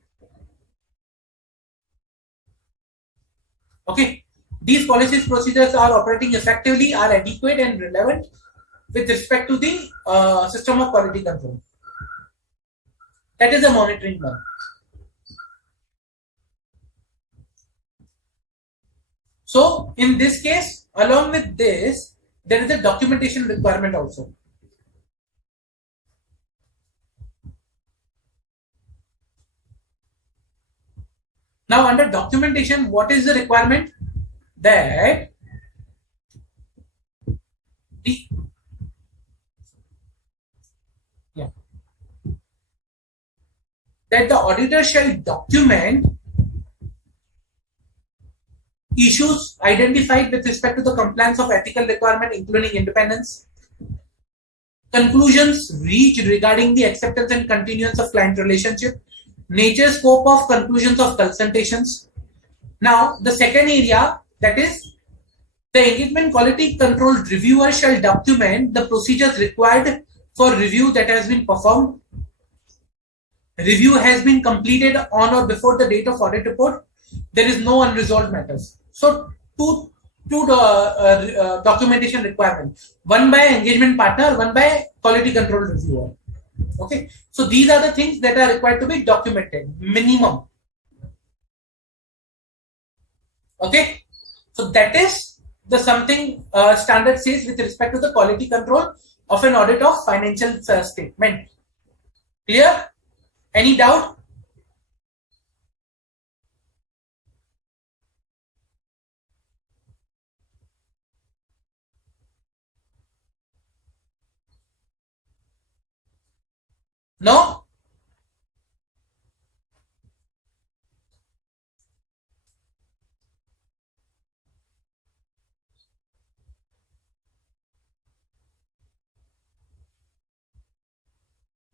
These policies procedures are operating effectively, are adequate and relevant with respect to the system of quality control. That is a monitoring one. So in this case, along with this, there is a documentation requirement also. Now under documentation, what is the requirement? That the auditor shall document issues identified with respect to the compliance of ethical requirement, including independence, conclusions reached regarding the acceptance and continuance of client relationship, nature, scope of conclusions of consultations. Now, the second area, that is, the engagement quality control reviewer shall document the procedures required for review that has been performed. Review has been completed on or before the date of audit report. There is no unresolved matters. So, two documentation requirements. One by engagement partner, one by quality control reviewer. So these are the things that are required to be documented, minimum. So that is the something standard says with respect to the quality control of an audit of financial statement. Clear? Any doubt? No?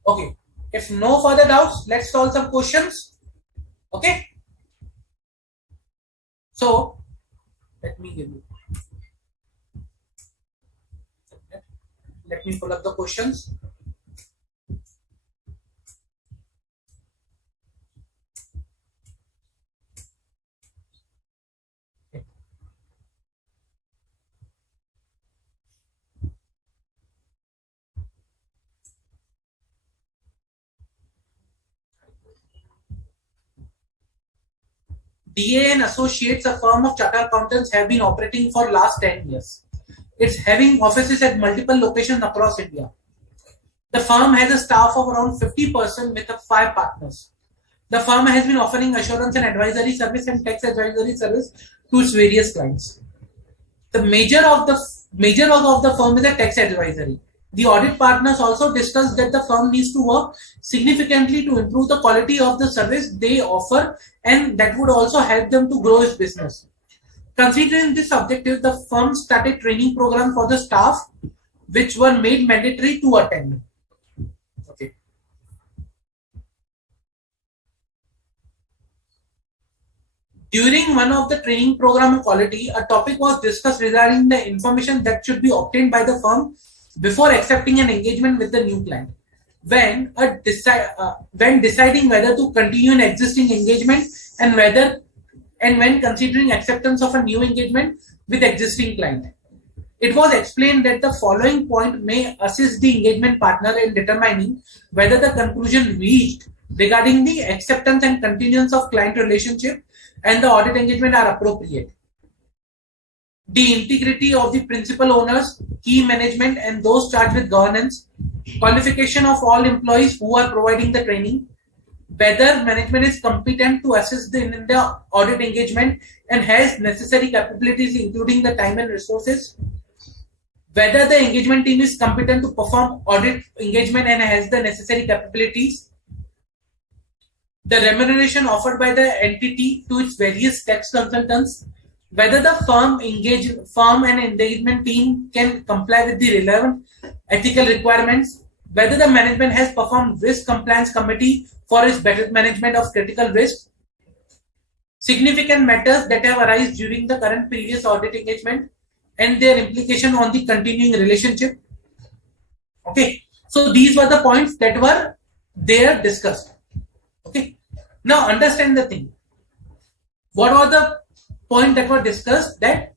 Okay. If no further doubts, let's solve some questions. Okay. So let me give you. Let me pull up the questions. DA and Associates, a firm of chartered accountants, have been operating for last 10 years. It's having offices at multiple locations across India. The firm has a staff of around 50% with 5 partners. The firm has been offering assurance and advisory service and tax advisory service to its various clients. The major work of the firm is a tax advisory. The audit partners also discussed that the firm needs to work significantly to improve the quality of the service they offer, and that would also help them to grow its business. Considering this objective, the firm started training programs for the staff, which were made mandatory to attend. Okay. During one of the training program on quality, a topic was discussed regarding the information that should be obtained by the firm before accepting an engagement with the new client. When deciding whether to continue an existing engagement and when considering acceptance of a new engagement with existing client. It was explained that the following point may assist the engagement partner in determining whether the conclusion reached regarding the acceptance and continuance of client relationship and the audit engagement are appropriate. The integrity of the principal owners, key management, and those charged with governance, qualification of all employees who are providing the training, whether management is competent to assist in the audit engagement and has necessary capabilities including the time and resources, whether the engagement team is competent to perform audit engagement and has the necessary capabilities, the remuneration offered by the entity to its various tax consultants, whether the firm and engagement team can comply with the relevant ethical requirements, whether the management has performed risk compliance committee for its better management of critical risk, significant matters that have arisen during the current previous audit engagement and their implication on the continuing relationship. Okay, so these were the points that were there discussed. Okay, now understand the thing. What was the point that were discussed? That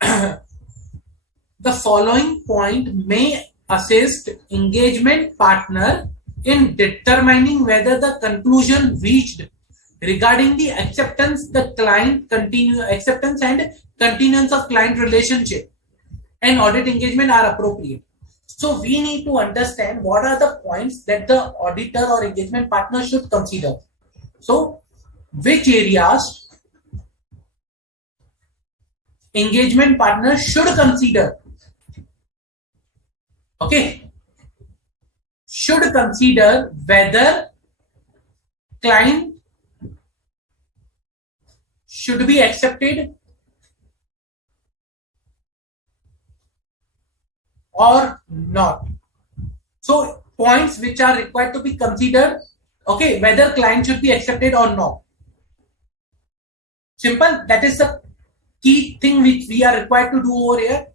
the following point may assist engagement partner in determining whether the conclusion reached regarding the acceptance and continuance of client relationship and audit engagement are appropriate. So we need to understand what are the points that the auditor or engagement partner should consider. So which areas engagement partner should consider? Okay, should consider whether client should be accepted or not. So points which are required to be considered, okay, whether client should be accepted or not. Simple, that is the key thing which we are required to do over here.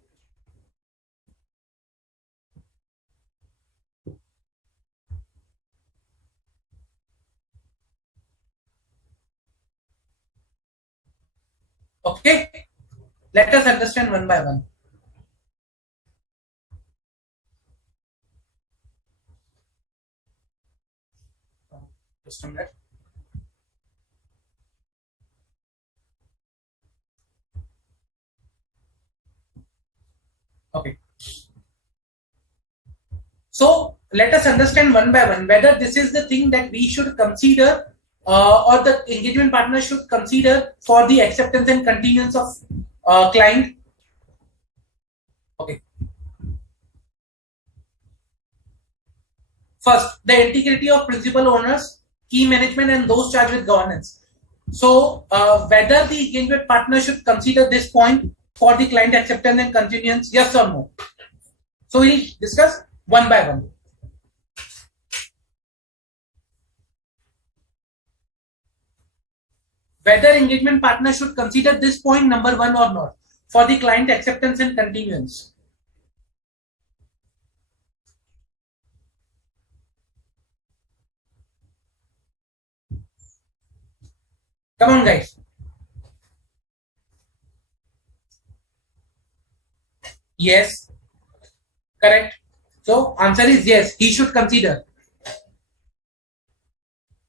Okay, let us understand one by one. Just a minute. Okay. So let us understand one by one whether this is the thing that we should consider or the engagement partner should consider for the acceptance and continuance of client. Okay. First, the integrity of principal owners, key management, and those charged with governance. So, whether the engagement partner should consider this point for the client acceptance and continuance, yes or no? So, we'll discuss one by one. Whether engagement partner should consider this point number 1 or not for the client acceptance and continuance. Come on, guys. Yes, correct. So answer is yes, he should consider.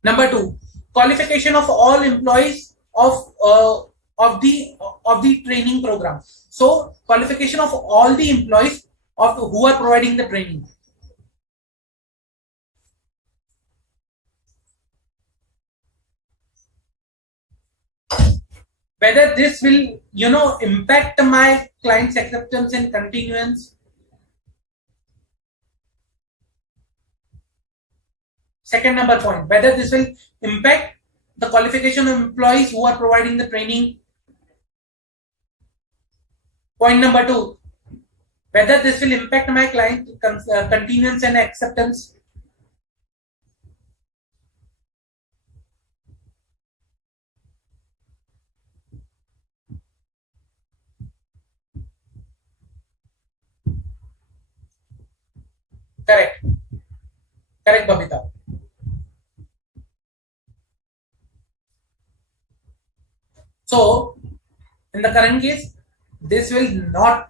Number 2, qualification of all employees of the training program. So qualification of all the employees of who are providing the training. Whether this will, impact my client's acceptance and continuance. Second number point, whether this will impact the qualification of employees who are providing the training. Point number 2, whether this will impact my client continuance and acceptance. Correct. Correct, Babita. So, in the current case, this will not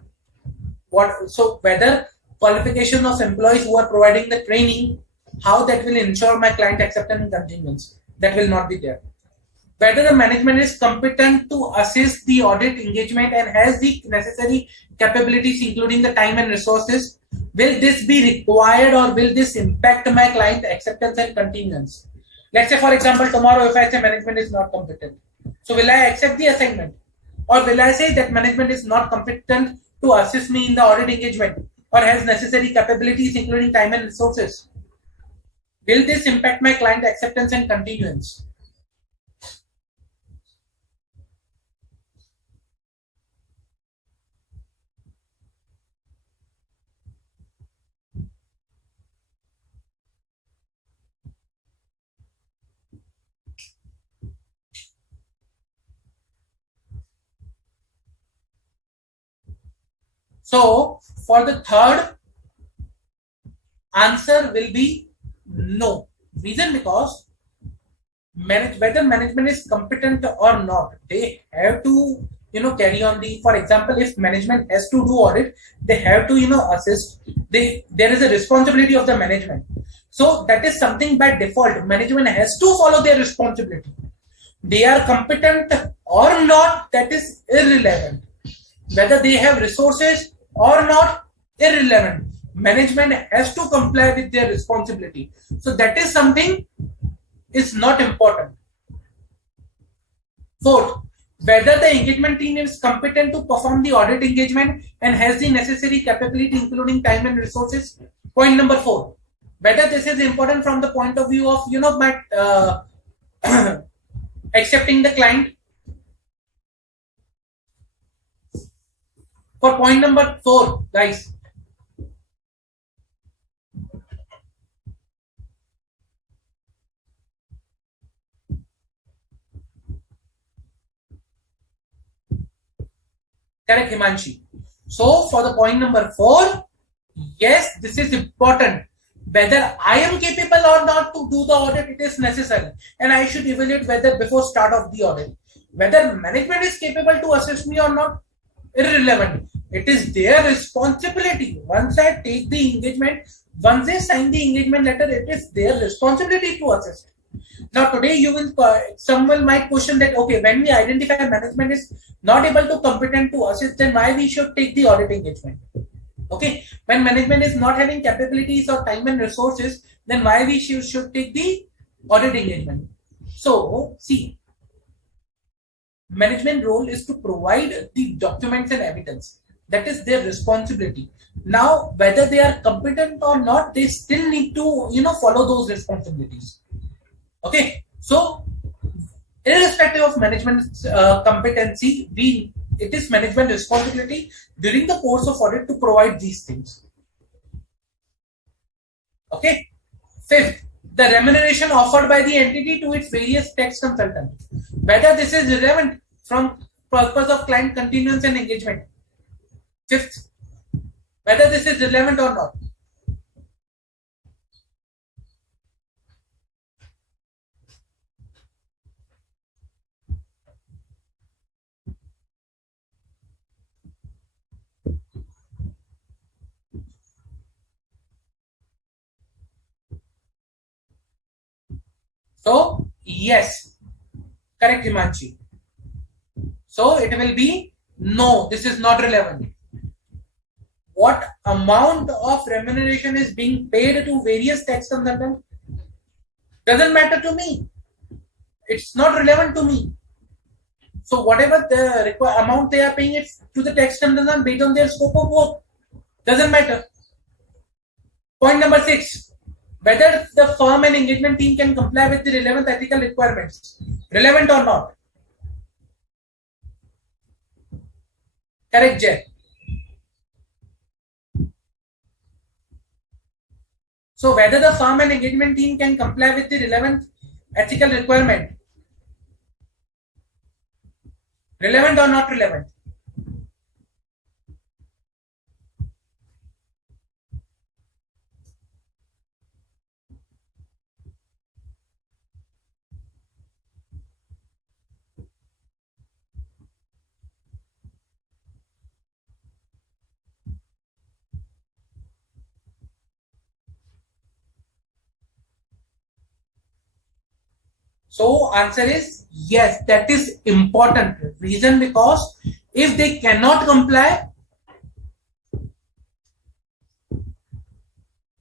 so whether qualification of employees who are providing the training, how that will ensure my client acceptance and continuance, that will not be there. Whether the management is competent to assist the audit engagement and has the necessary capabilities, including the time and resources, will this be required or will this impact my client acceptance and continuance? Let's say, for example, tomorrow if I say management is not competent, so will I accept the assignment? Or will I say that management is not competent to assist me in the audit engagement or has necessary capabilities, including time and resources? Will this impact my client acceptance and continuance? So, for the third, answer will be no. Reason because whether management is competent or not, they have to carry on the. For example, if management has to do audit, they have to assist. There is a responsibility of the management. So that is something by default. Management has to follow their responsibility. They are competent or not, that is irrelevant. Whether they have resources or not, irrelevant. Management has to comply with their responsibility. So that is something is not important. Fourth, whether the engagement team is competent to perform the audit engagement and has the necessary capability, including time and resources. Point number 4, whether this is important from the point of view of accepting the client. For point number 4, guys, correct, Himanshi. So for the point number 4, yes, this is important. Whether I am capable or not to do the audit, it is necessary, and I should evaluate whether before start of the audit. Whether management is capable to assist me or not, irrelevant. It is their responsibility. Once I take the engagement, once they sign the engagement letter, it is their responsibility to assist. Now today someone might question that, okay, when we identify management is not able to competent to assist, then why we should take the audit engagement? Okay, when management is not having capabilities or time and resources, then why we should take the audit engagement? So see, management role is to provide the documents and evidence. That is their responsibility. Now, whether they are competent or not, they still need to, follow those responsibilities. Okay. So, irrespective of management competency, it is management responsibility during the course of audit to provide these things. Okay. Fifth, the remuneration offered by the entity to its various tax consultants, whether this is relevant from purpose of client continuance and engagement. Fifth, whether this is relevant or not. So, yes, correct, Himanshi. So, it will be no, this is not relevant. What amount of remuneration is being paid to various tax consultants doesn't matter to me. It's not relevant to me. So, whatever the amount they are paying it to the tax consultant based on their scope of work doesn't matter. Point number 6. Whether the firm and engagement team can comply with the relevant ethical requirements. Relevant or not? Correct, Jay. So whether the firm and engagement team can comply with the relevant ethical requirement. Relevant or not relevant? So answer is yes, that is important. Reason because if they cannot comply,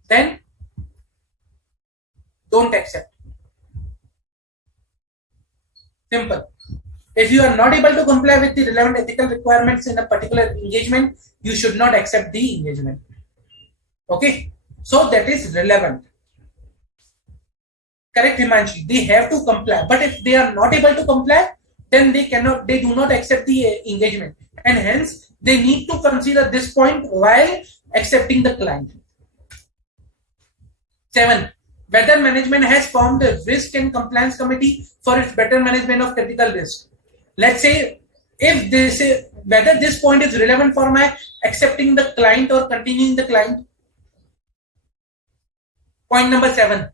then don't accept. Simple. If you are not able to comply with the relevant ethical requirements in a particular engagement, you should not accept the engagement. Okay. So that is relevant. Correct, Himanshi. They have to comply. But if they are not able to comply, then they do not accept the engagement. And hence, they need to consider this point while accepting the client. 7. Whether management has formed a risk and compliance committee for its better management of critical risk. Let's say if this is whether this point is relevant for my accepting the client or continuing the client. Point number 7.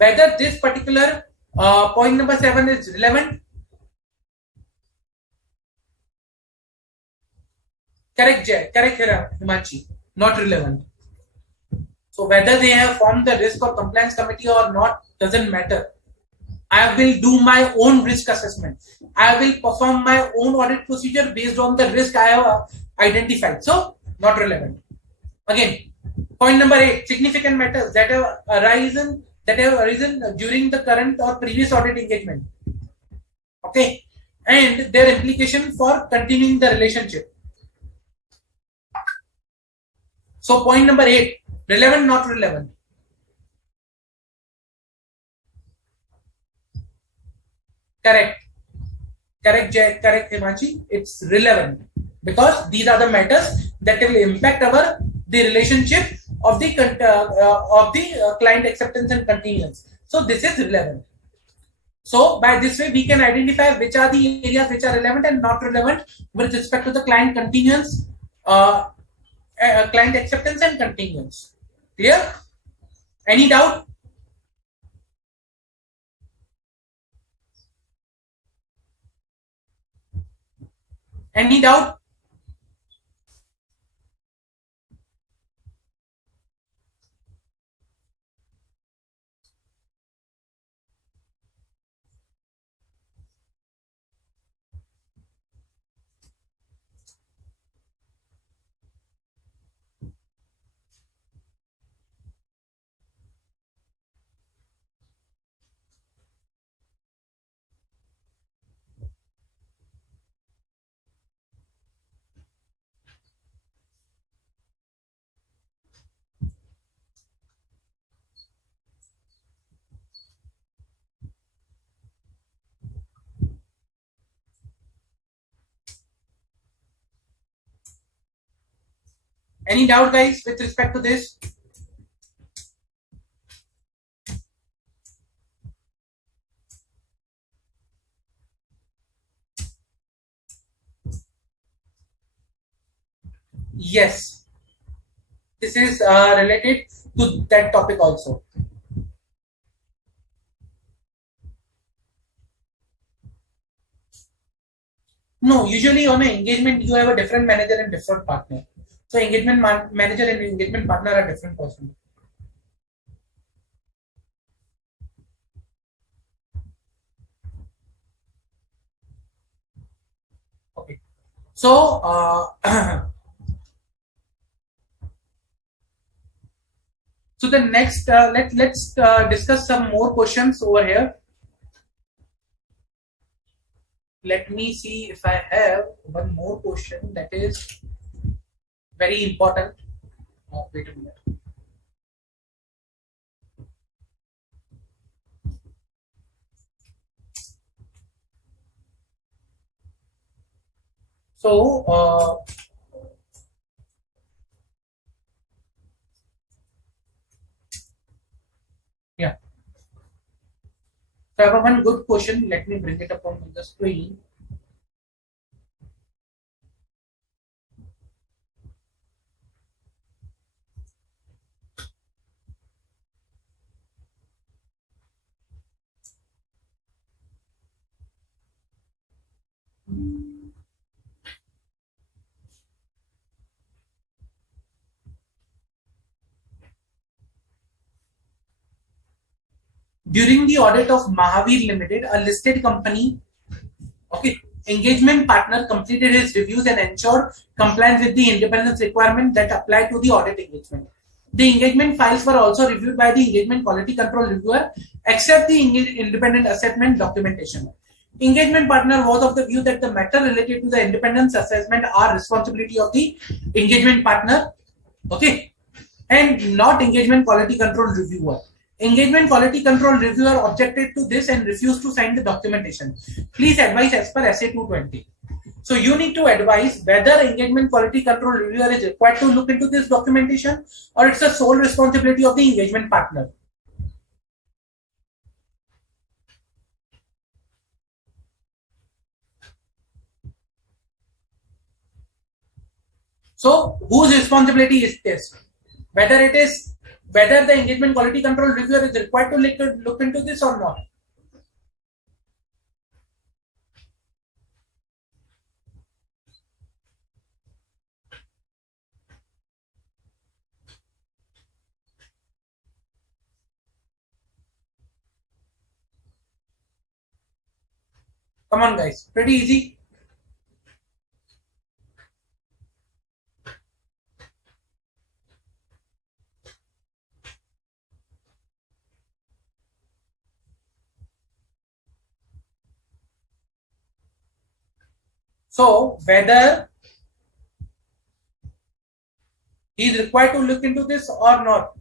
Whether this particular point number 7 is relevant. Correct, Jay. Correct, Himachi. Not relevant. So whether they have formed the risk or compliance committee or not doesn't matter. I will do my own risk assessment. I will perform my own audit procedure based on the risk I have identified. So not relevant. Again, point number 8: significant matters that have arisen during the current or previous audit engagement. Okay, and their implication for continuing the relationship. So point number 8: relevant, not relevant. Correct. Correct, Jay. Correct, Himachi. It's relevant because these are the matters that will impact the relationship of the client acceptance and continuance. So this is relevant. So by this way, we can identify which are the areas which are relevant and not relevant with respect to the client continuance, client acceptance and continuance. Clear? Any doubt? Any doubt? Any doubt, guys, with respect to this? Yes, this is related to that topic also. No, usually on an engagement, you have a different manager and different partner. So engagement manager and engagement partner are different person. Okay. So so the next let's discuss some more questions over here. Let me see if I have one more question that is very important. Oh, wait a minute. So yeah. So I have one good question. Let me bring it up on the screen. During the audit of Mahavir Limited, a listed company, okay, engagement partner completed his reviews and ensured compliance with the independence requirement that applied to the audit engagement. The engagement files were also reviewed by the engagement quality control reviewer, except the independent assessment documentation. Engagement partner was of the view that the matter related to the independence assessment are responsibility of the engagement partner, okay, and not engagement quality control reviewer. Engagement quality control reviewer objected to this and refused to sign the documentation. Please advise as per SA 220. So you need to advise whether engagement quality control reviewer is required to look into this documentation or it's the sole responsibility of the engagement partner. So whose responsibility is this? Whether the engagement quality control reviewer is required to look into this or not. Come on, guys. Pretty easy. So whether he is required to look into this or not.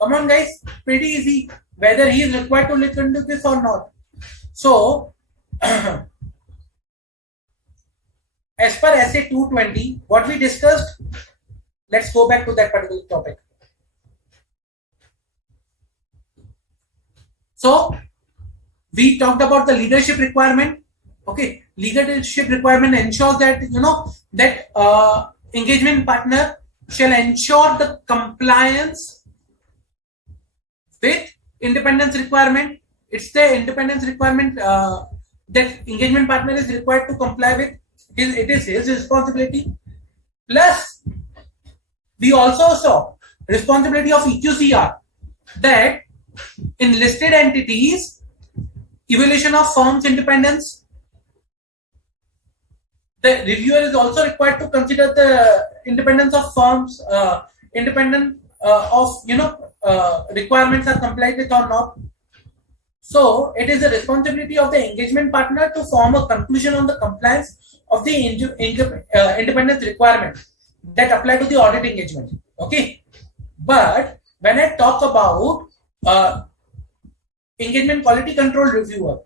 Come on, guys, pretty easy. Whether he is required to look into this or not. So, as per SA 220, what we discussed, let's go back to that particular topic. So, we talked about the leadership requirement. Okay, leadership requirement ensures that that engagement partner shall ensure the compliance with independence requirement. It's the independence requirement that engagement partner is required to comply with. It is his responsibility. Plus, we also saw responsibility of EQCR, that in listed entities, evaluation of firm's independence, the reviewer is also required to consider the independence of firms, independent of requirements are complied with or not. So it is the responsibility of the engagement partner to form a conclusion on the compliance of the independence requirement that apply to the audit engagement. Okay, but when I talk about engagement quality control reviewer,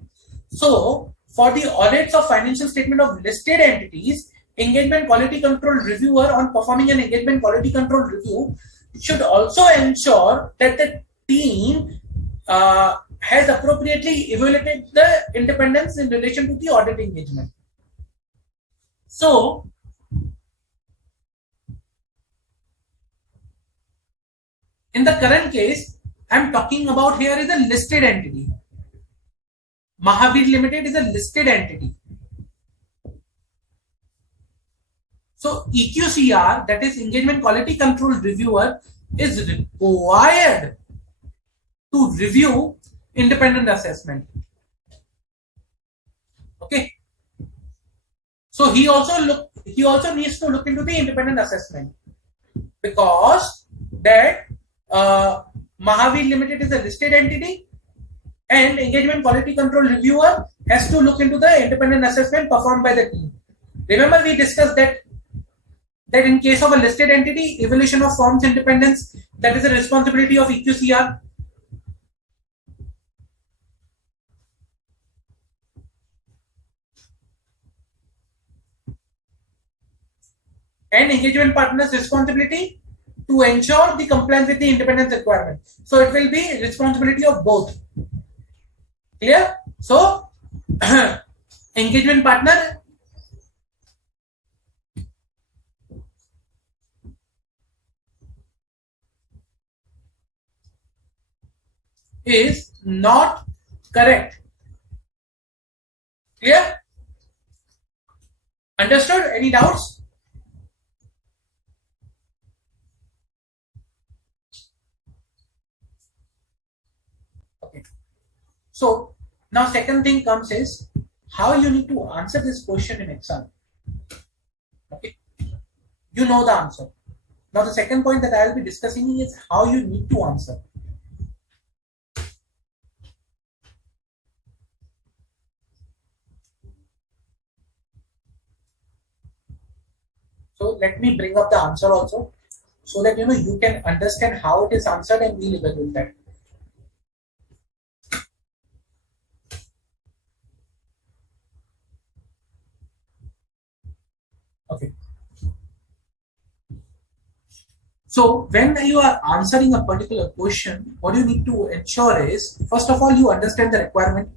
so for the audits of financial statement of listed entities, engagement quality control reviewer on performing an engagement quality control review should also ensure that the team has appropriately evaluated the independence in relation to the audit engagement. So, in the current case, I am talking about here is a listed entity. Mahavir Limited is a listed entity. So EQCR, that is Engagement Quality Control Reviewer, is required to review independent assessment. Okay. So he also needs to look into the independent assessment, because that Mahavir Limited is a listed entity, and engagement quality control reviewer has to look into the independent assessment performed by the team. Remember, we discussed that in case of a listed entity, evaluation of firm's independence, that is the responsibility of EQCR. And engagement partner's responsibility to ensure the compliance with the independence requirement. So it will be responsibility of both. Clear? So engagement partner is not correct. Clear? Understood? Any doubts? Okay. So now second thing comes is how you need to answer this question in exam. Okay. You know the answer. Now the second point that I will be discussing is how you need to answer. So let me bring up the answer also, so that you can understand how it is answered and we'll evaluate that. Okay. So when you are answering a particular question, what you need to ensure is, first of all, you understand the requirement.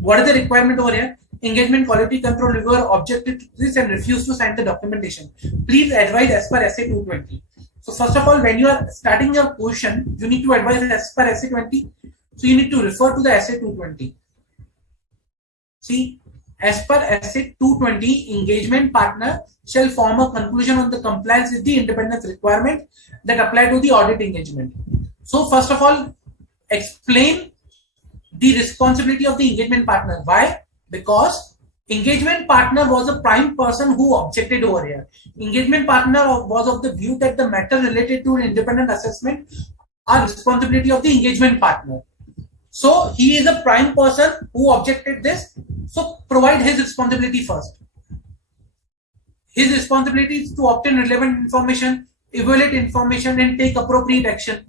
What is the requirement over here? Engagement quality control reviewer objected to this and refused to sign the documentation. Please advise as per SA 220. So first of all, when you are starting your question, you need to advise as per SA 20. So you need to refer to the SA 220. See, as per SA 220, engagement partner shall form a conclusion on the compliance with the independence requirement that apply to the audit engagement. So first of all, explain the responsibility of the engagement partner. Why? Because engagement partner was a prime person who objected over here. Engagement partner was of the view that the matter related to independent assessment are responsibility of the engagement partner. So he is a prime person who objected this. So provide his responsibility first. His responsibility is to obtain relevant information, evaluate information, and take appropriate action.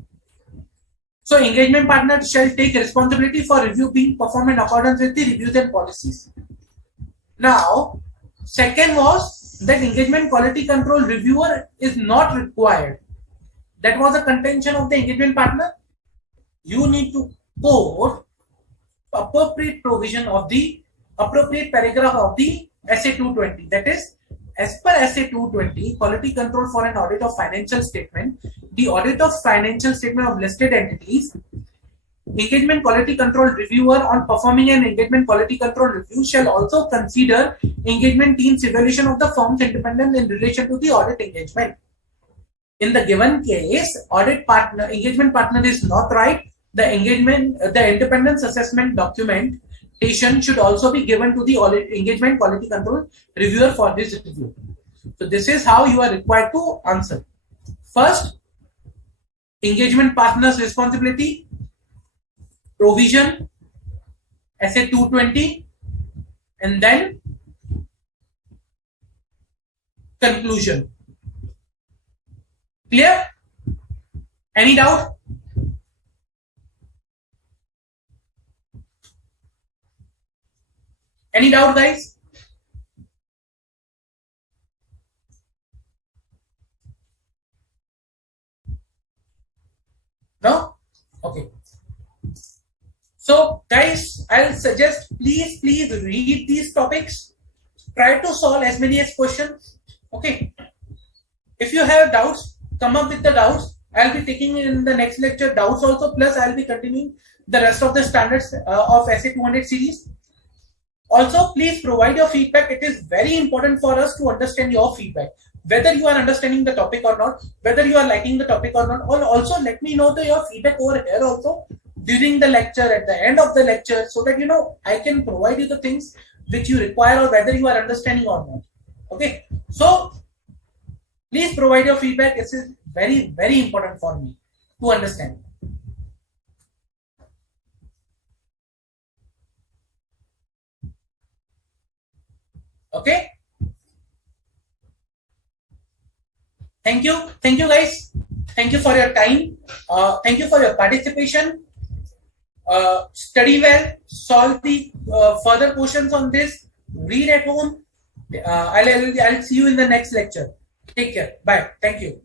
So engagement partner shall take responsibility for review being performed in accordance with the reviews and policies. Now, second was that engagement quality control reviewer is not required. That was a contention of the engagement partner. You need to quote appropriate provision of the appropriate paragraph of the SA 220. That is, as per SA 220, quality control for an audit of financial statement, the audit of financial statement of listed entities engagement quality control reviewer on performing an engagement quality control review shall also consider engagement team's evaluation of the firm's independence in relation to the audit engagement. In the given case, engagement partner is not right. The independence assessment documentation should also be given to the engagement quality control reviewer for this review. So this is how you are required to answer. First, engagement partner's responsibility, provision, SA 220, and then conclusion. Clear? Any doubt? Any doubt, guys? No? Okay. So, guys, I'll suggest please read these topics. Try to solve as many as questions. Okay. If you have doubts, come up with the doubts. I'll be taking in the next lecture doubts also. Plus, I'll be continuing the rest of the standards of SA 200 series. Also, please provide your feedback. It is very important for us to understand your feedback. Whether you are understanding the topic or not, whether you are liking the topic or not. Also, let me know your feedback over here also during the lecture, at the end of the lecture, so that I can provide you the things which you require or whether you are understanding or not. Okay. So, please provide your feedback. This is very, very important for me to understand. Okay. Thank you guys. Thank you for your time. Thank you for your participation. Study well, solve the further questions on this, read at home. I'll see you in the next lecture. Take care. Bye. Thank you.